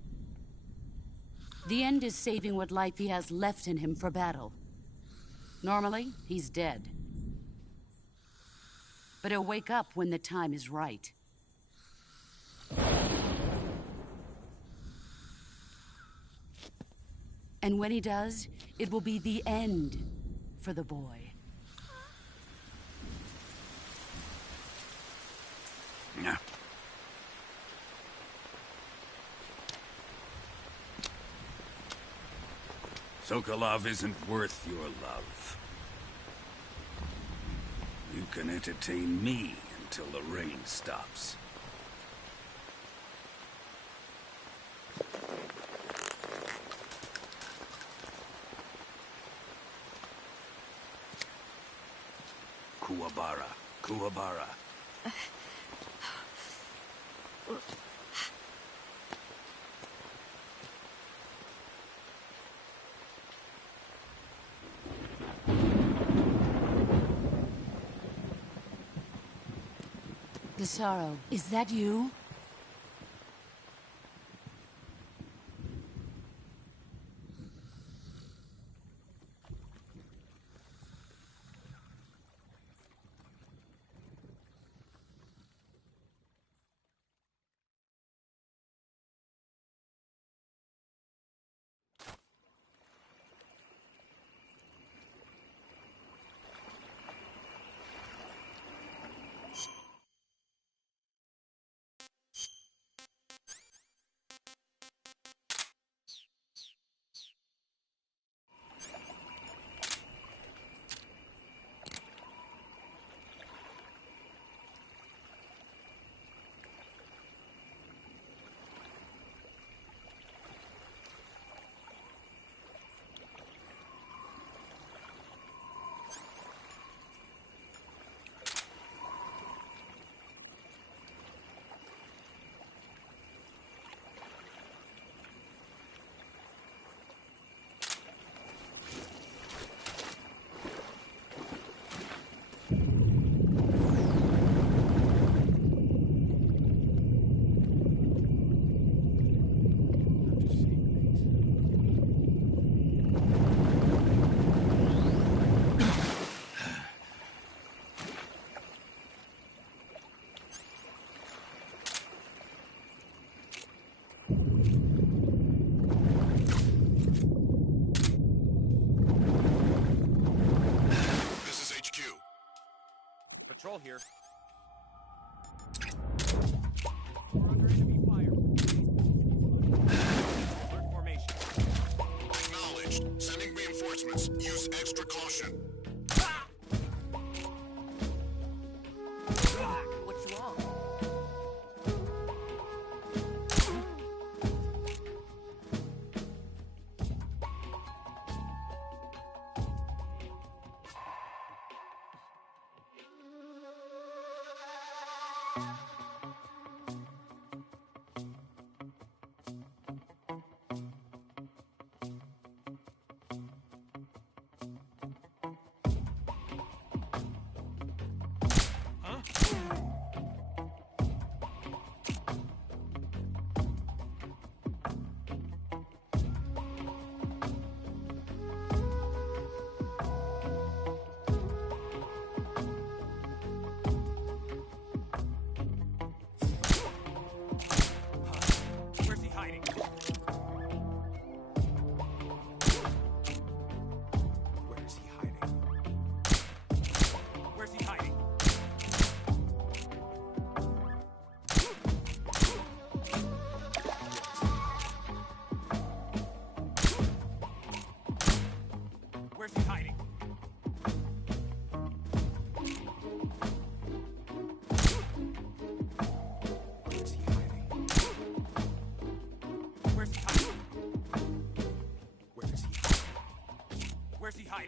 The end is saving what life he has left in him for battle. Normally, he's dead. But he'll wake up when the time is right. And when he does, it will be the end for the boy. Yeah. Sokolov isn't worth your love. You can entertain me until the rain stops. Kuwabara, Kuwabara. The sorrow, is that you? Patrol here. Alert formation. Acknowledged. Sending reinforcements. Use extra caution. What's wrong?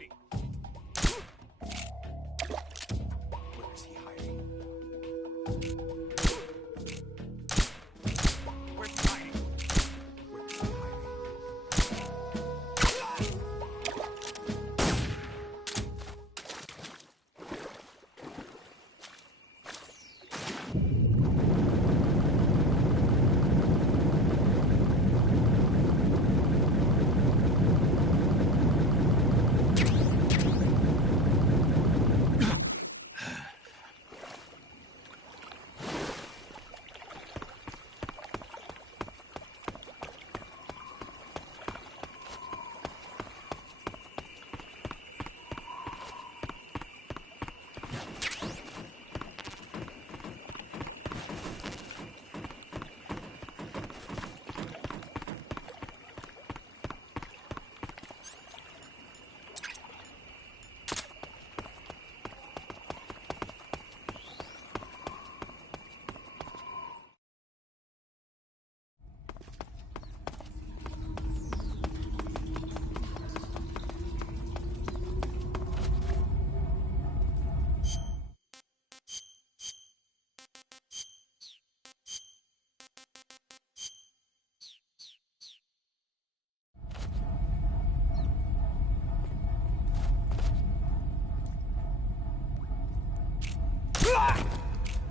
hiding? Where is he hiding? Where's he hiding? Where is he hiding?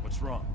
What's wrong?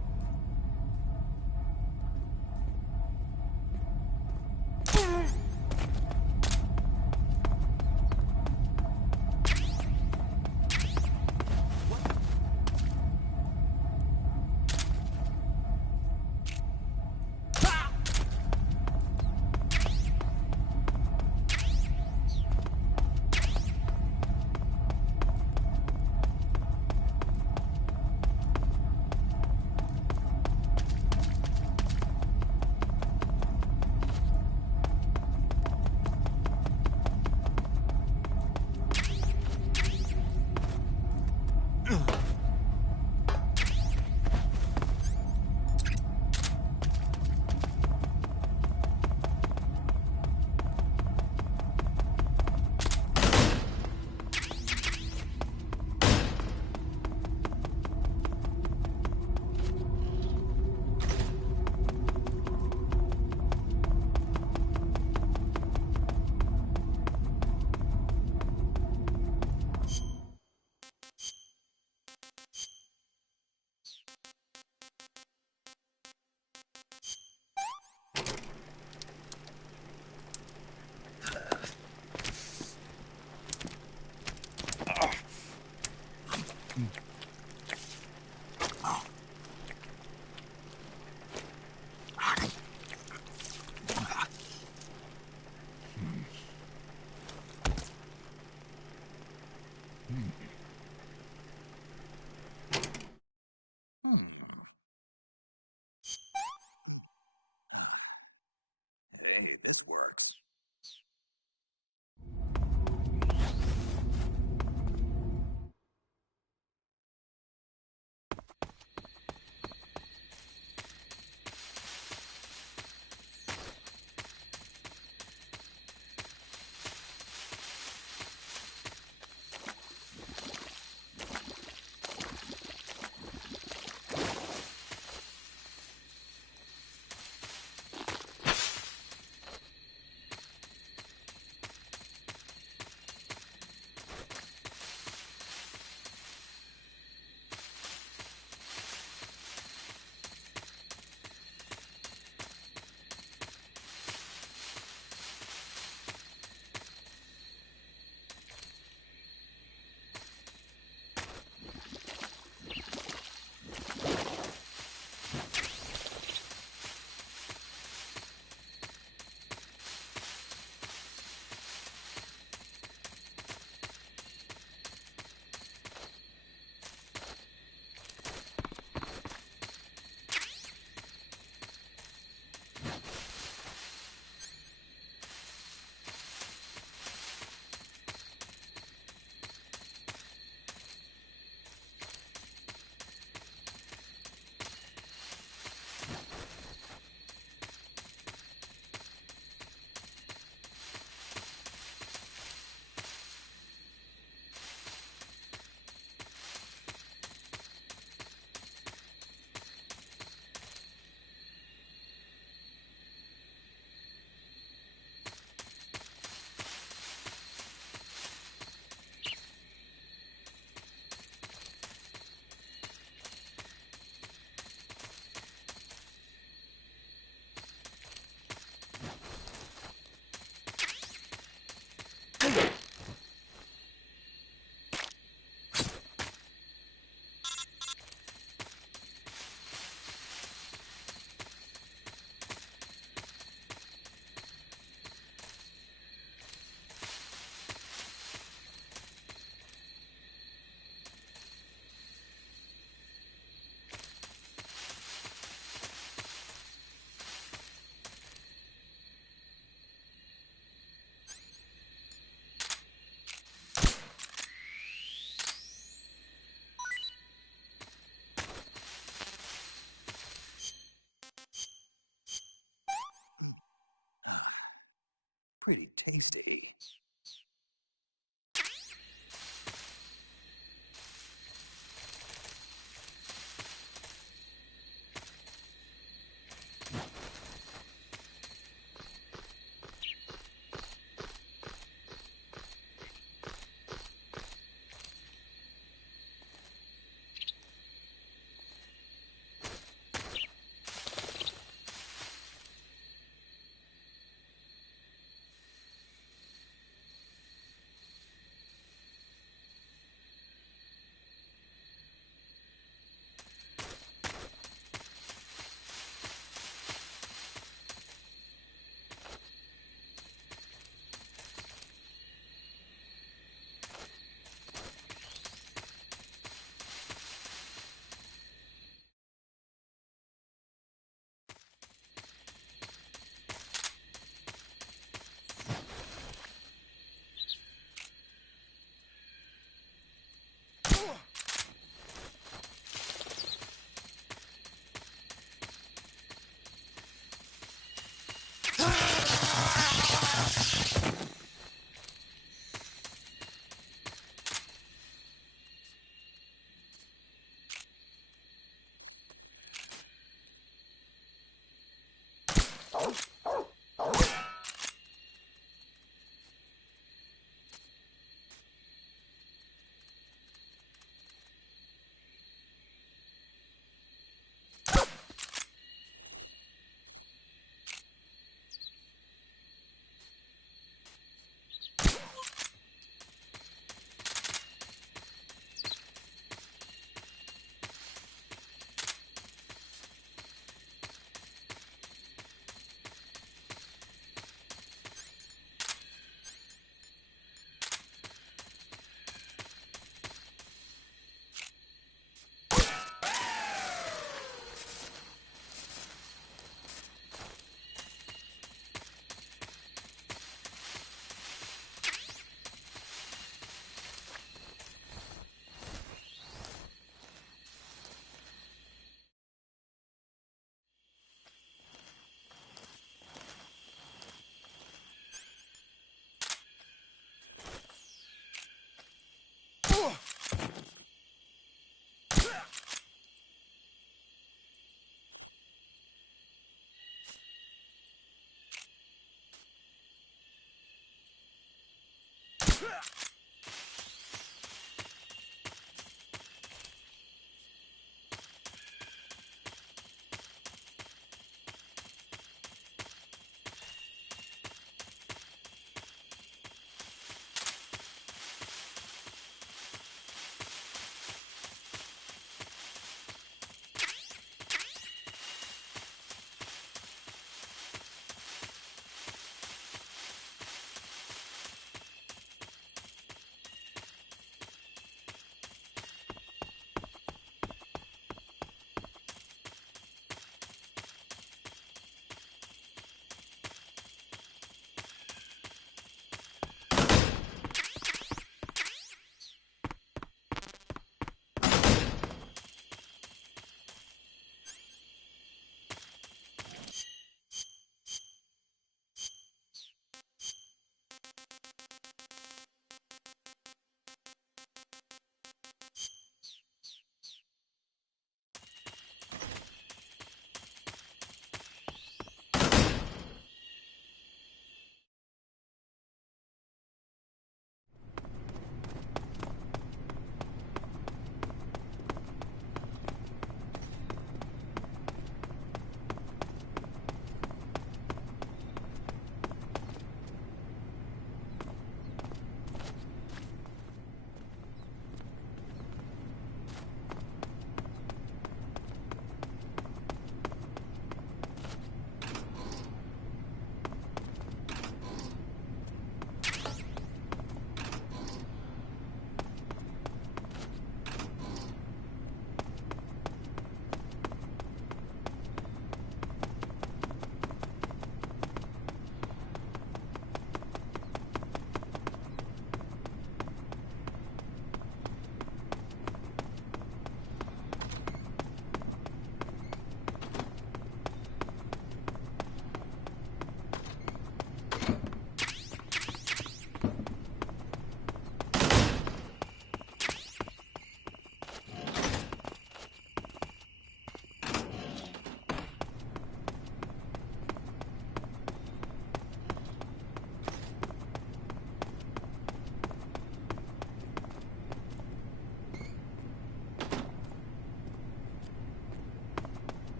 Hey, this works.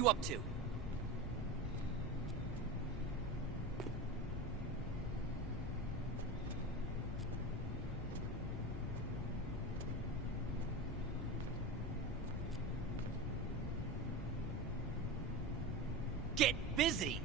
you up to? Get busy!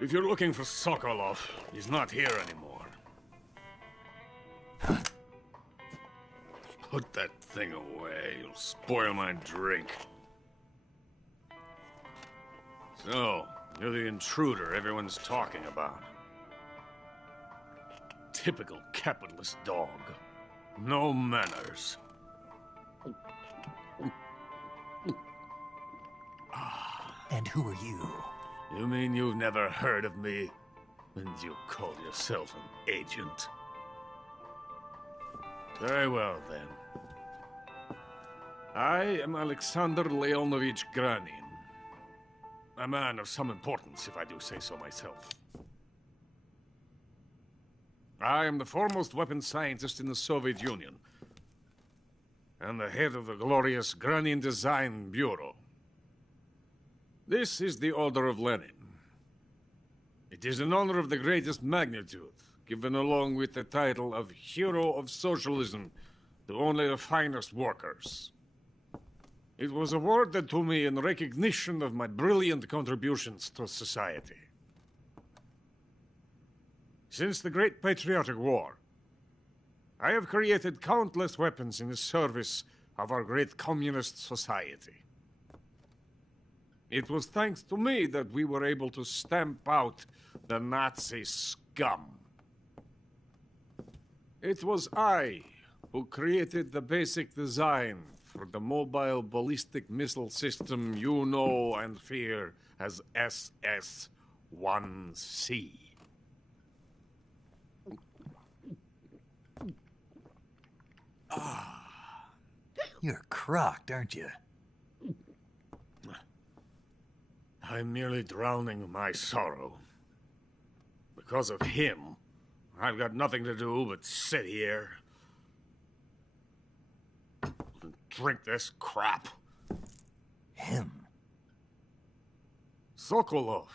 If you're looking for Sokolov, he's not here anymore. Put that thing away. You'll spoil my drink. So, you're the intruder everyone's talking about. Typical capitalist dog. No manners. And who are you? You mean you've never heard of me? And you call yourself an agent? Very well, then. I am Alexander Leonovich Granin. A man of some importance, if I do say so myself. I am the foremost weapons scientist in the Soviet Union, and the head of the glorious Granin Design Bureau. This is the Order of Lenin. It is an honor of the greatest magnitude, given along with the title of Hero of Socialism to only the finest workers. It was awarded to me in recognition of my brilliant contributions to society. Since the Great Patriotic War, I have created countless weapons in the service of our great communist society. It was thanks to me that we were able to stamp out the Nazi scum. It was I who created the basic design for the mobile ballistic missile system you know and fear as SS-1C. You're crocked, aren't you? I'm merely drowning my sorrow. Because of him, I've got nothing to do but sit here and drink this crap. Him? Sokolov.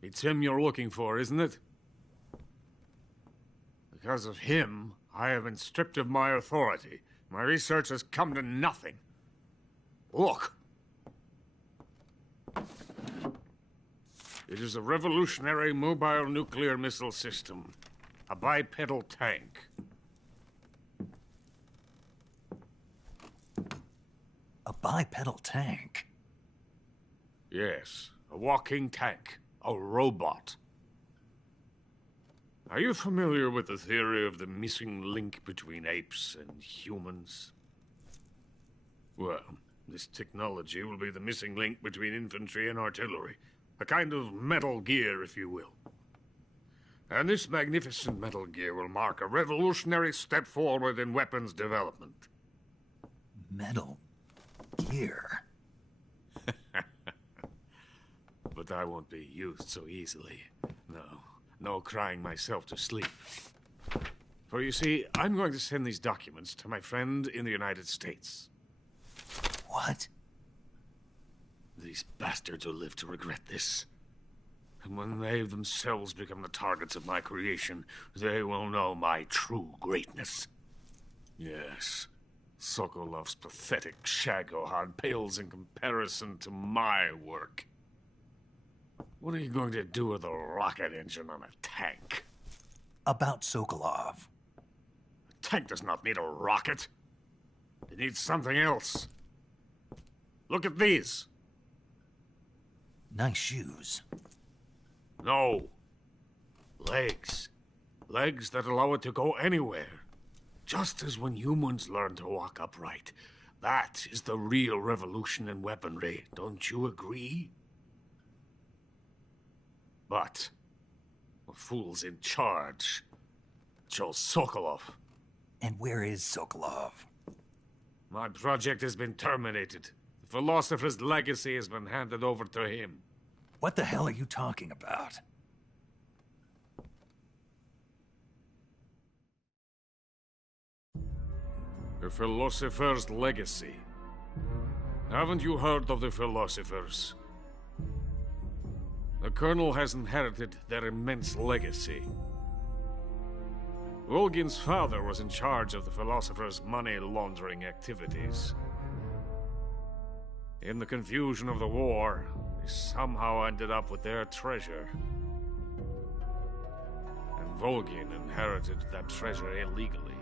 It's him you're looking for, isn't it? Because of him, I have been stripped of my authority. My research has come to nothing. Look. It is a revolutionary mobile nuclear missile system. A bipedal tank. A bipedal tank? Yes, a walking tank. A robot. Are you familiar with the theory of the missing link between apes and humans? Well, this technology will be the missing link between infantry and artillery. A kind of Metal Gear, if you will. And this magnificent Metal Gear will mark a revolutionary step forward in weapons development. Metal Gear? But I won't be used so easily. No crying myself to sleep. For you see, I'm going to send these documents to my friend in the United States. What? These bastards will live to regret this. And when they themselves become the targets of my creation, they will know my true greatness. Yes, Sokolov's pathetic Shagohod pales in comparison to my work. What are you going to do with a rocket engine on a tank? About Sokolov. A tank does not need a rocket. It needs something else. Look at these. Nice shoes. No. Legs. Legs that allow it to go anywhere. Just as when humans learn to walk upright. That is the real revolution in weaponry. Don't you agree? But the fool's in charge. Joe Sokolov. And where is Sokolov? My project has been terminated. The philosopher's legacy has been handed over to him. What the hell are you talking about? The philosopher's legacy. Haven't you heard of the philosophers? The Colonel has inherited their immense legacy. Volgin's father was in charge of the philosopher's money laundering activities. In the confusion of the war, they somehow ended up with their treasure. And Volgin inherited that treasure illegally.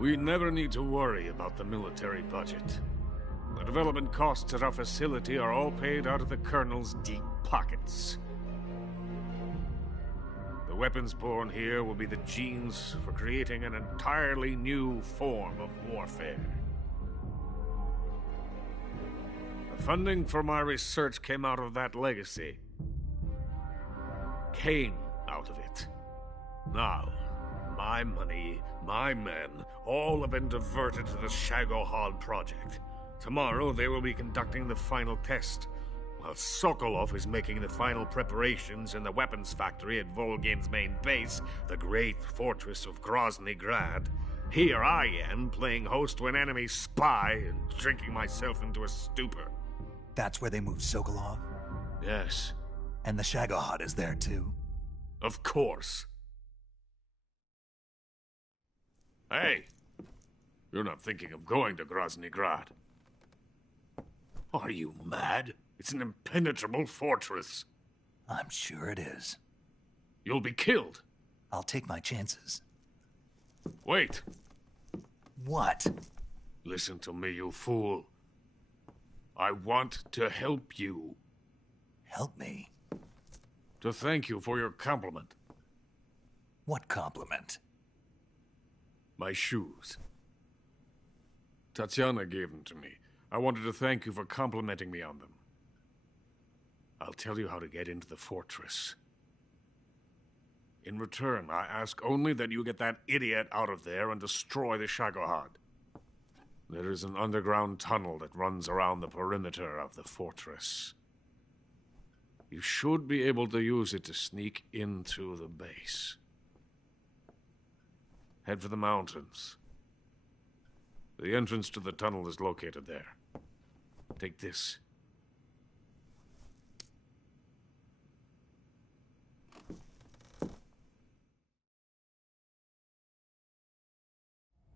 We never need to worry about the military budget. The development costs at our facility are all paid out of the Colonel's deep pockets. The weapons born here will be the genes for creating an entirely new form of warfare. The funding for my research came out of that legacy. Came out of it. Now, my money, my men, all have been diverted to the Shagohod project. Tomorrow, they will be conducting the final test, while Sokolov is making the final preparations in the weapons factory at Volgin's main base, the great fortress of Grozny Grad. Here I am, playing host to an enemy spy and drinking myself into a stupor. That's where they moved Sokolov? Yes. And the Shagohod is there, too? Of course. Hey, You're not thinking of going to Grozny Grad. Are you mad? It's an impenetrable fortress. I'm sure it is. You'll be killed. I'll take my chances. Wait. What? Listen to me, you fool. I want to help you. Help me? To thank you for your compliment. What compliment? My shoes. Tatiana gave them to me. I wanted to thank you for complimenting me on them. I'll tell you how to get into the fortress. In return, I ask only that you get that idiot out of there and destroy the Shagohod. There is an underground tunnel that runs around the perimeter of the fortress. You should be able to use it to sneak into the base. Head for the mountains. The entrance to the tunnel is located there. Take this.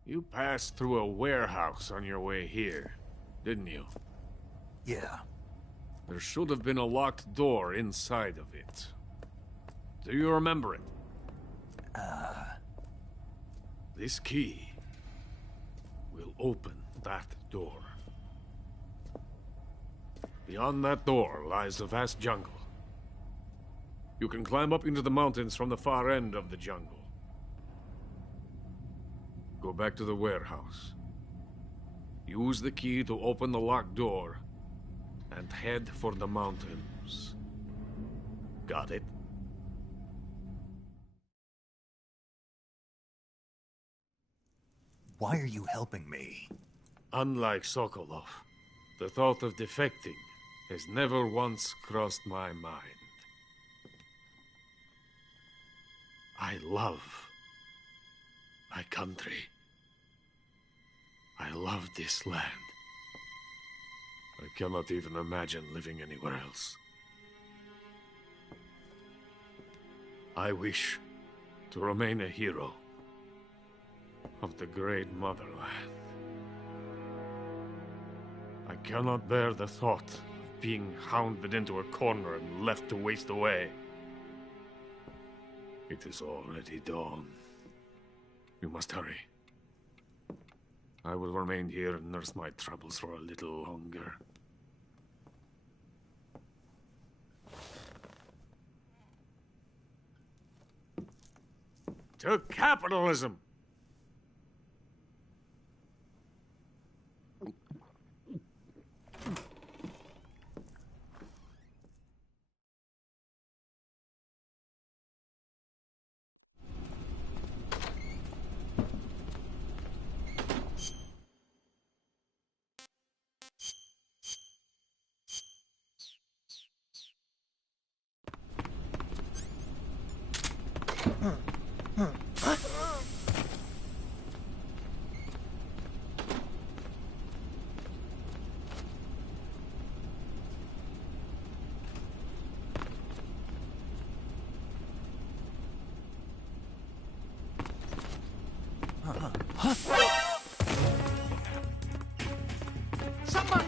You passed through a warehouse on your way here, didn't you? Yeah. There should have been a locked door inside of it. Do you remember it? This key will open that door. Beyond that door lies a vast jungle. You can climb up into the mountains from the far end of the jungle. Go back to the warehouse. Use the key to open the locked door and head for the mountains. Got it? Why are you helping me? Unlike Sokolov, the thought of defecting has never once crossed my mind. I love my country. I love this land. I cannot even imagine living anywhere else. I wish to remain a hero of the great motherland. I cannot bear the thought of being hounded into a corner and left to waste away. It is already dawn. You must hurry. I will remain here and nurse my troubles for a little longer. To capitalism! Somebody!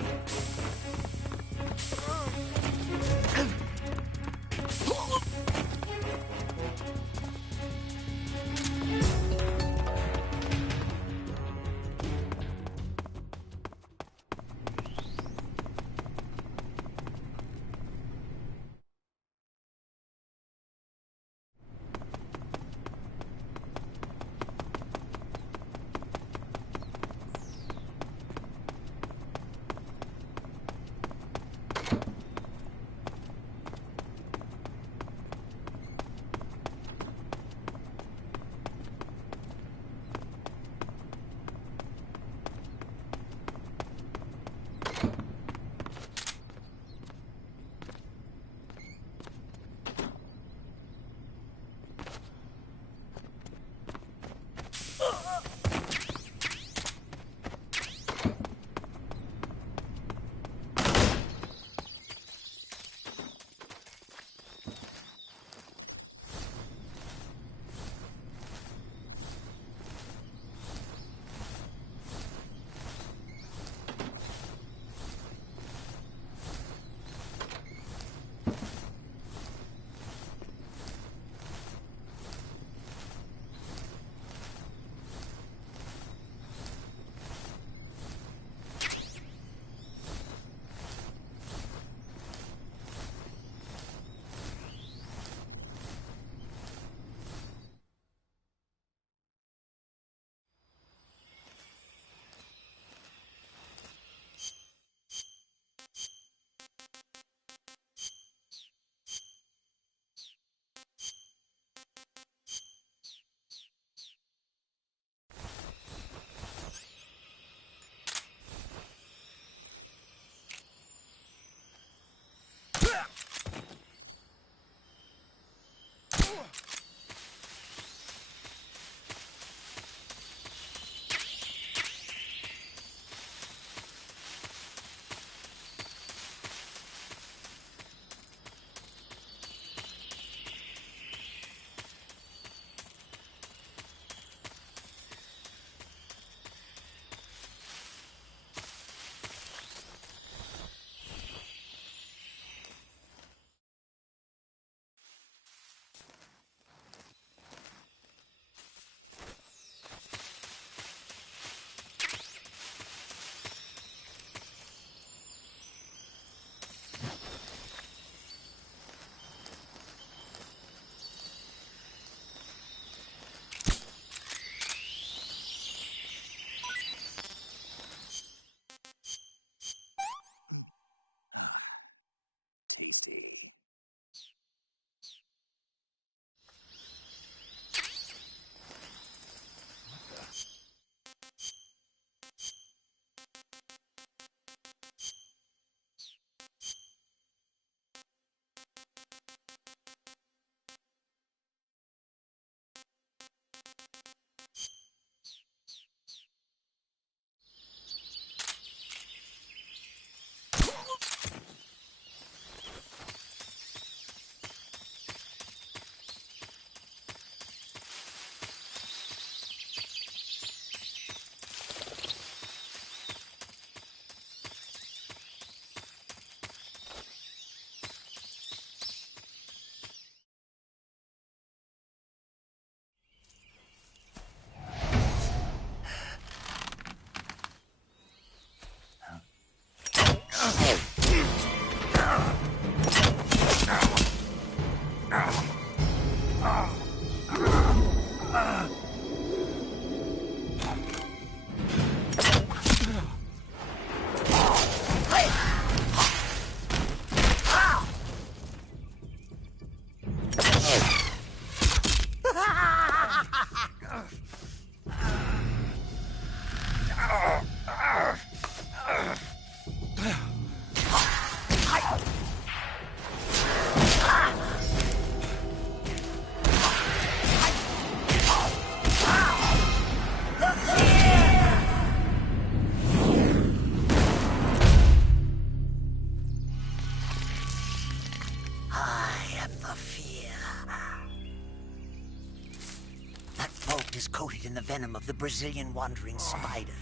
In the venom of the Brazilian wandering spider.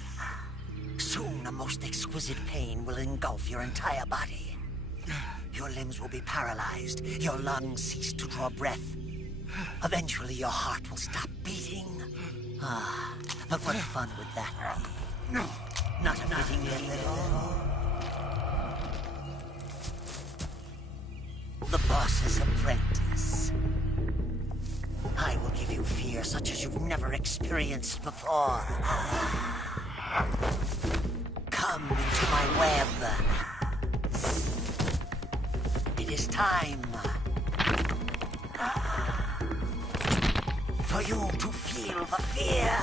Soon, a most exquisite pain will engulf your entire body. Your limbs will be paralyzed, your lungs cease to draw breath. Eventually, your heart will stop beating. Ah, but what fun would that be? Not a fitting end at all. The boss's apprentice. I will give you fear such as you've never experienced before. Come into my web. It is time for you to feel the fear.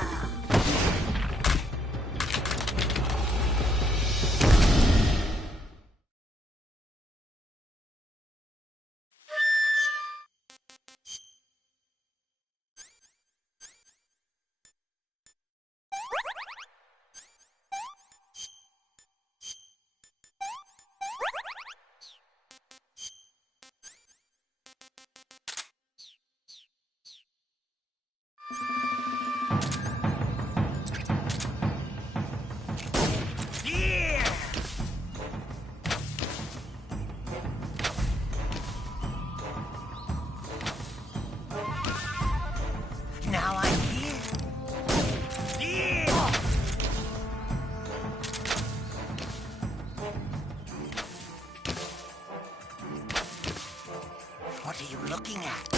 Now I'm here. What are you looking at?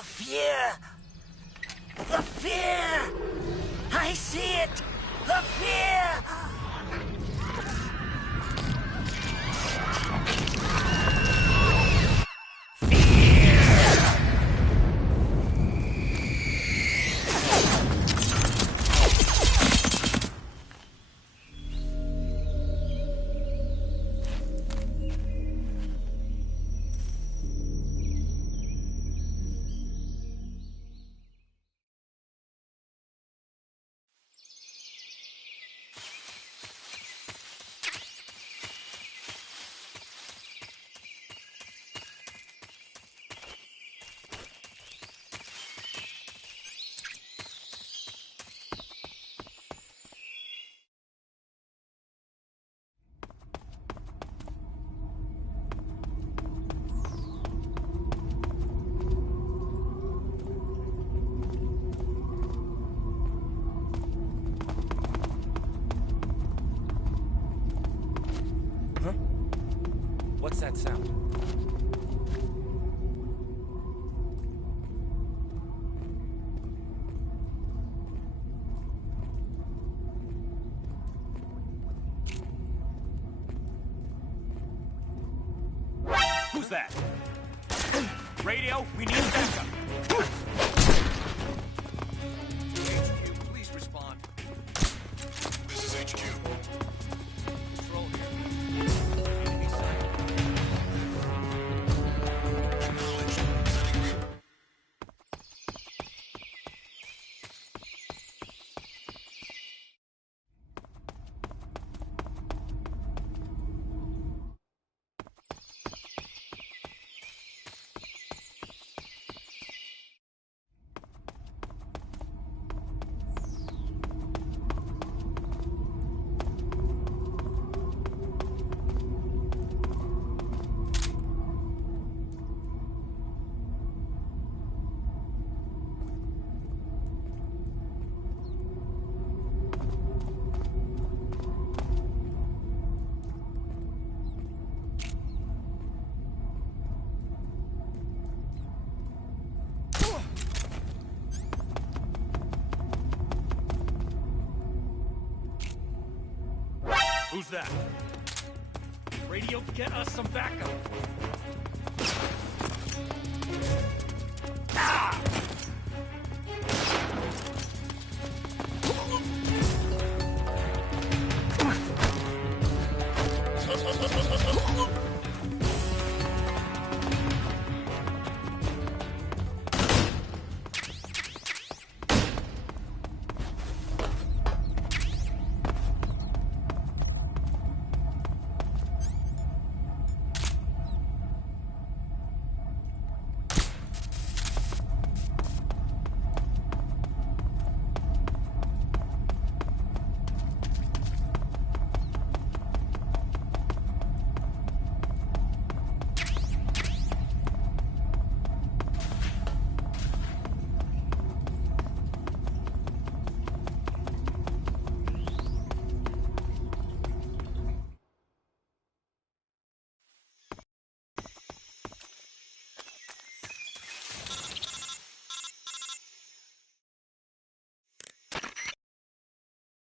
Fear! The fear! I see it! The fear! What's that sound? Who's that? Radio, we need backup. HQ, please respond. This is HQ. Control here. Enemy sighted. Acknowledged. Sending re- Who's that? Radio, get us some backup. Ah!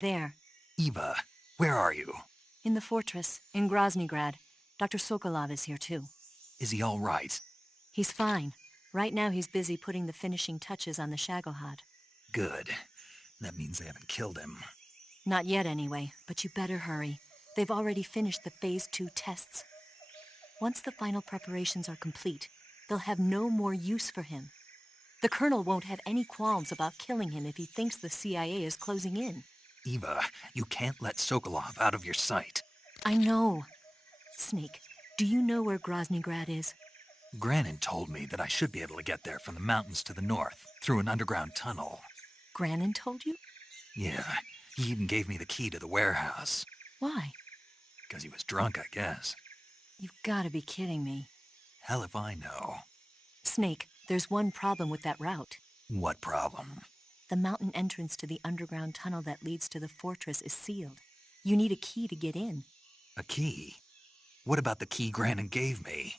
There, Eva, where are you? in the fortress, in Groznygrad. Dr. Sokolov is here too. Is he all right? He's fine. Right now he's busy putting the finishing touches on the Shagohod. Good. That means they haven't killed him. Not yet anyway, but you better hurry. They've already finished the Phase 2 tests. Once the final preparations are complete, they'll have no more use for him. The Colonel won't have any qualms about killing him if he thinks the CIA is closing in. Eva, you can't let Sokolov out of your sight. I know. Snake, do you know where Groznygrad is? Granin told me that I should be able to get there from the mountains to the north, through an underground tunnel. Granin told you? Yeah, he even gave me the key to the warehouse. Why? Because he was drunk, I guess. You've got to be kidding me. Hell if I know. Snake, there's one problem with that route. What problem? The mountain entrance to the underground tunnel that leads to the fortress is sealed. You need a key to get in. A key? What about the key Granin gave me?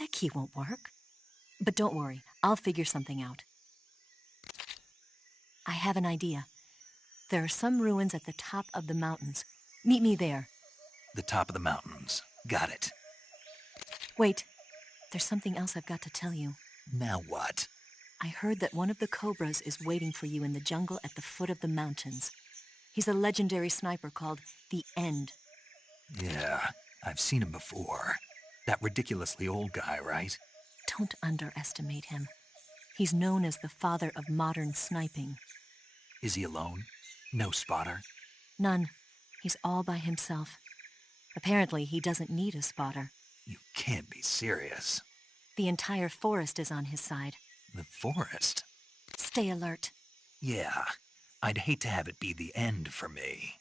That key won't work. But don't worry, I'll figure something out. I have an idea. There are some ruins at the top of the mountains. Meet me there. The top of the mountains. Got it. Wait, there's something else I've got to tell you. Now what? I heard that one of the Cobras is waiting for you in the jungle at the foot of the mountains. He's a legendary sniper called the End. Yeah, I've seen him before. That ridiculously old guy, right? Don't underestimate him. He's known as the father of modern sniping. Is he alone? No spotter? None. He's all by himself. Apparently, he doesn't need a spotter. You can't be serious. The entire forest is on his side. The forest? Stay alert. Yeah, I'd hate to have it be the end for me.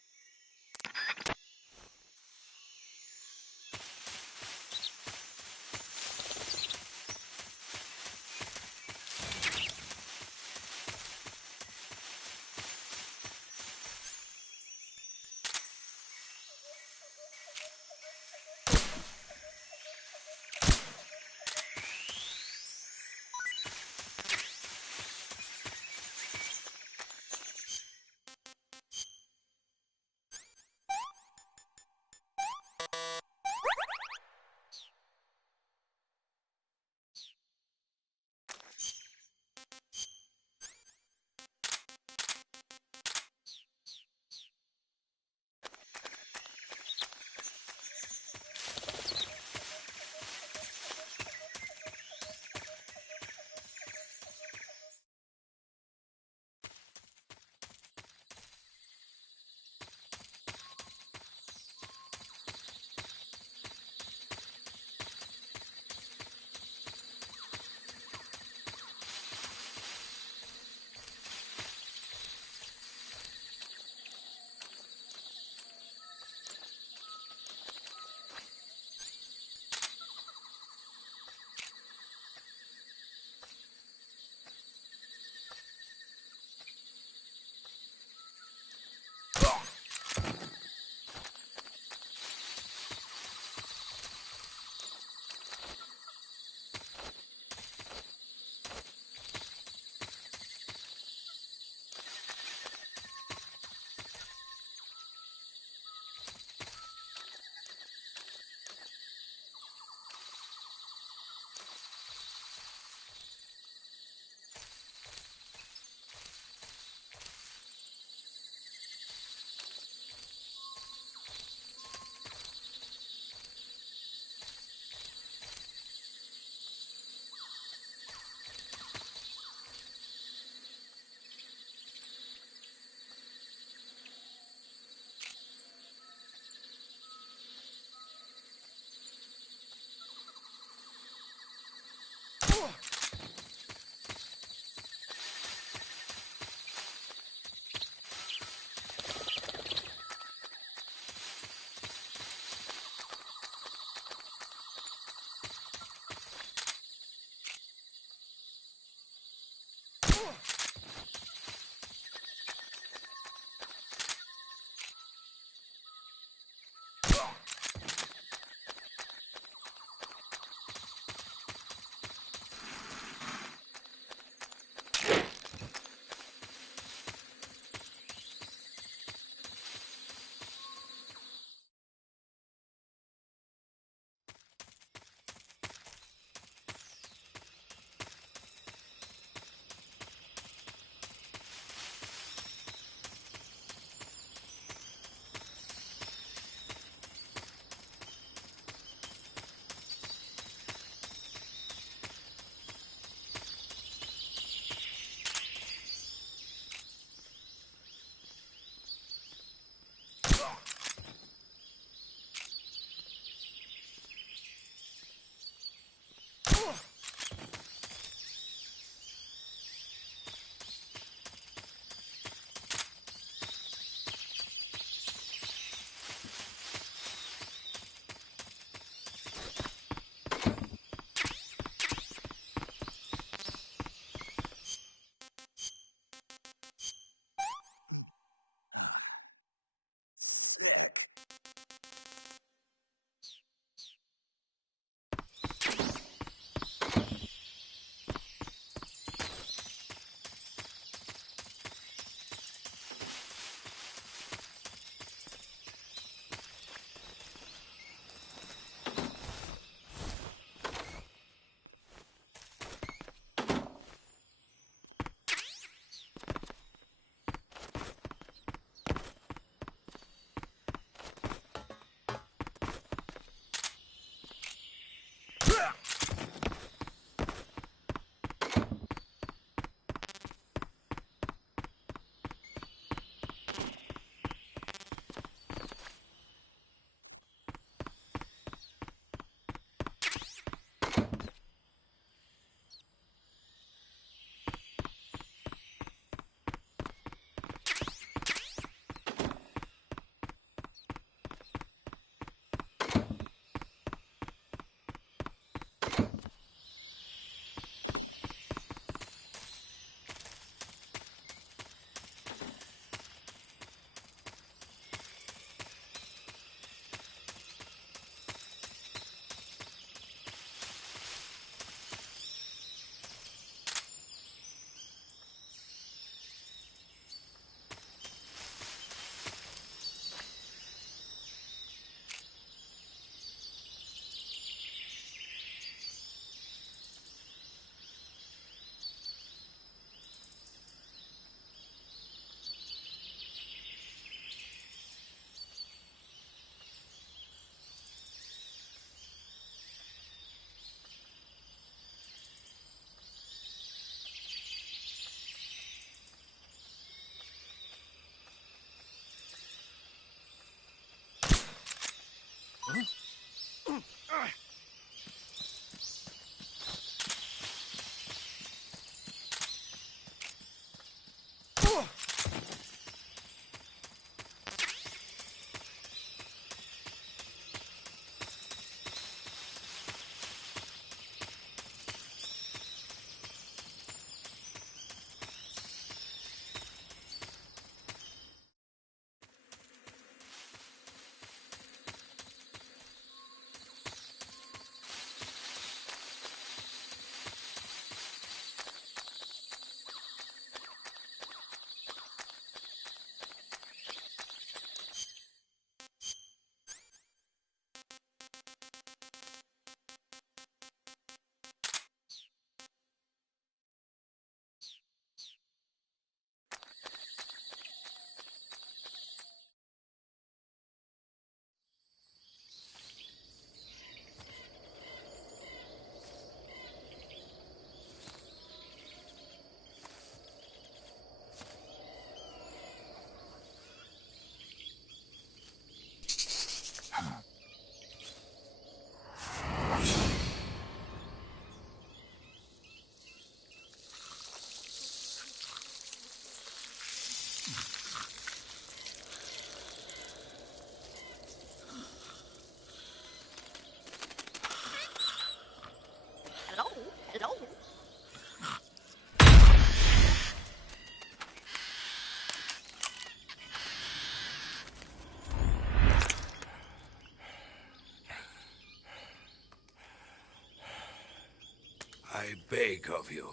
I beg of you,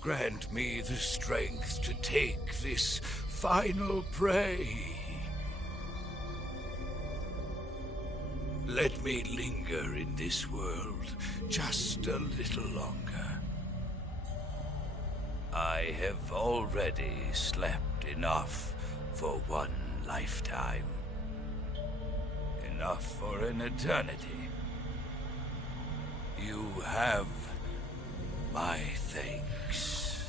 grant me the strength to take this final prey. Let me linger in this world just a little longer. I have already slept enough for one lifetime. Enough for an eternity. You have my thanks.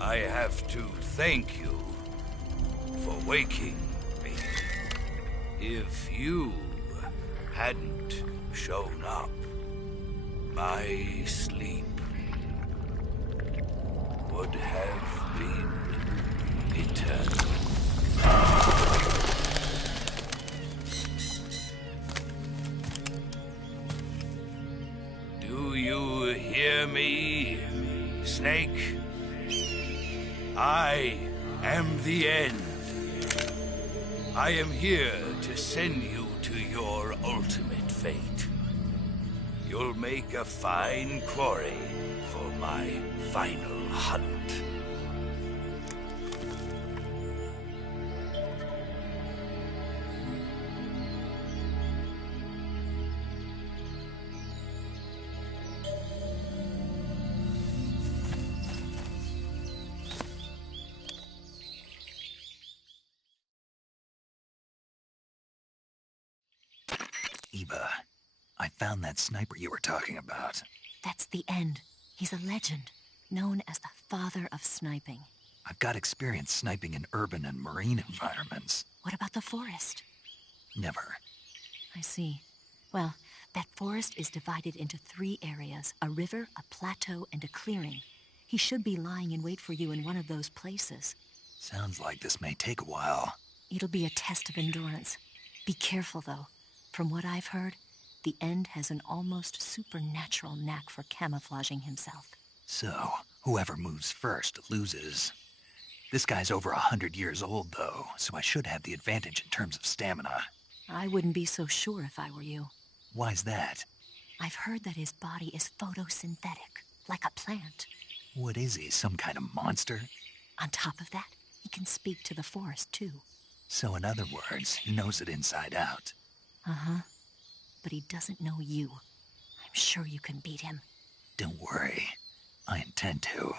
I have to thank you for waking me. If you hadn't shown up, my sleep would have been eternal. Do you hear me, Snake? I am the end. I am here to send you to your ultimate fate. You'll make a fine quarry for my final hunt. Eva, I found that sniper you were talking about. That's the end. He's a legend, known as the father of sniping. I've got experience sniping in urban and marine environments. What about the forest? Never. I see. Well, that forest is divided into 3 areas, a river, a plateau, and a clearing. He should be lying in wait for you in one of those places. Sounds like this may take a while. It'll be a test of endurance. Be careful, though. From what I've heard, the End has an almost supernatural knack for camouflaging himself. So, whoever moves first loses. This guy's over 100 years old, though, so I should have the advantage in terms of stamina. I wouldn't be so sure if I were you. Why's that? I've heard that his body is photosynthetic, like a plant. What is he, some kind of monster? On top of that, he can speak to the forest, too. So in other words, he knows it inside out. Uh-huh. But he doesn't know you. I'm sure you can beat him. Don't worry. I intend to.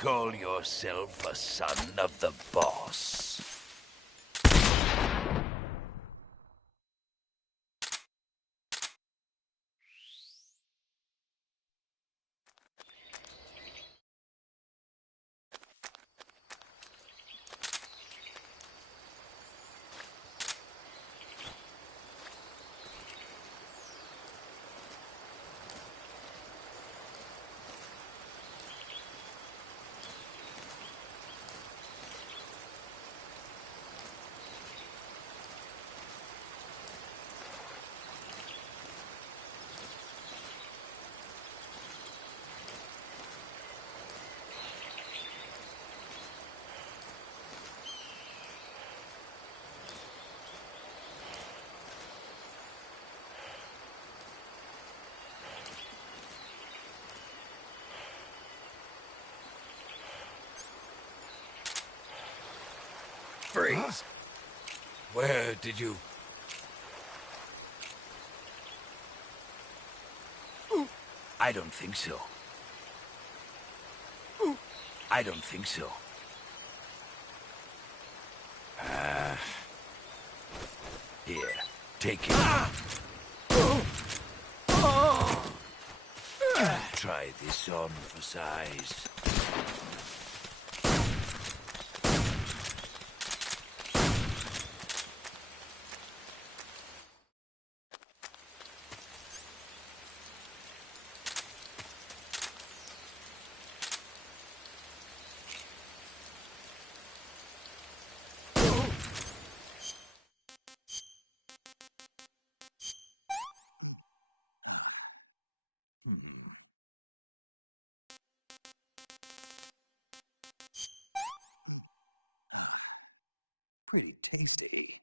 call yourself a son of the boss? Freeze. Where did you... I don't think so. I don't think so. Here, take it. Try this on for size. Pretty tasty.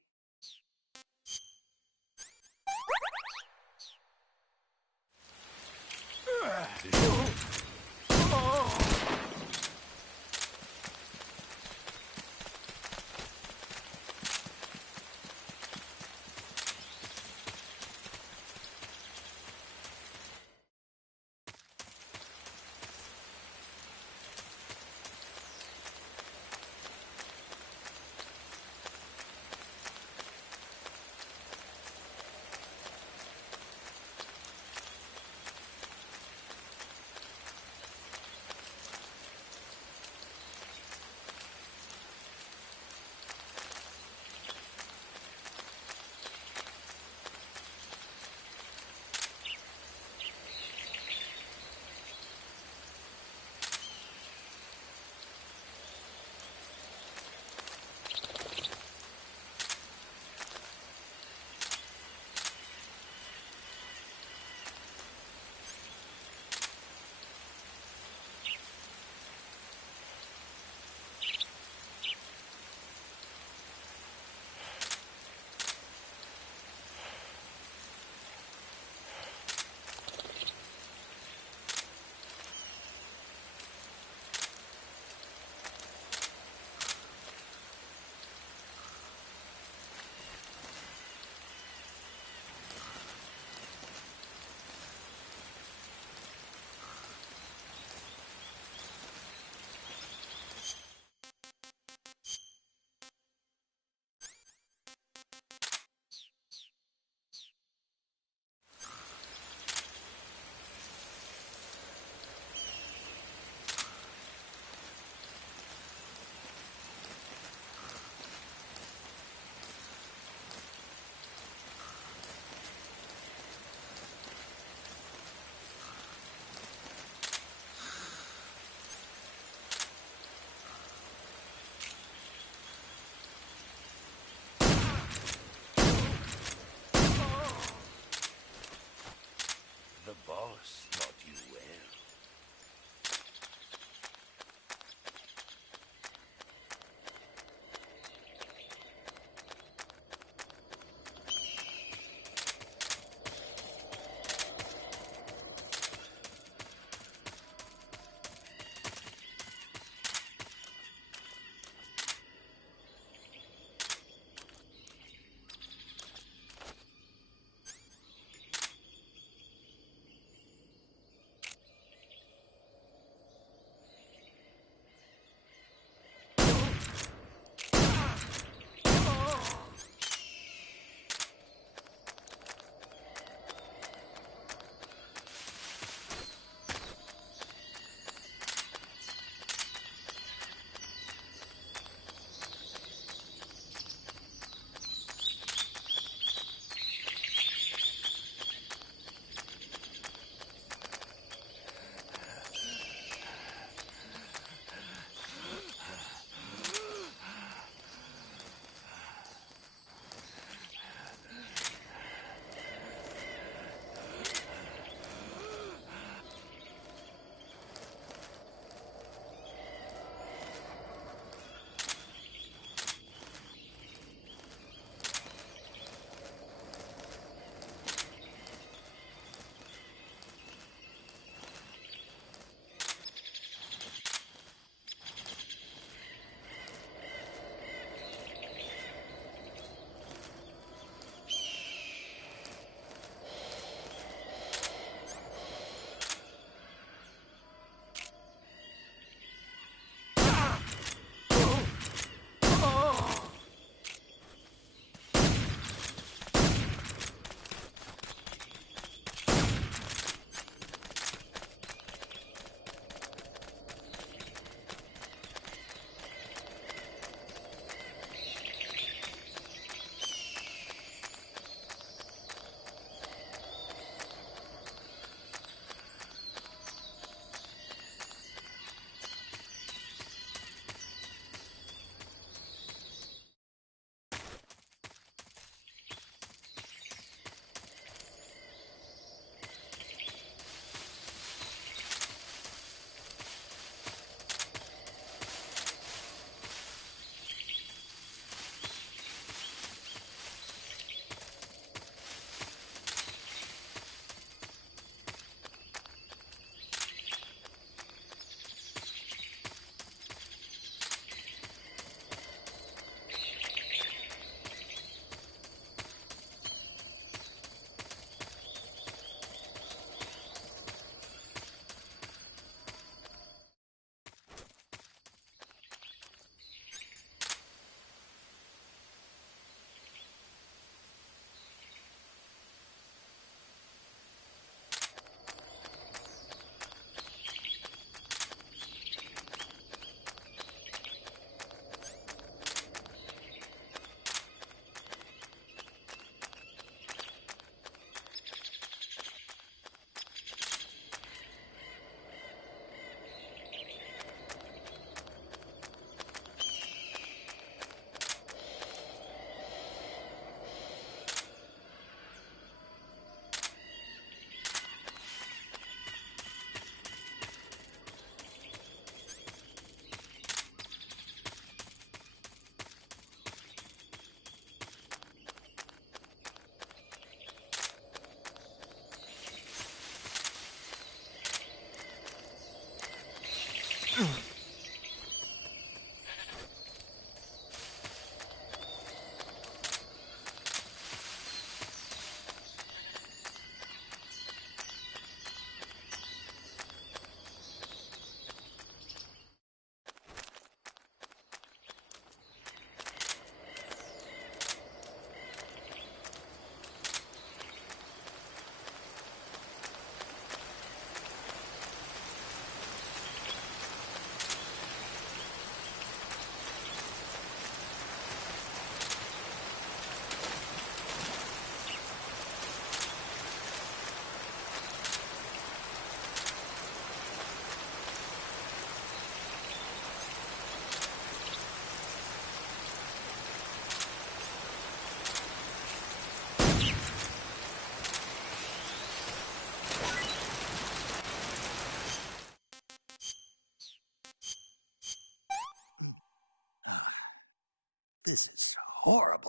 Horrible.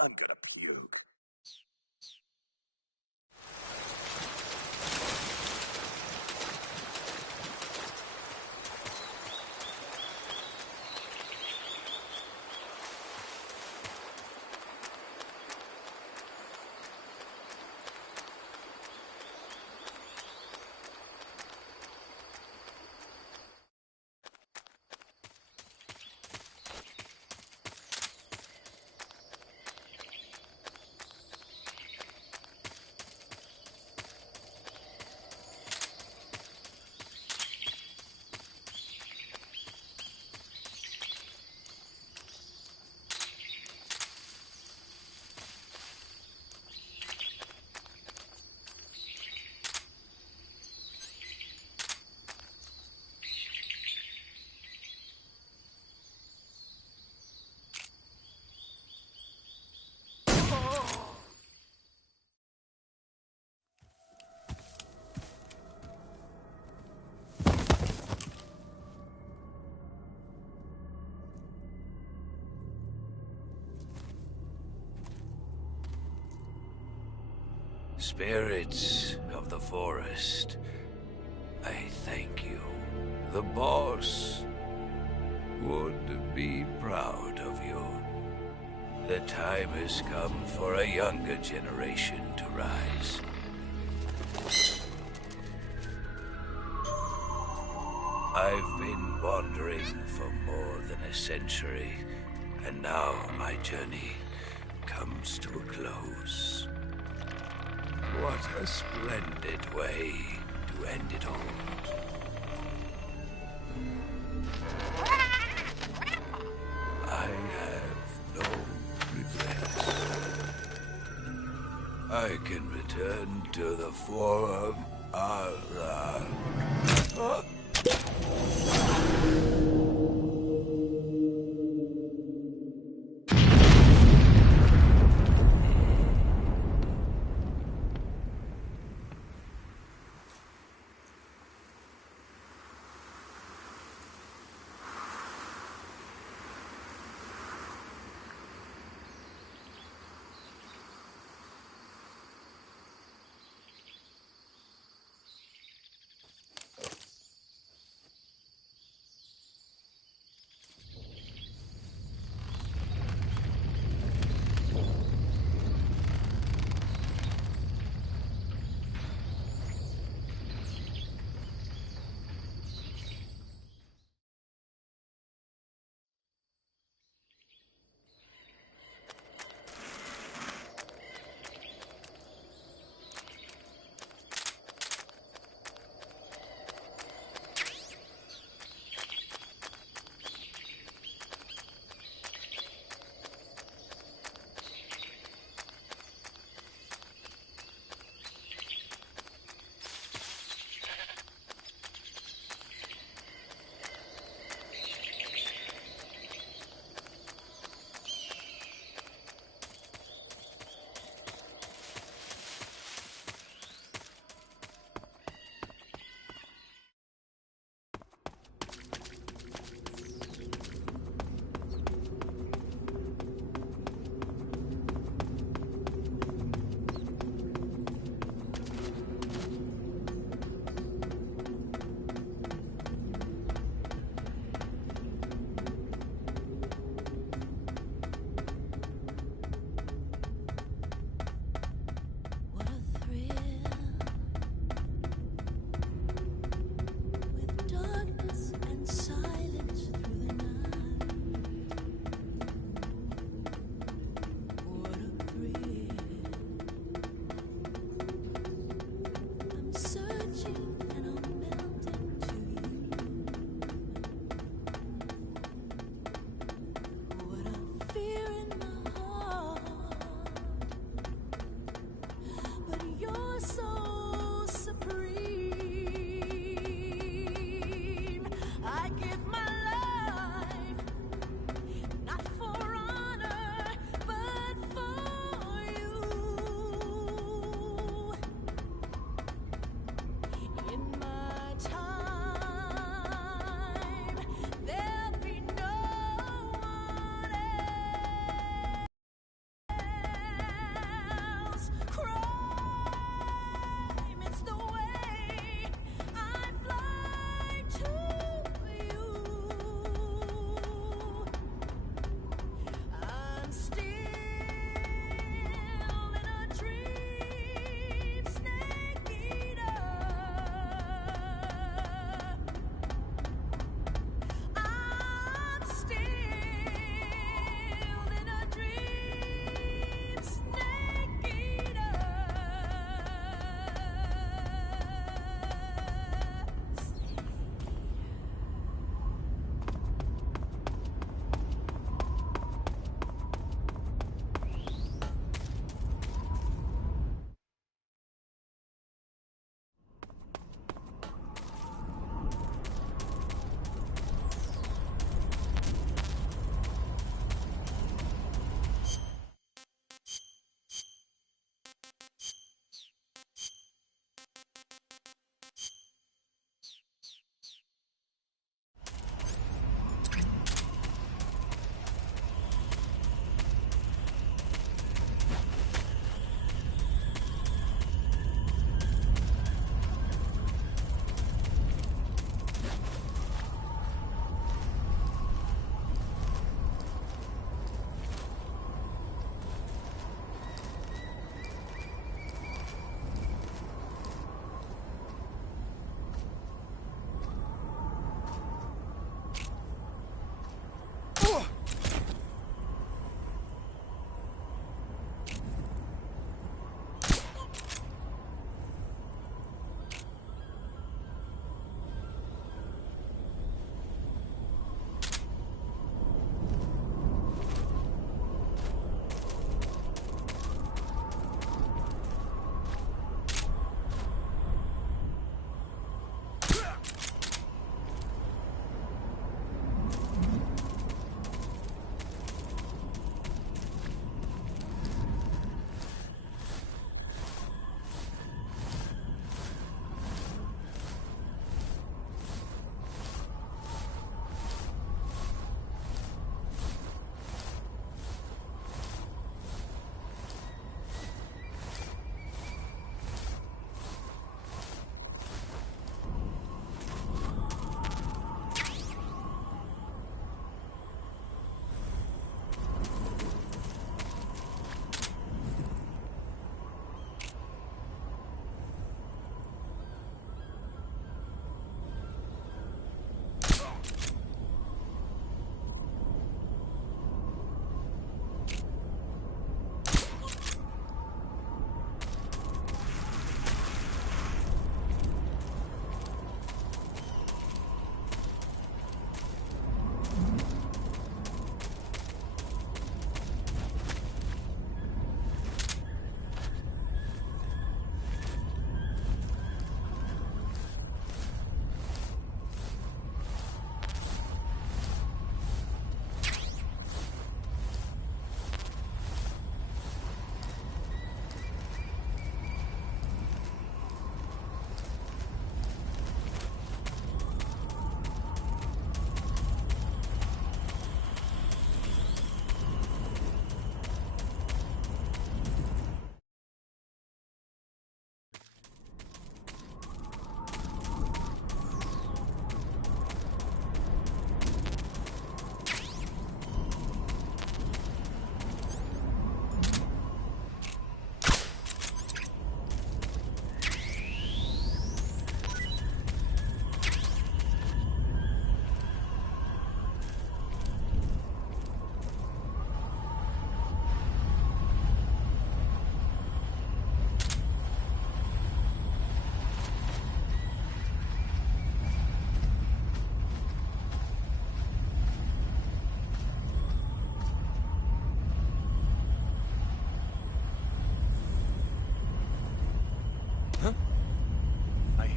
I'm gonna puke. Spirits of the forest, I thank you. The boss would be proud of you. The time has come for a younger generation to rise. I've been wandering for more than a century, and now my journey comes to a close. What a splendid way to end it all. I have no regrets. I can return to the Forum Ara.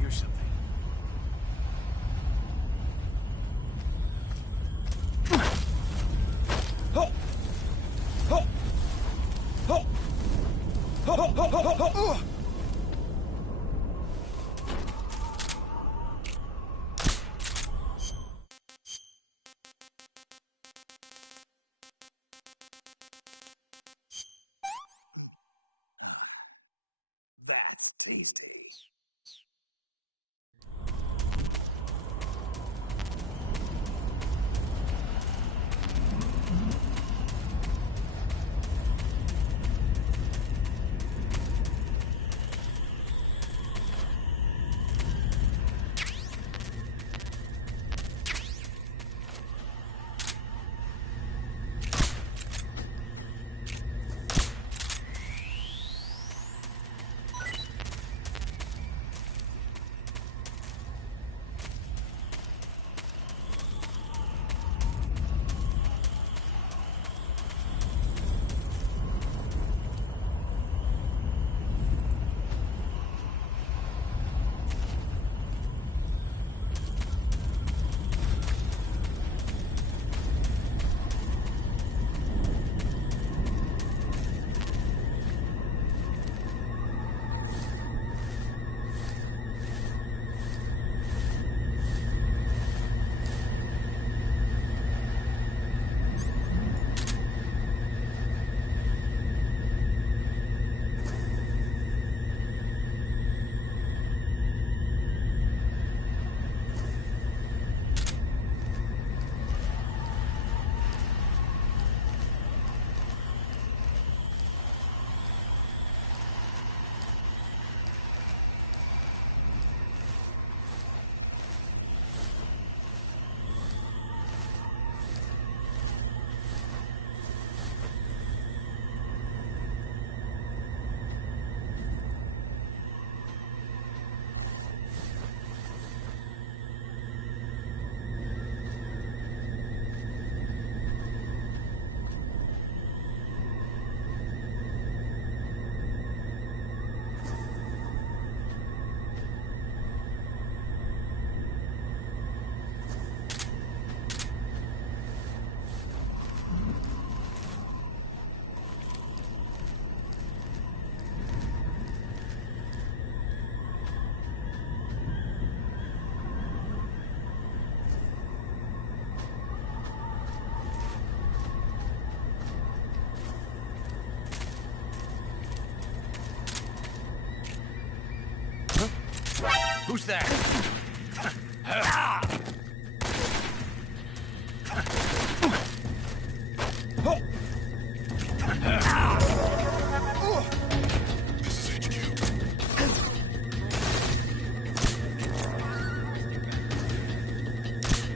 hear something. Who's that? This is HQ.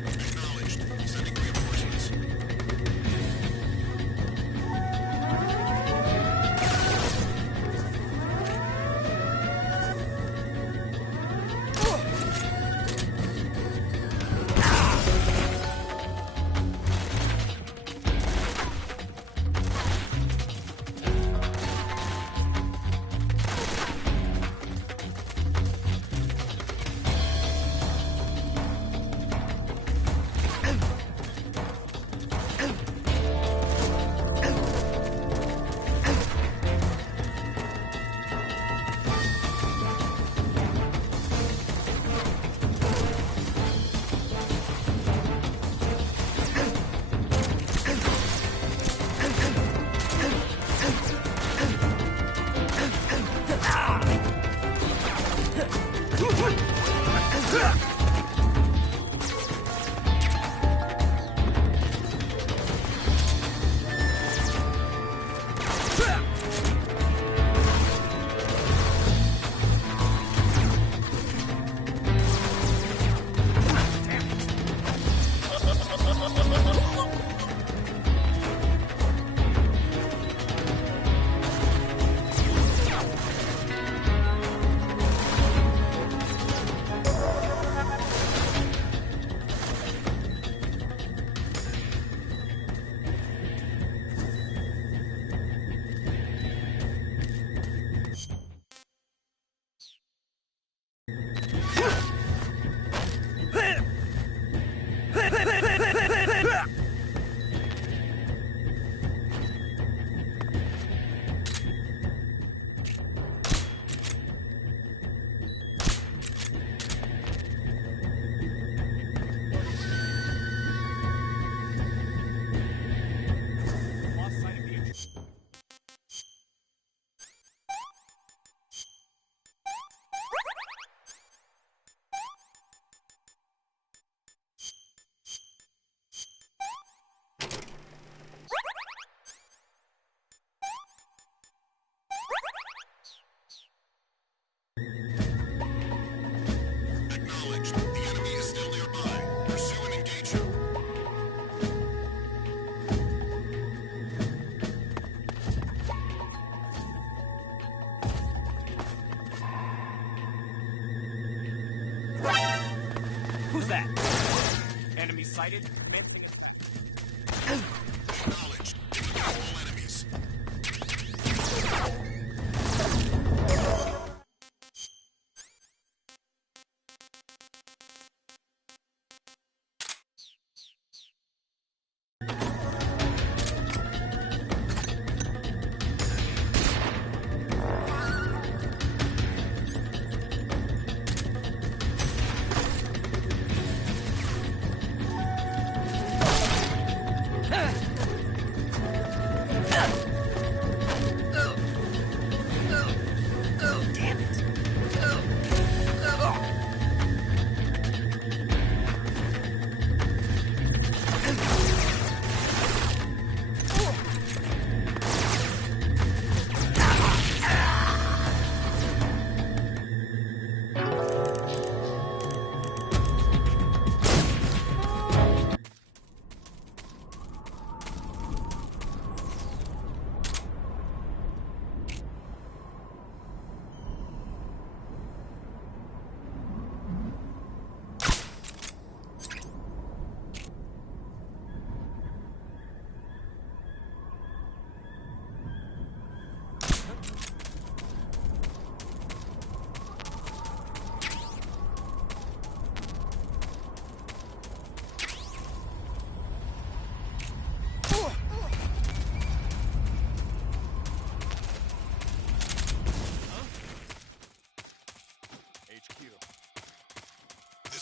Acknowledged. Sending reinforcements. Who's that? Enemy sighted. Commencing a... Acknowledged. All enemies.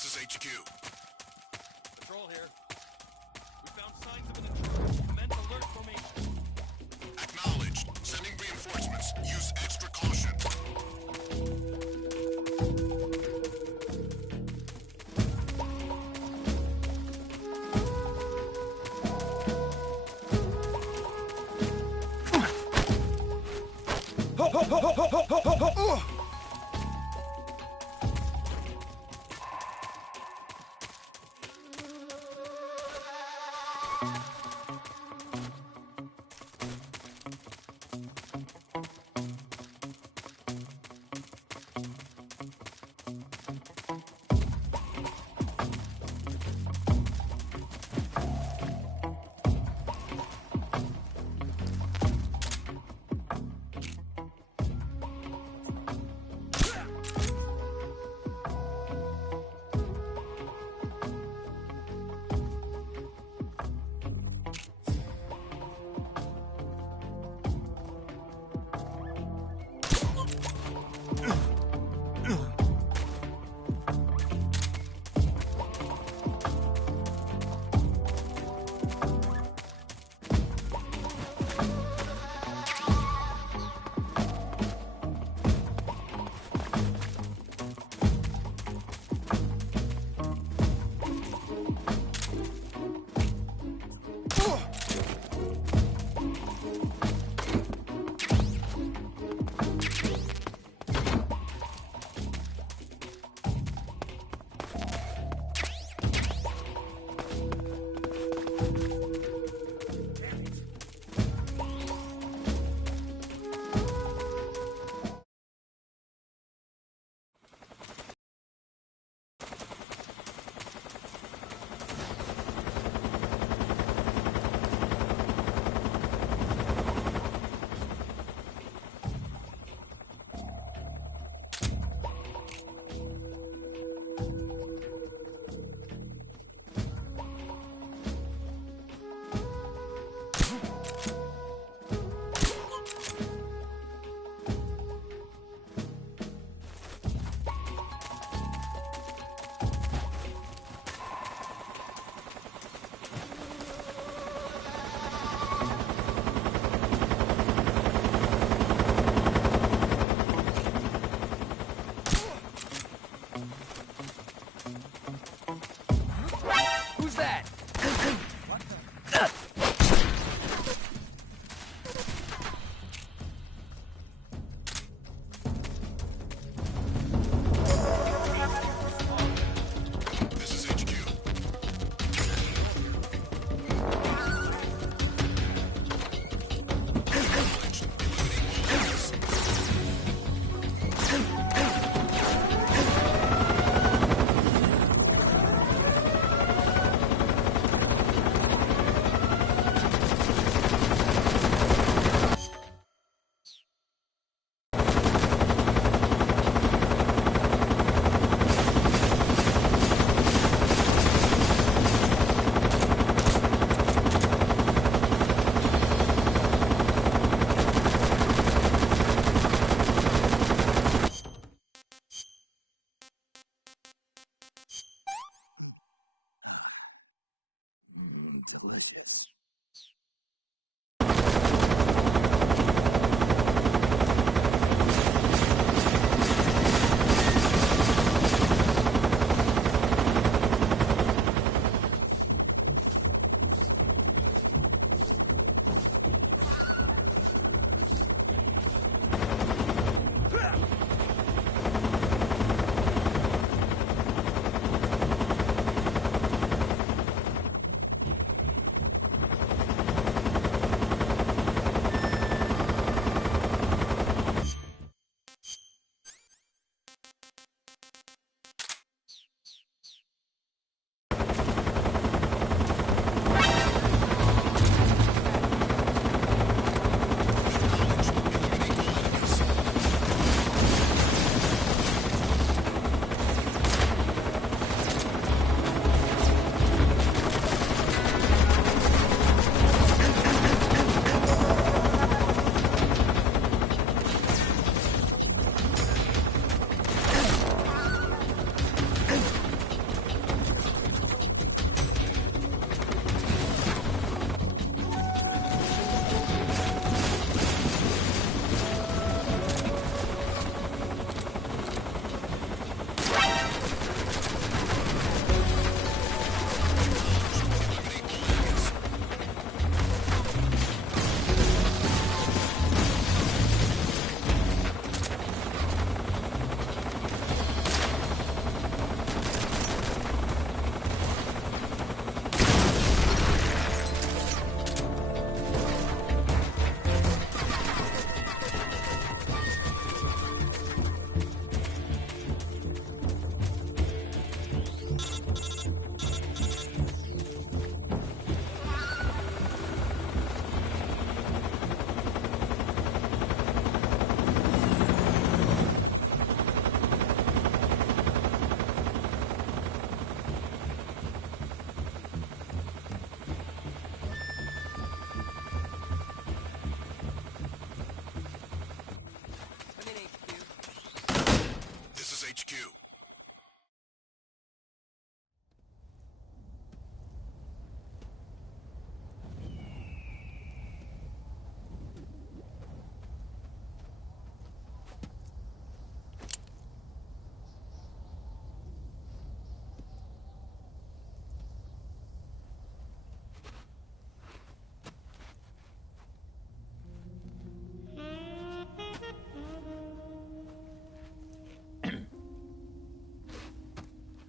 This is HQ. Patrol here. We found signs of an intruder. Commence alert formation. Acknowledged. Sending reinforcements. Use extra caution.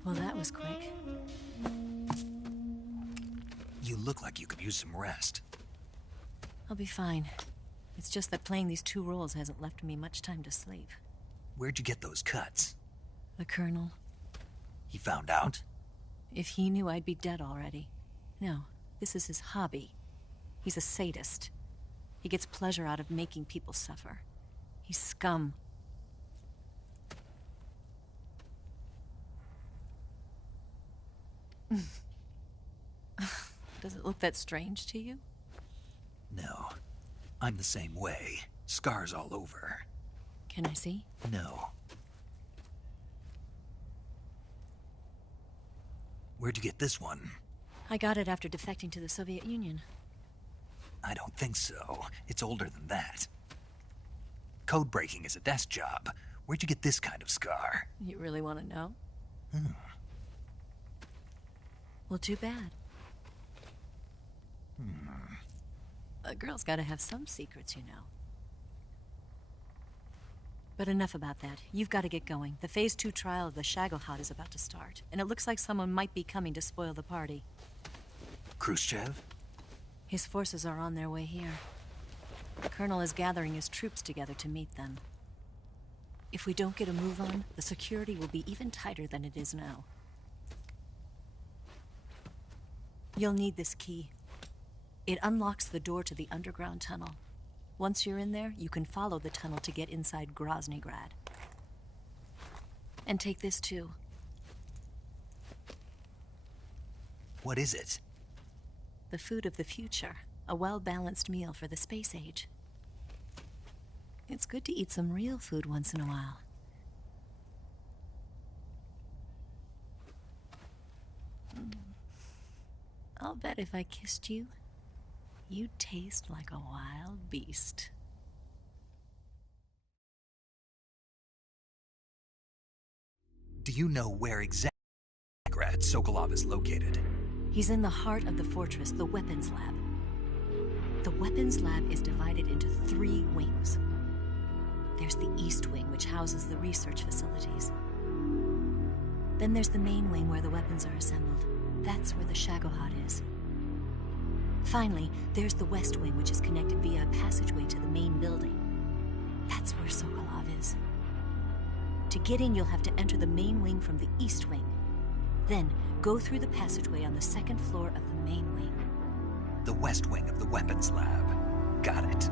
Well, that was quick. You look like you could use some rest. I'll be fine. It's just that playing these two roles hasn't left me much time to sleep. Where'd you get those cuts? The Colonel. He found out? If he knew, I'd be dead already. No, this is his hobby. He's a sadist. He gets pleasure out of making people suffer. He's scum. Does it look that strange to you? No. I'm the same way. Scars all over. Can I see? No. Where'd you get this one? I got it after defecting to the Soviet Union. I don't think so. It's older than that. Code breaking is a desk job. Where'd you get this kind of scar? You really want to know? Hmm. Well, too bad. A girl's gotta have some secrets, you know. But enough about that. You've got to get going. The Phase 2 trial of the Shagohod is about to start, and it looks like someone might be coming to spoil the party. Khrushchev? His forces are on their way here. The Colonel is gathering his troops together to meet them. If we don't get a move on, the security will be even tighter than it is now. You'll need this key. It unlocks the door to the underground tunnel. Once you're in there, you can follow the tunnel to get inside Groznygrad. And take this too. What is it? The food of the future. A well-balanced meal for the space age. It's good to eat some real food once in a while. I'll bet if I kissed you, you'd taste like a wild beast. Do you know where exactly Sokolov is located? He's in the heart of the fortress, the weapons lab. The weapons lab is divided into 3 wings. There's the East Wing, which houses the research facilities. Then there's the main wing where the weapons are assembled. That's where the Shagohod is. Finally, there's the West Wing, which is connected via a passageway to the main building. That's where Sokolov is. To get in, you'll have to enter the main wing from the East Wing. Then, go through the passageway on the 2nd floor of the main wing. The West Wing of the weapons lab. Got it.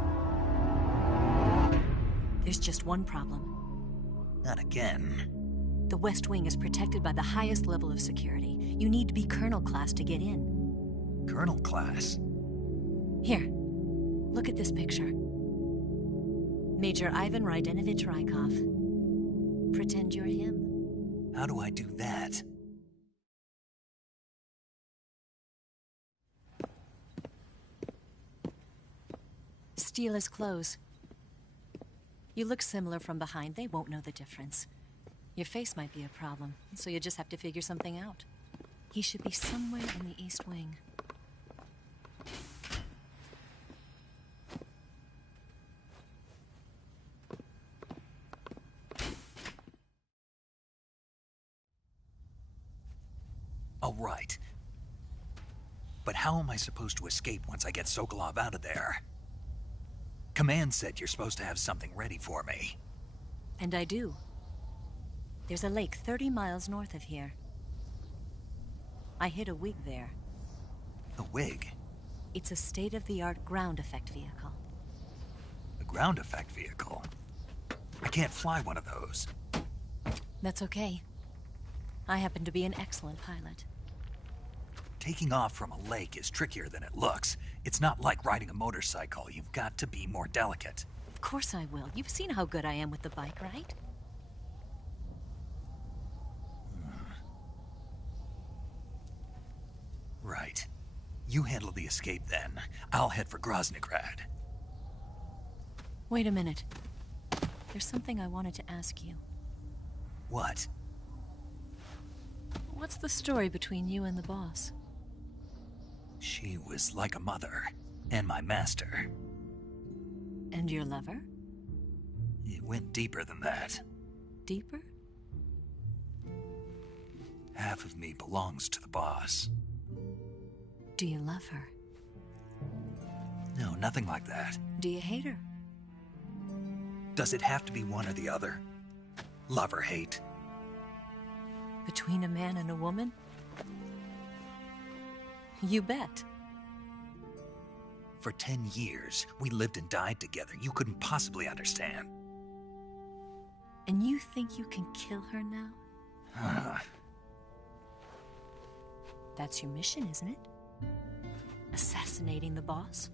There's just one problem. Not again. The West Wing is protected by the highest level of security. You need to be Colonel class to get in. Colonel class? Here, look at this picture. Major Ivan Rydenovich Rykov. Pretend you're him. How do I do that? Steal his clothes. You look similar from behind. They won't know the difference. Your face might be a problem, so you just have to figure something out. He should be somewhere in the East Wing. All right. But how am I supposed to escape once I get Sokolov out of there? Command said you're supposed to have something ready for me. And I do. There's a lake 30 miles north of here. I hid a wig there. A wig? It's a state-of-the-art ground effect vehicle. A ground effect vehicle? I can't fly one of those. That's okay. I happen to be an excellent pilot. Taking off from a lake is trickier than it looks. It's not like riding a motorcycle. You've got to be more delicate. Of course I will. You've seen how good I am with the bike, right? Right. You handle the escape then. I'll head for Groznygrad. Wait a minute. There's something I wanted to ask you. What? What's the story between you and the boss? She was like a mother, and my master. And your lover? It went deeper than that. Deeper? Half of me belongs to the boss. Do you love her? No, nothing like that. Do you hate her? Does it have to be one or the other? Love or hate? Between a man and a woman? You bet. For 10 years, we lived and died together. You couldn't possibly understand. And you think you can kill her now? That's your mission, isn't it? Assassinating the boss?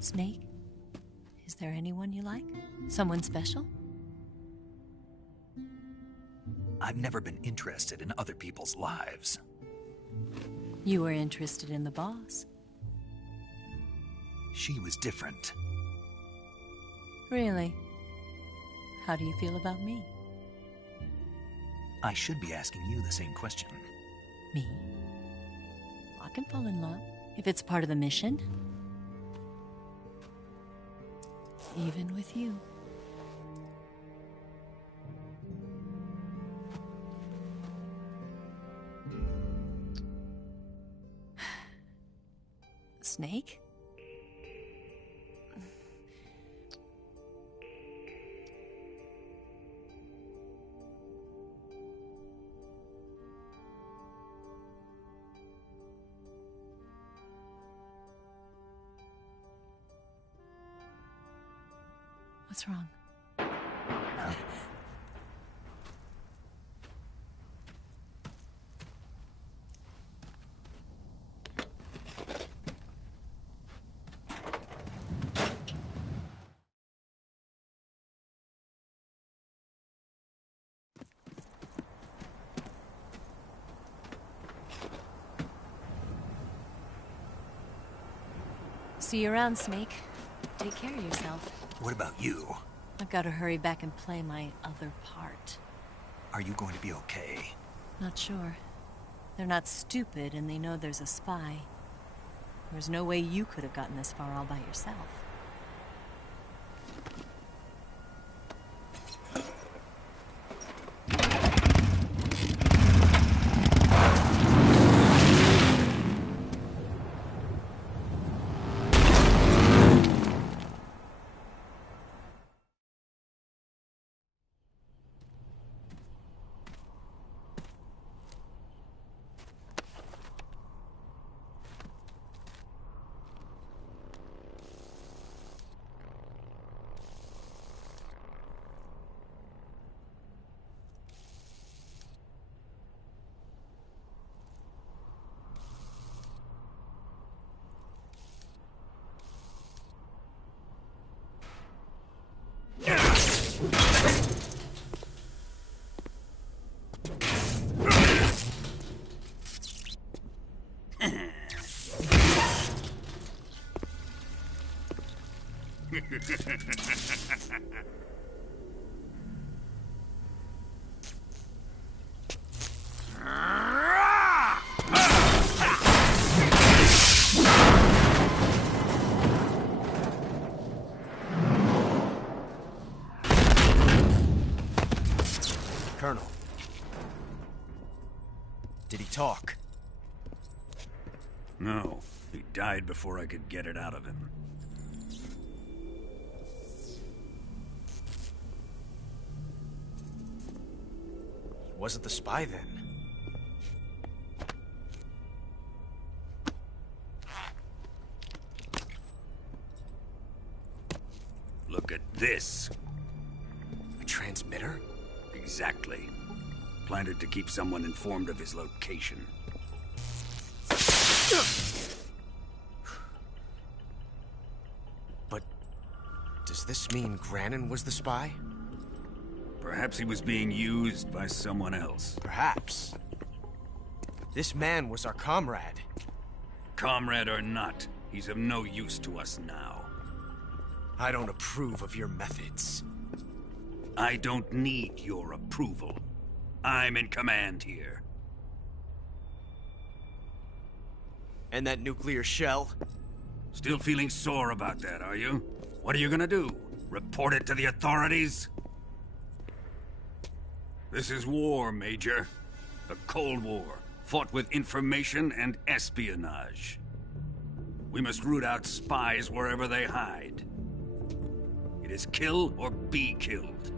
Snake, is there anyone you like? Someone special? I've never been interested in other people's lives. You were interested in the boss. She was different. Really? How do you feel about me? I should be asking you the same question. Me? I can fall in love if it's part of the mission. Even with you. Snake? What's wrong? See you around, Snake. Take care of yourself. What about you? I've got to hurry back and play my other part. Are you going to be okay? Not sure. They're not stupid, and they know there's a spy. There's no way you could have gotten this far all by yourself. Colonel. Did he talk? No. He died before I could get it out of him. He wasn't the spy then. Look at this. A transmitter? Exactly. Planted to keep someone informed of his location. But does this mean Grannon was the spy? Perhaps he was being used by someone else. Perhaps. This man was our comrade. Comrade or not, he's of no use to us now. I don't approve of your methods. I don't need your approval. I'm in command here. And that nuclear shell? Still feeling sore about that, are you? What are you gonna do? Report it to the authorities? This is war, Major. The Cold War, fought with information and espionage. We must root out spies wherever they hide. It is kill or be killed.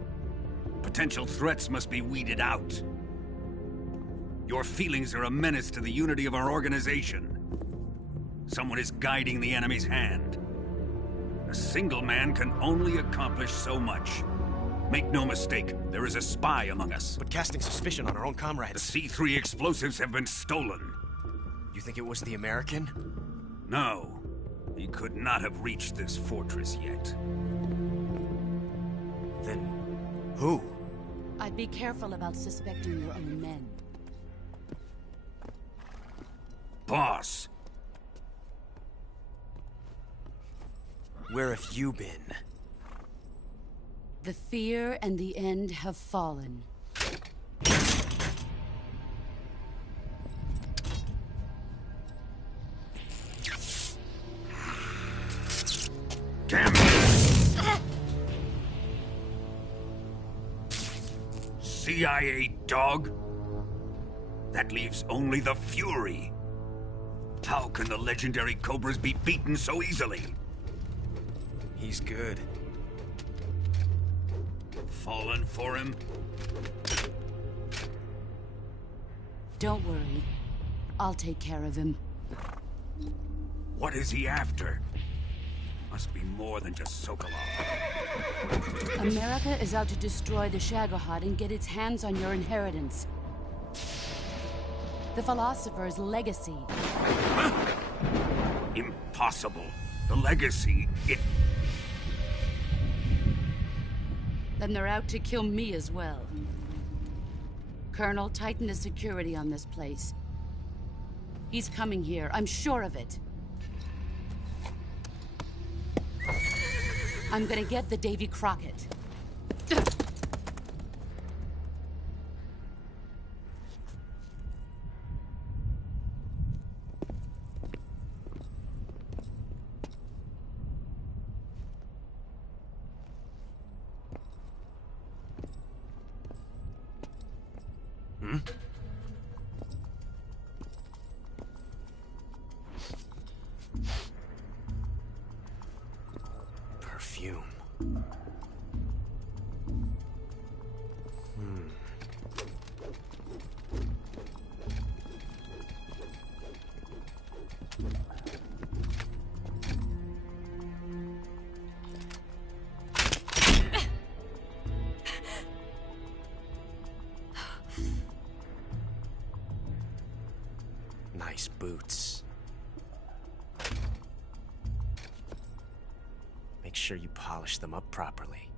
Potential threats must be weeded out. Your feelings are a menace to the unity of our organization. Someone is guiding the enemy's hand. A single man can only accomplish so much. Make no mistake, there is a spy among us. But casting suspicion on our own comrades. The C3 explosives have been stolen. You think it was the American? No. He could not have reached this fortress yet. Then, who? I'd be careful about suspecting your own men. Boss! Where have you been? The fear and the end have fallen. Damn it! CIA dog? That leaves only the Fury. How can the legendary Cobras be beaten so easily? He's good. Fallen for him? Don't worry. I'll take care of him. What is he after? Must be more than just Sokolov. America is out to destroy the Shagohod and get its hands on your inheritance. The philosopher's legacy. Huh? Impossible. The legacy, it... Then they're out to kill me as well. Colonel, tighten the security on this place. He's coming here, I'm sure of it. I'm gonna get the Davy Crockett. Perfume. Nice boots. Make sure you polish them up properly.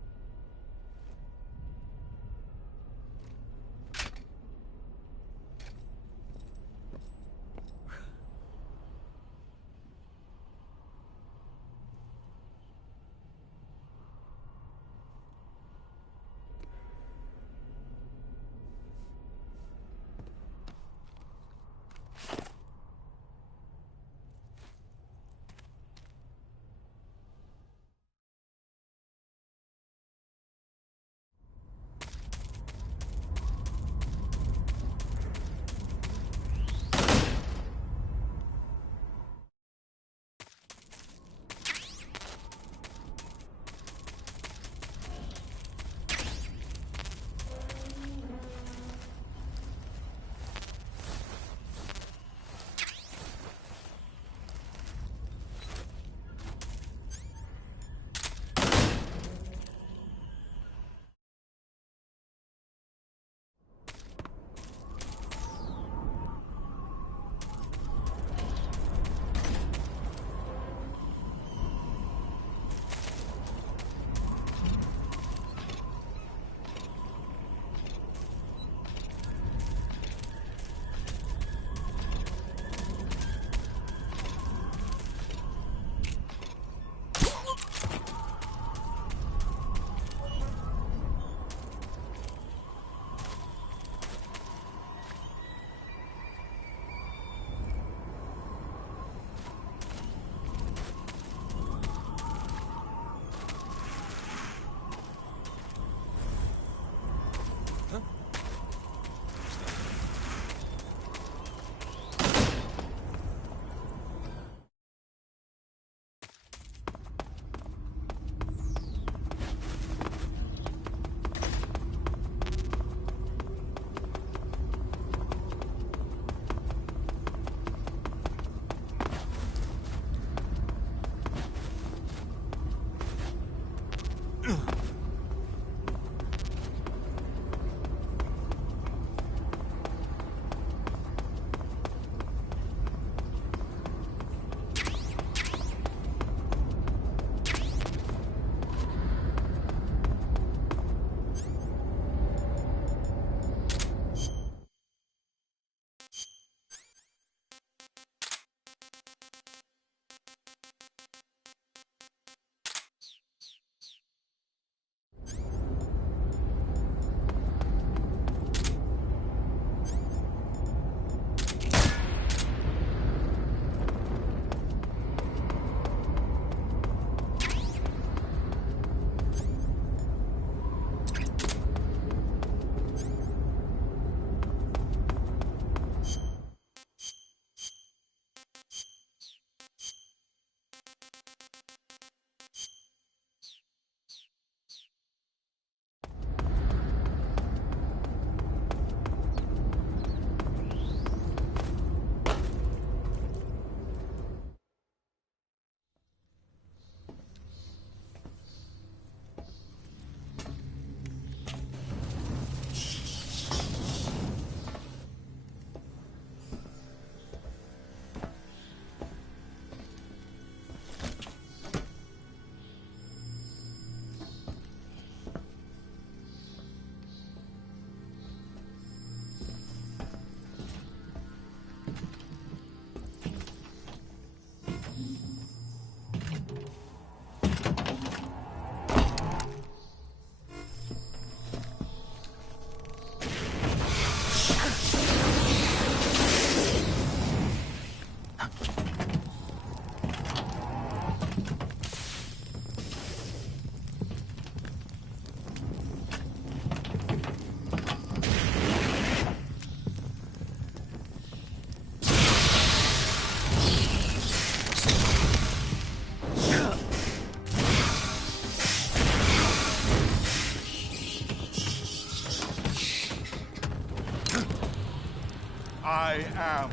I am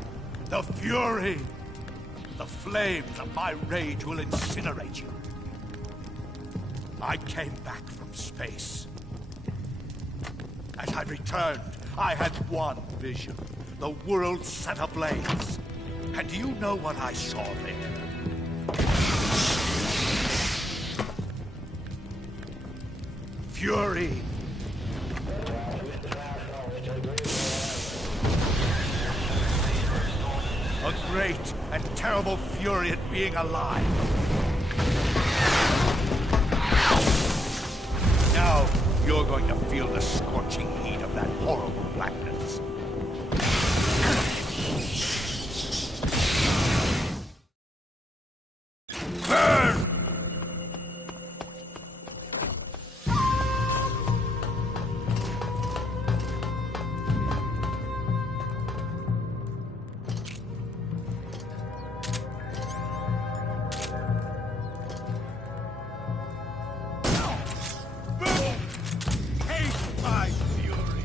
the Fury. The flames of my rage will incinerate you. I came back from space. As I returned, I had one vision. The world set ablaze. And do you know what I saw there? Fury. A great and terrible fury at being alive. Now, you're going to feel the scorching heat of that horrible blackness. Burn! Taste my fury!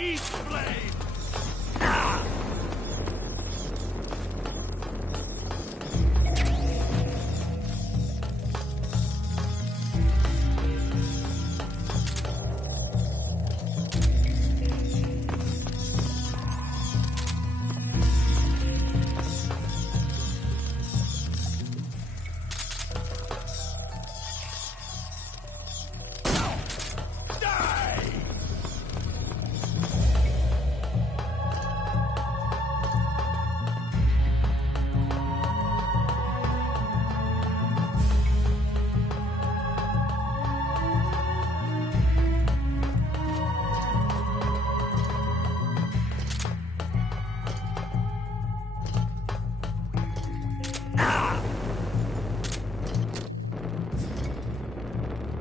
Eat flame!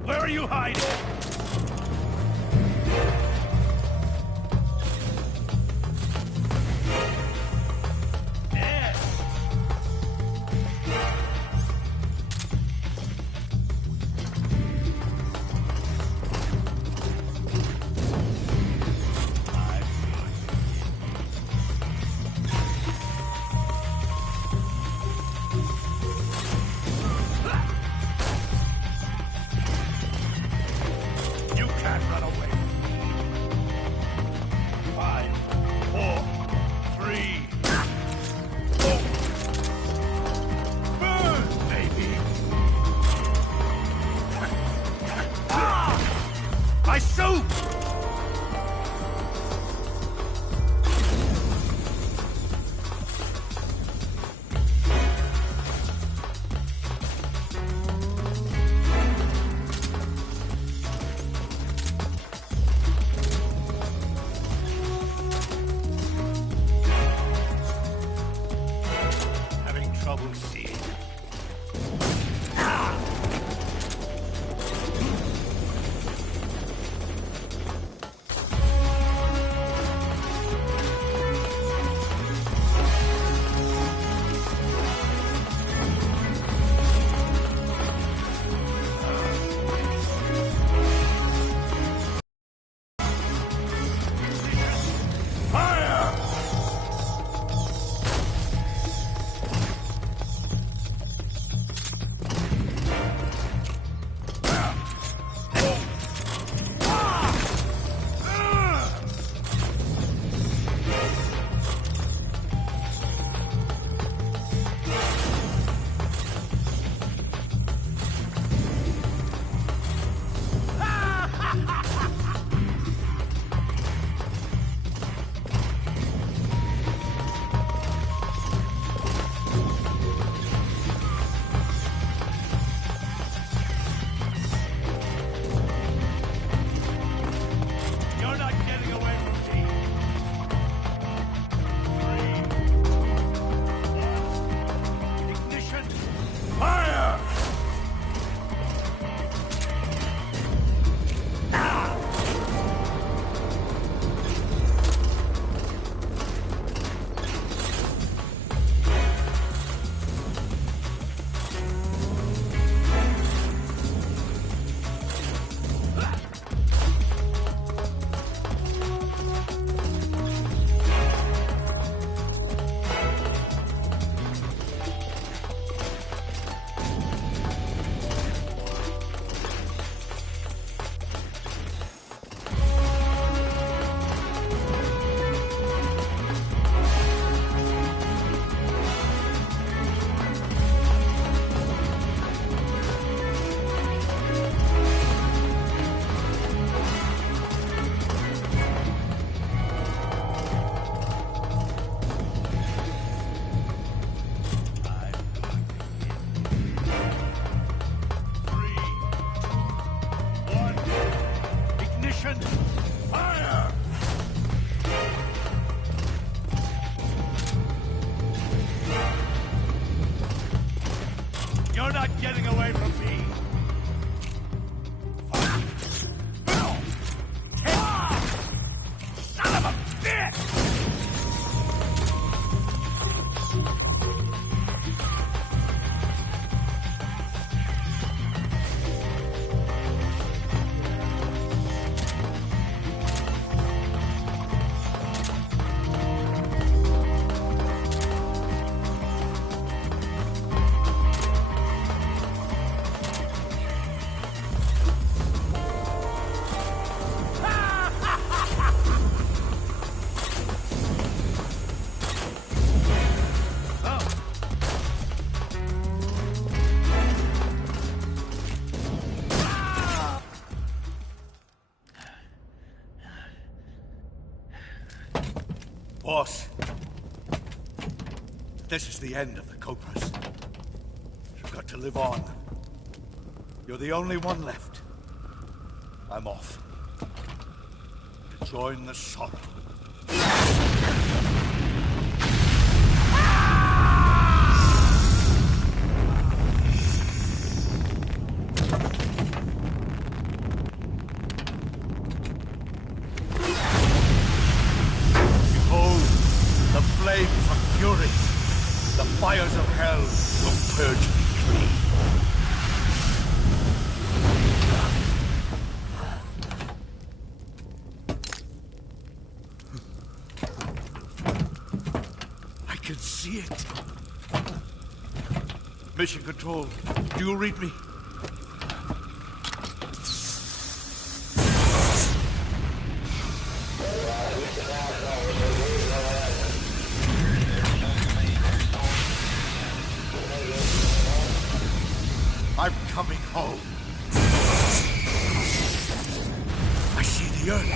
Where are you hiding? You can't run away. 5, 4, 3. Oh. Burn, baby. My suit! Having trouble seeing. Boss, this is the end of the Cobras. You've got to live on. You're the only one left. I'm off. To join the sorrow. Behold, the flames of fury. The fires of hell will purge me clean. I can see it. Mission Control, do you read me? I'm coming home. I see the earth.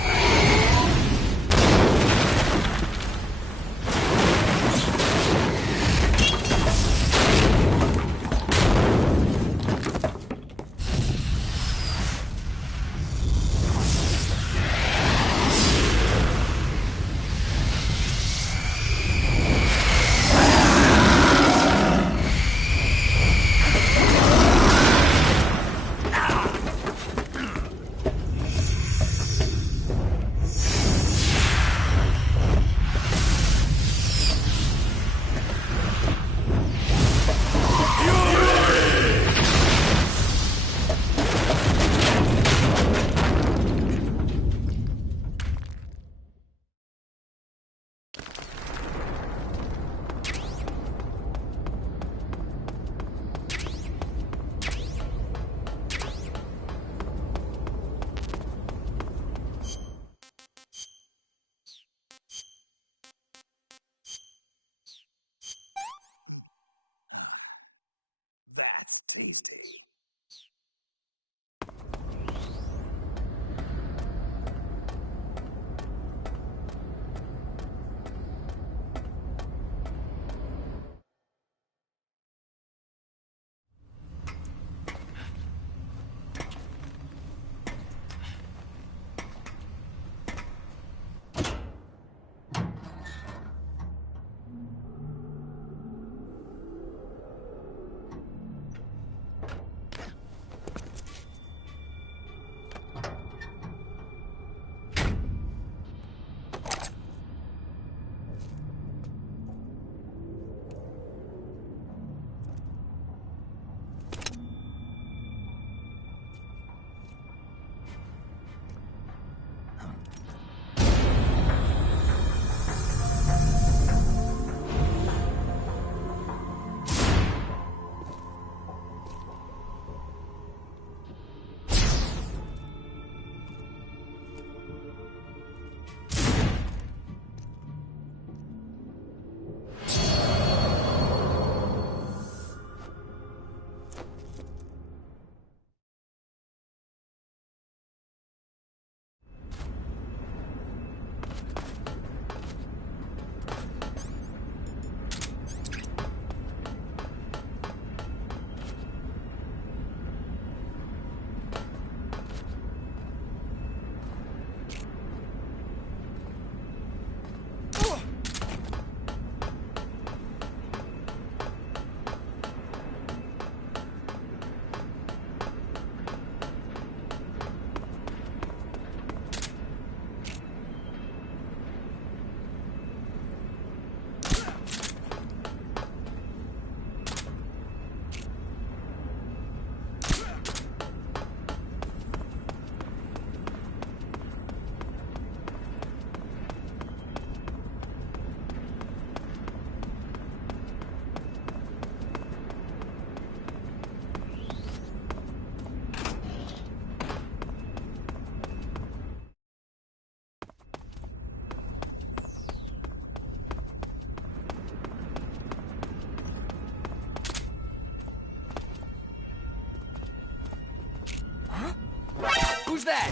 Who's that?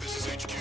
This is HQ.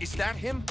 Is that him?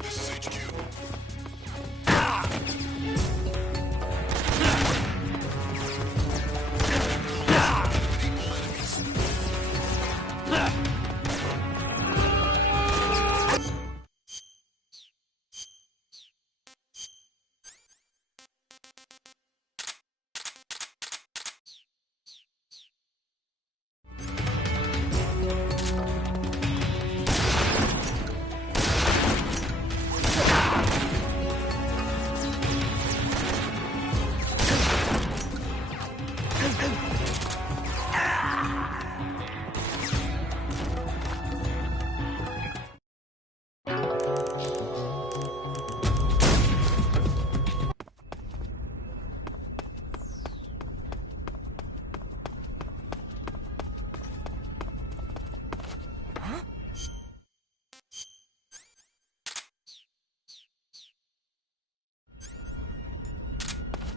This is HQ.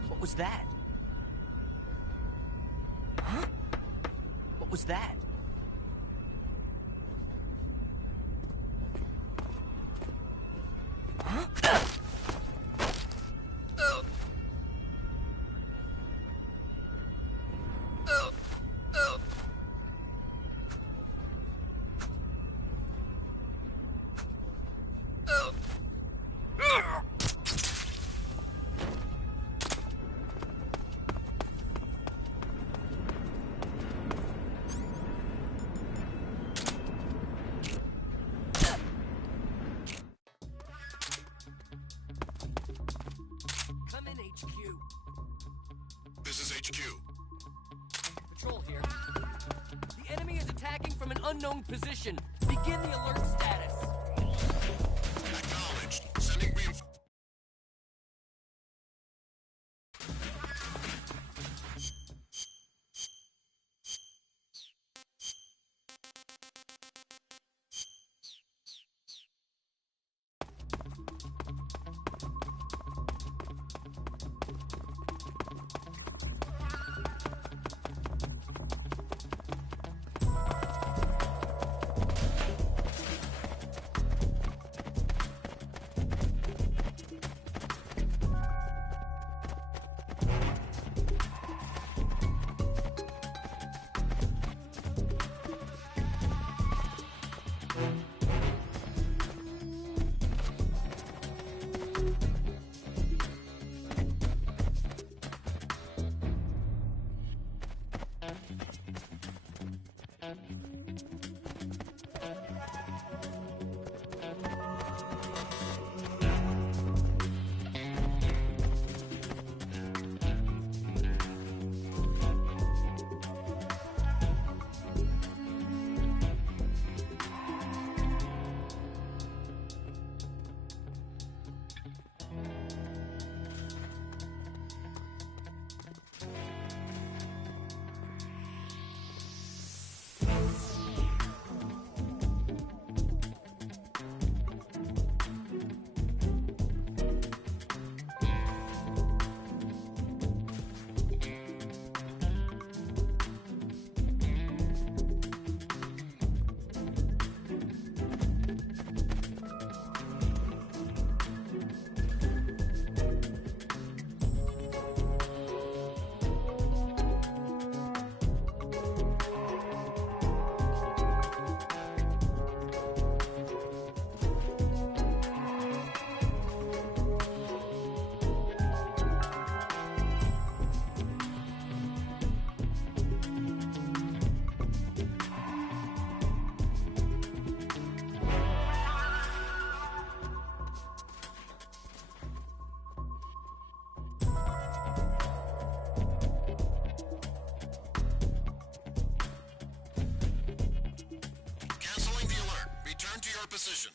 What was that? Huh? What was that? Huh? Come in, HQ. This is HQ. Patrol here. The enemy is attacking from an unknown position. Begin the alert status. Acknowledged. Sending reinforcements. your position.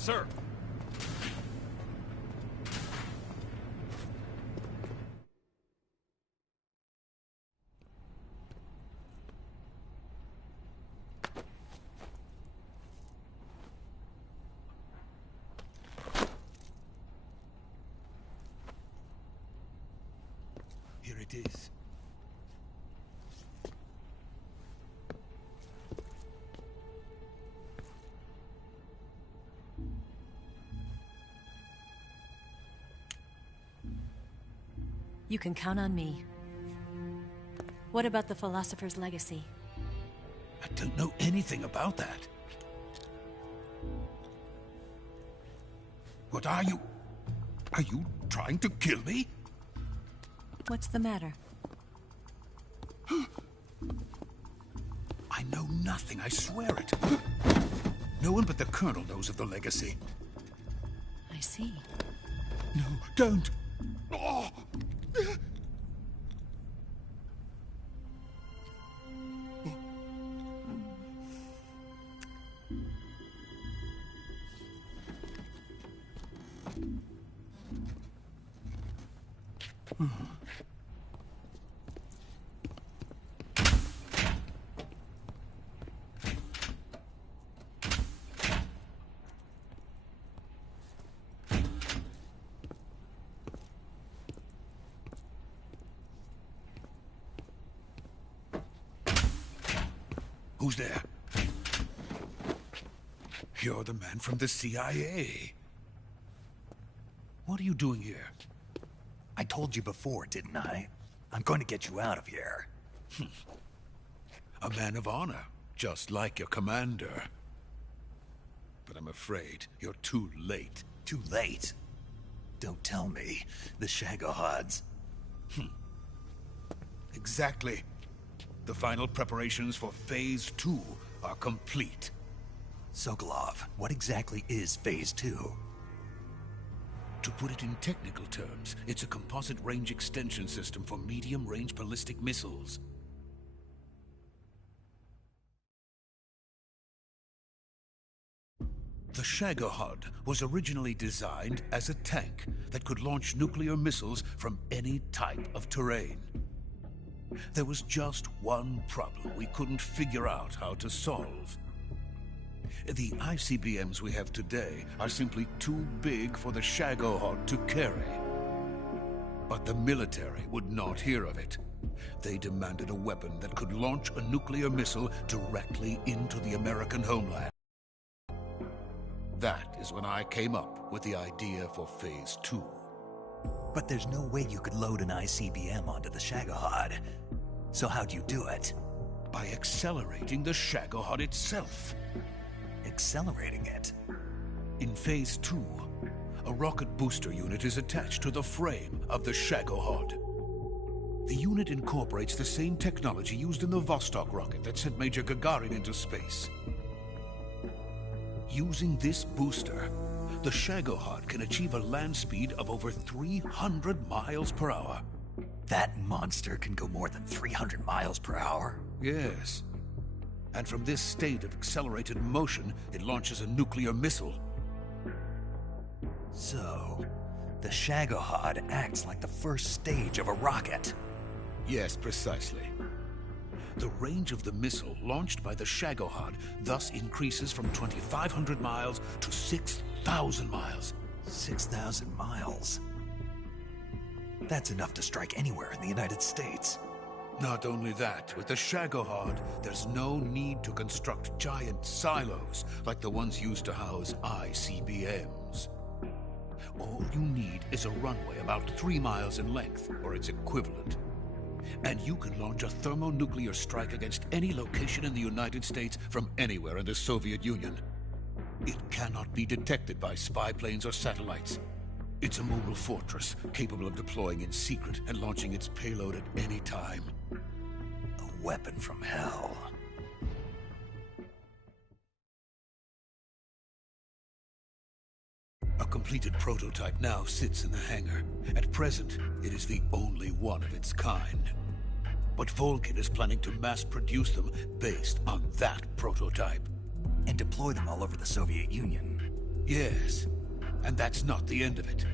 Sir! Here it is. You can count on me. What about the philosopher's legacy? I don't know anything about that. What are you? Are you trying to kill me? What's the matter? I know nothing, I swear it. No one but the Colonel knows of the legacy. I see. No, don't! Oh. Who's there? You're the man from the CIA. What are you doing here? I told you before, didn't I? I'm going to get you out of here. A man of honor, just like your commander. But I'm afraid you're too late. Too late? Don't tell me. The Shagohods. Exactly. The final preparations for Phase 2 are complete. Sokolov, what exactly is Phase 2? To put it in technical terms, it's a composite range extension system for medium-range ballistic missiles. The Shagohod was originally designed as a tank that could launch nuclear missiles from any type of terrain. There was just one problem we couldn't figure out how to solve. The ICBMs we have today are simply too big for the Shagohod to carry. But the military would not hear of it. They demanded a weapon that could launch a nuclear missile directly into the American homeland. That is when I came up with the idea for Phase 2. But there's no way you could load an ICBM onto the Shagohod. So how'd you do it? By accelerating the Shagohod itself. Accelerating it? In Phase 2, a rocket booster unit is attached to the frame of the Shagohod. The unit incorporates the same technology used in the Vostok rocket that sent Major Gagarin into space. Using this booster, the Shagohod can achieve a land speed of over 300 miles per hour. That monster can go more than 300 miles per hour? Yes. And from this state of accelerated motion, it launches a nuclear missile. So, the Shagohod acts like the first stage of a rocket. Yes, precisely. The range of the missile launched by the Shagohod thus increases from 2,500 miles to 6,000 miles. 6,000 miles? That's enough to strike anywhere in the United States. Not only that, with the Shagohod, there's no need to construct giant silos like the ones used to house ICBMs. All you need is a runway about 3 miles in length, or its equivalent. And you can launch a thermonuclear strike against any location in the United States from anywhere in the Soviet Union. It cannot be detected by spy planes or satellites. It's a mobile fortress, capable of deploying in secret and launching its payload at any time. A weapon from hell. A completed prototype now sits in the hangar. At present, it is the only one of its kind. But Volkin is planning to mass-produce them based on that prototype. And deploy them all over the Soviet Union. Yes, and that's not the end of it.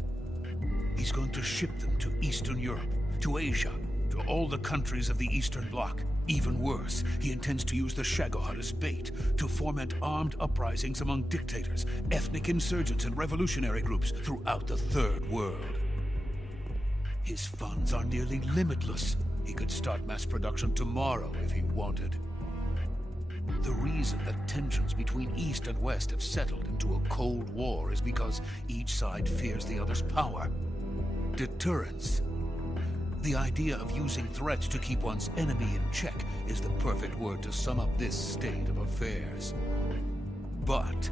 He's going to ship them to Eastern Europe, to Asia, to all the countries of the Eastern Bloc. Even worse, he intends to use the Shagohod as bait to foment armed uprisings among dictators, ethnic insurgents, and revolutionary groups throughout the Third World. His funds are nearly limitless. He could start mass production tomorrow if he wanted. The reason that tensions between East and West have settled into a Cold War is because each side fears the other's power. Deterrence. The idea of using threats to keep one's enemy in check is the perfect word to sum up this state of affairs. But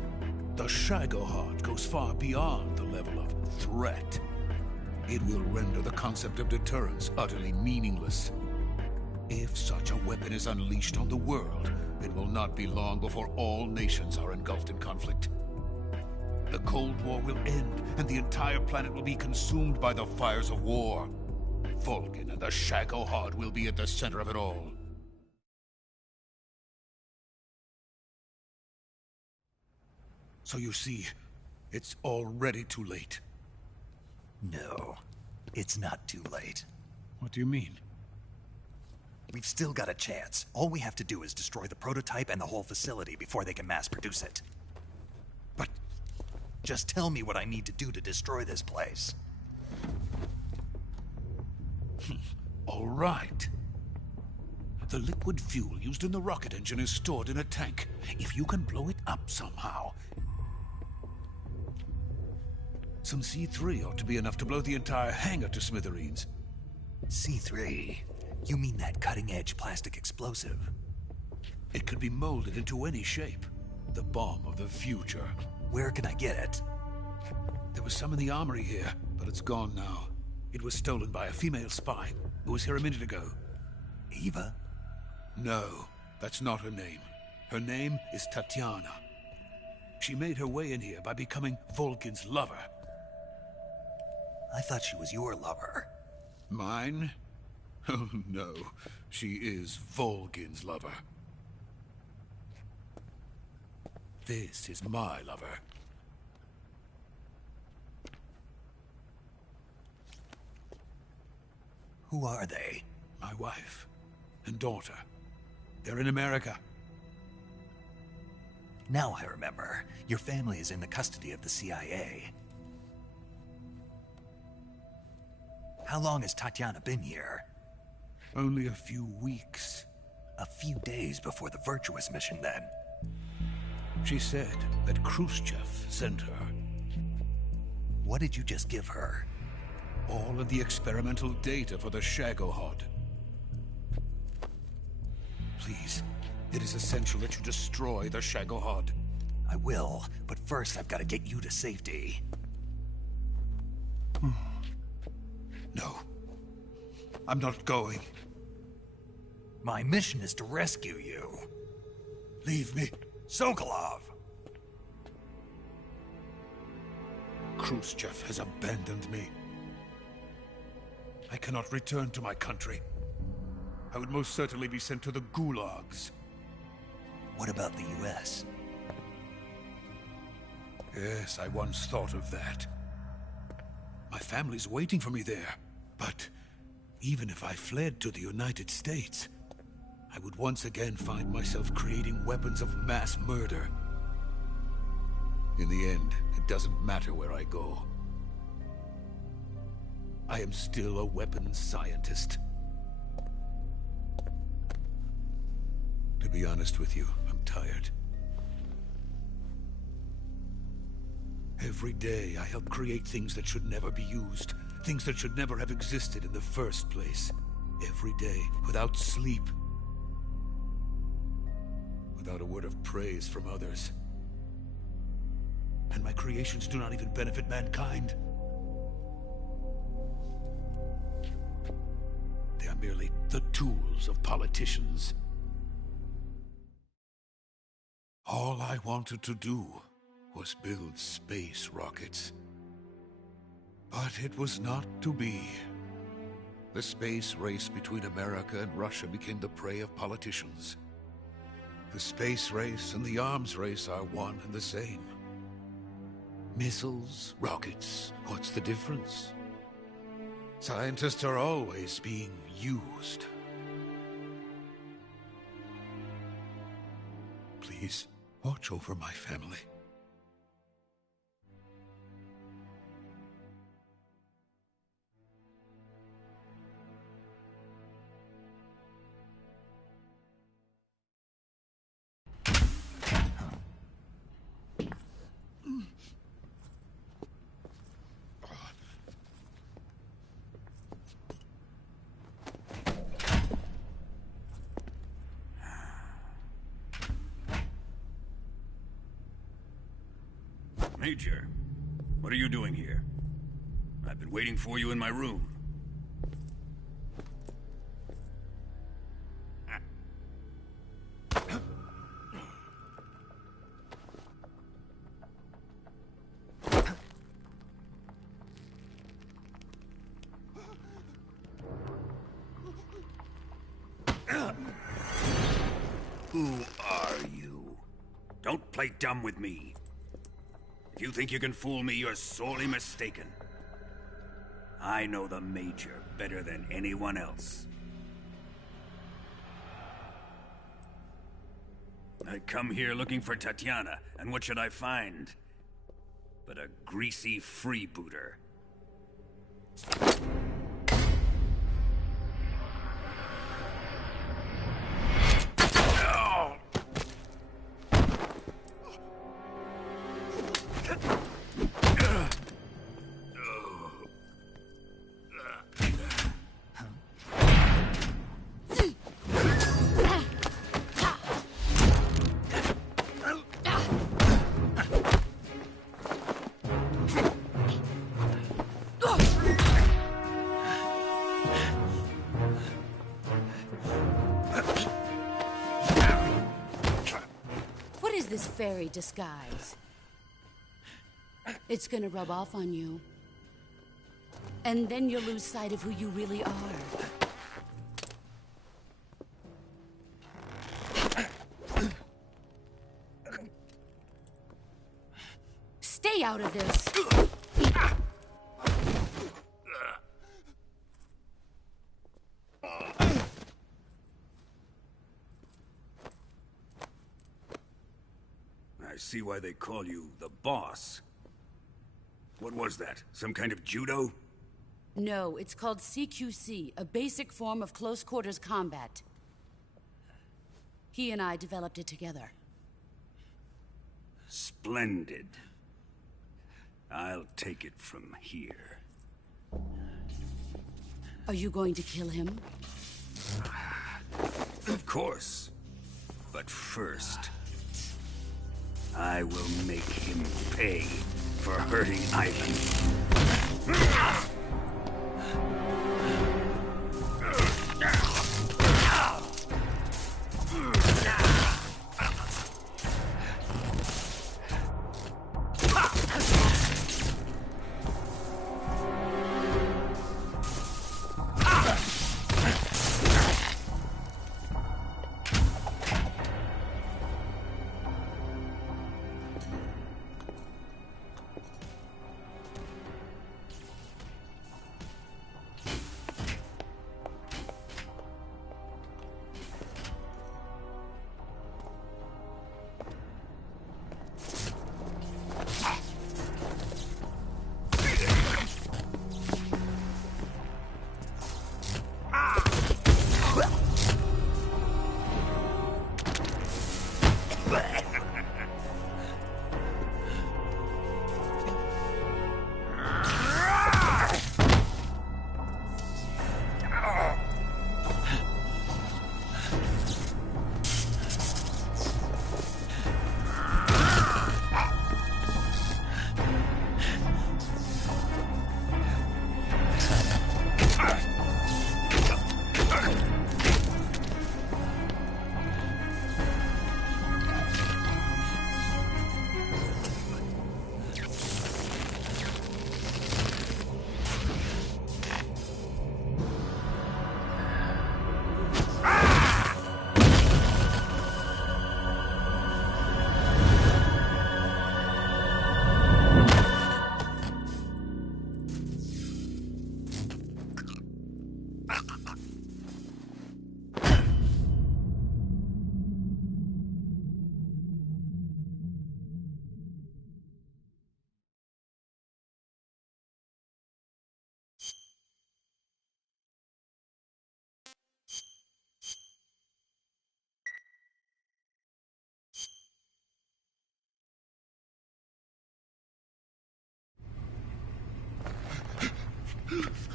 the Shagohod goes far beyond the level of threat. It will render the concept of deterrence utterly meaningless. If such a weapon is unleashed on the world, it will not be long before all nations are engulfed in conflict. The Cold War will end, and the entire planet will be consumed by the fires of war. Volkin and the Shagohod will be at the center of it all. So you see, it's already too late. No, it's not too late. What do you mean? We've still got a chance. All we have to do is destroy the prototype and the whole facility before they can mass produce it. But just tell me what I need to do to destroy this place. All right. The liquid fuel used in the rocket engine is stored in a tank. If you can blow it up somehow... Some C3 ought to be enough to blow the entire hangar to smithereens. C3? You mean that cutting-edge plastic explosive? It could be molded into any shape. The bomb of the future. Where can I get it? There was some in the armory here, but it's gone now. It was stolen by a female spy who was here a minute ago. Eva? No, that's not her name. Her name is Tatiana. She made her way in here by becoming Volkin's lover. I thought she was your lover. Mine? Oh no, she is Volkin's lover. This is my lover. Who are they? My wife and daughter. They're in America. Now I remember. Your family is in the custody of the CIA. How long has Tatiana been here? Only a few weeks. A few days before the Virtuous mission, then. She said that Khrushchev sent her. What did you just give her? All of the experimental data for the Shagohod. Please, it is essential that you destroy the Shagohod. I will, but first I've got to get you to safety. No. I'm not going. My mission is to rescue you. Leave me. Sokolov! Khrushchev has abandoned me. I cannot return to my country. I would most certainly be sent to the gulags. What about the US? Yes, I once thought of that. My family's waiting for me there. But even if I fled to the United States, I would once again find myself creating weapons of mass murder. In the end, it doesn't matter where I go. I am still a weapons scientist. To be honest with you, I'm tired. Every day, I help create things that should never be used. Things that should never have existed in the first place. Every day, without sleep. Without a word of praise from others. And my creations do not even benefit mankind. They are merely the tools of politicians. All I wanted to do was build space rockets. But it was not to be. The space race between America and Russia became the prey of politicians. The space race and the arms race are one and the same. Missiles, rockets, what's the difference? Scientists are always being used. Please, watch over my family. Major, what are you doing here? I've been waiting for you in my room. Who are you? Don't play dumb with me. If you think you can fool me, you're sorely mistaken. I know the Major better than anyone else. I come here looking for Tatiana, and what should I find? But a greasy freebooter. is this fairy disguise? It's gonna rub off on you. And then you'll lose sight of who you really are. Stay out of this! I see why they call you the boss. What was that? Some kind of judo? No, it's called CQC, a basic form of close-quarters combat. He and I developed it together. Splendid. I'll take it from here. Are you going to kill him? Of course. But first, I will make him pay for hurting Ivan.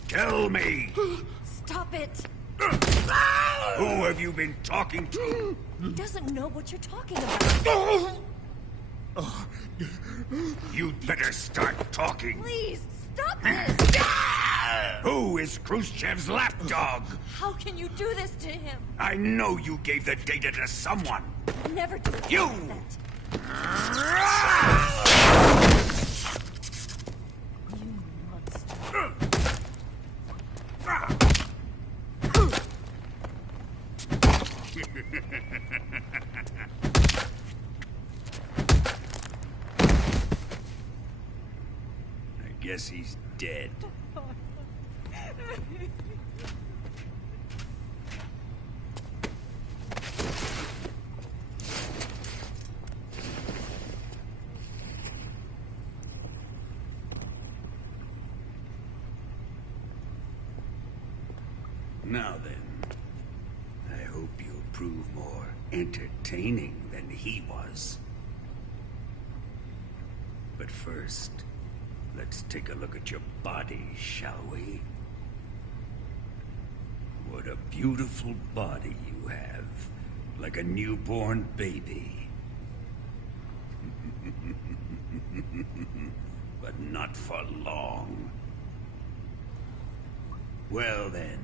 Tell me! Stop it! Who have you been talking to? He doesn't know what you're talking about. You'd better start talking. Please, stop this! Who is Khrushchev's lapdog? How can you do this to him? I know you gave the data to someone. Never do it. You! I guess he's dead. Now then, I hope you'll prove more entertaining than he was. But first, let's take a look at your body, shall we? What a beautiful body you have, like a newborn baby. But not for long. Well then,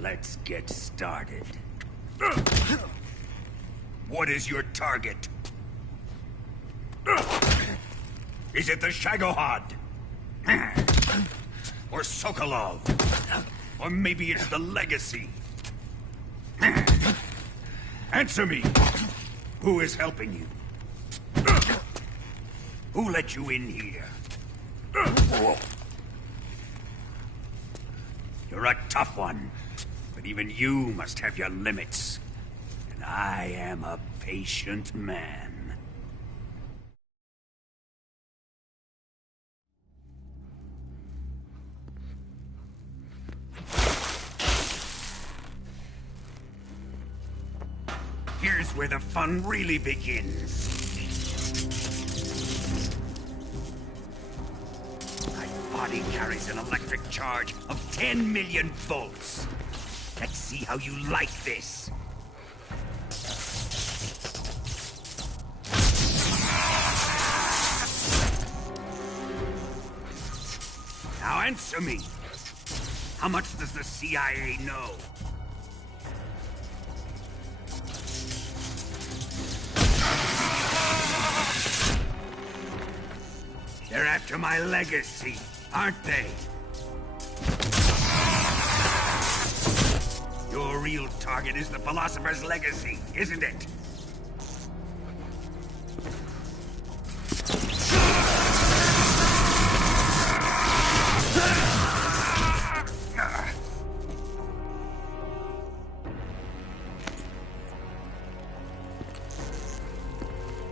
let's get started. What is your target? Is it the Shagohod? Or Sokolov? Or maybe it's the Legacy? Answer me! Who is helping you? Who let you in here? You're a tough one, but even you must have your limits. And I am a patient man. Here's where the fun really begins. My body carries an electric charge of 10 million volts. Let's see how you like this. Now answer me. How much does the CIA know? They're after my legacy, aren't they? Your real target is the Philosopher's Legacy, isn't it?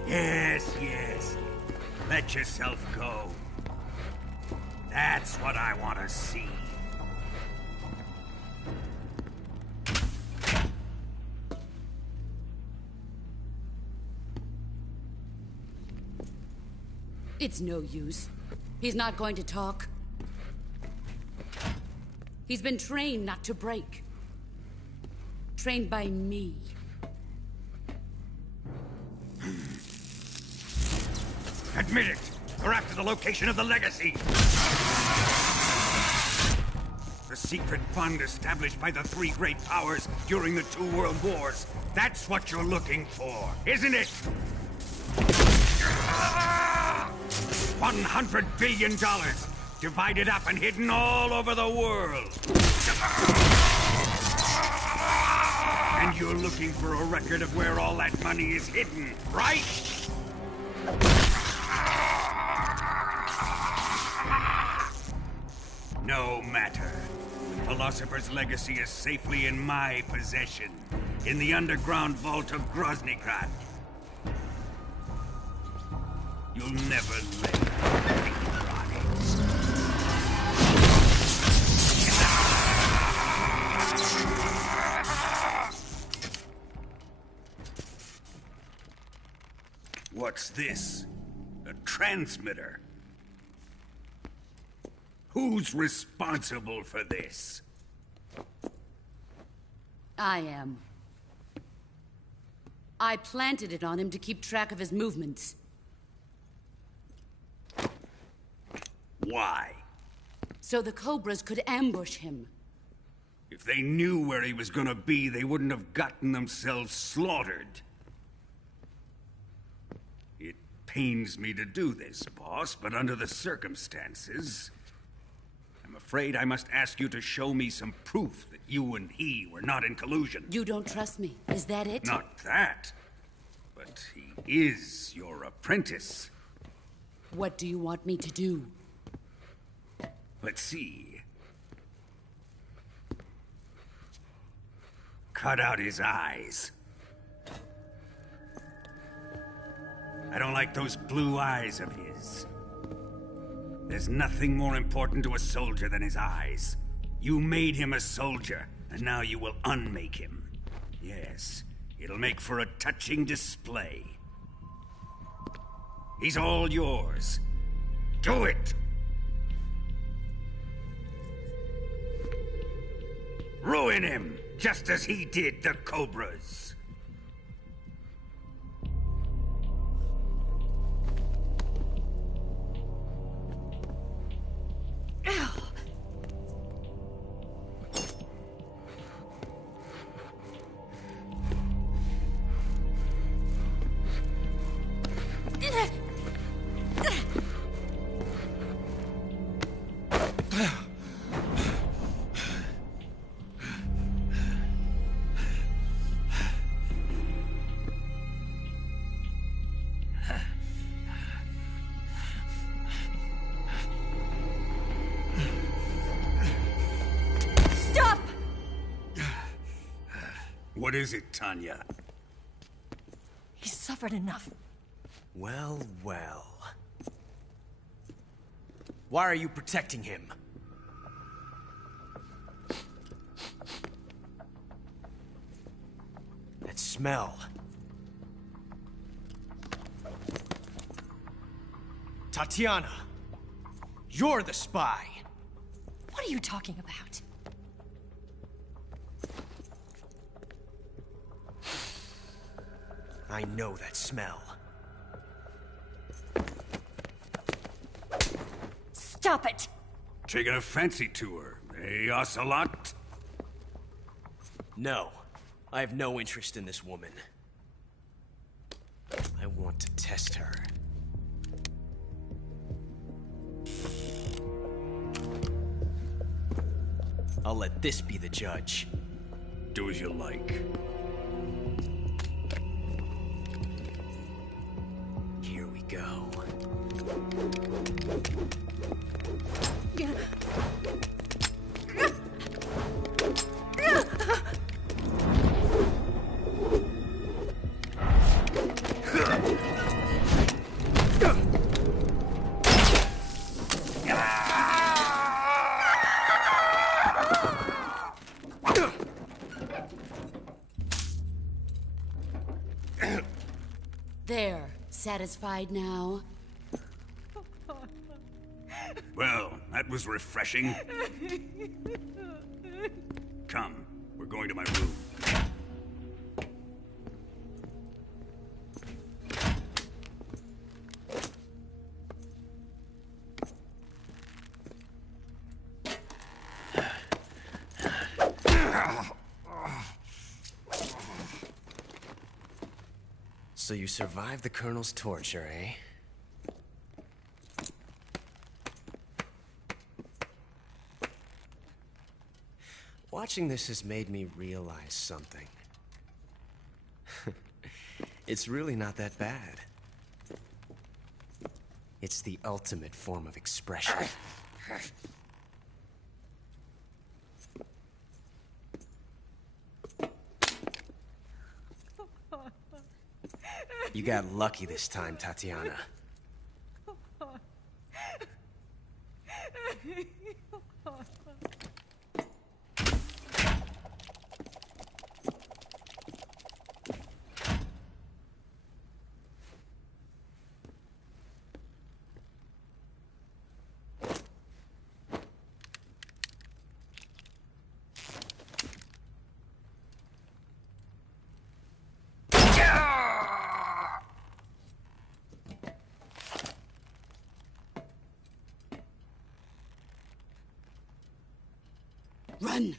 Yes. Let yourself go. That's what I want to see. It's no use. He's not going to talk. He's been trained not to break. Trained by me. Admit it! We're after the location of the Legacy! The secret fund established by the three great powers during the 2 world wars. That's what you're looking for, isn't it? $100 billion, divided up and hidden all over the world. And you're looking for a record of where all that money is hidden, right? No matter. The Philosopher's Legacy is safely in my possession, in the underground vault of Groznygrad. You'll never lay finger on it. What's this? A transmitter? Who's responsible for this? I am. I planted it on him to keep track of his movements. Why? So the Cobras could ambush him. If they knew where he was gonna be, they wouldn't have gotten themselves slaughtered. It pains me to do this, boss, but under the circumstances, I'm afraid I must ask you to show me some proof that you and he were not in collusion. You don't trust me, is that it? Not that, but he is your apprentice. What do you want me to do? Let's see. Cut out his eyes. I don't like those blue eyes of his. There's nothing more important to a soldier than his eyes. You made him a soldier, and now you will unmake him. Yes, it'll make for a touching display. He's all yours. Do it! Ruin him, just as he did the Cobras. What is it, Tanya? He's suffered enough. Well, well. Why are you protecting him? That smell. Tatiana, you're the spy. What are you talking about? I know that smell. Stop it! Taking a fancy to her, eh, Ocelot? No. I have no interest in this woman. I want to test her. I'll let this be the judge. Do as you like. Here we go. There. Satisfied now? Well, that was refreshing. Come, we're going to my room. So you survived the Colonel's torture, eh? Watching this has made me realize something. It's really not that bad. It's the ultimate form of expression. You got lucky this time, Tatiana. Run!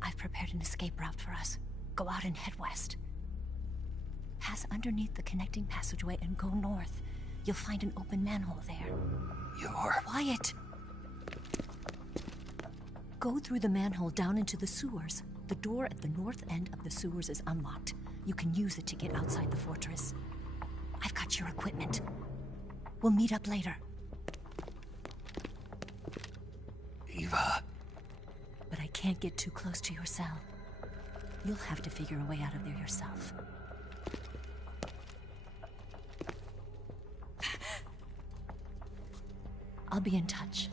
I've prepared an escape route for us. Go out and head west. Pass underneath the connecting passageway and go north. You'll find an open manhole there. You're... Quiet! Go through the manhole down into the sewers. The door at the north end of the sewers is unlocked. You can use it to get outside the fortress. I've got your equipment. We'll meet up later. Eva. But I can't get too close to your cell. You'll have to figure a way out of there yourself. I'll be in touch.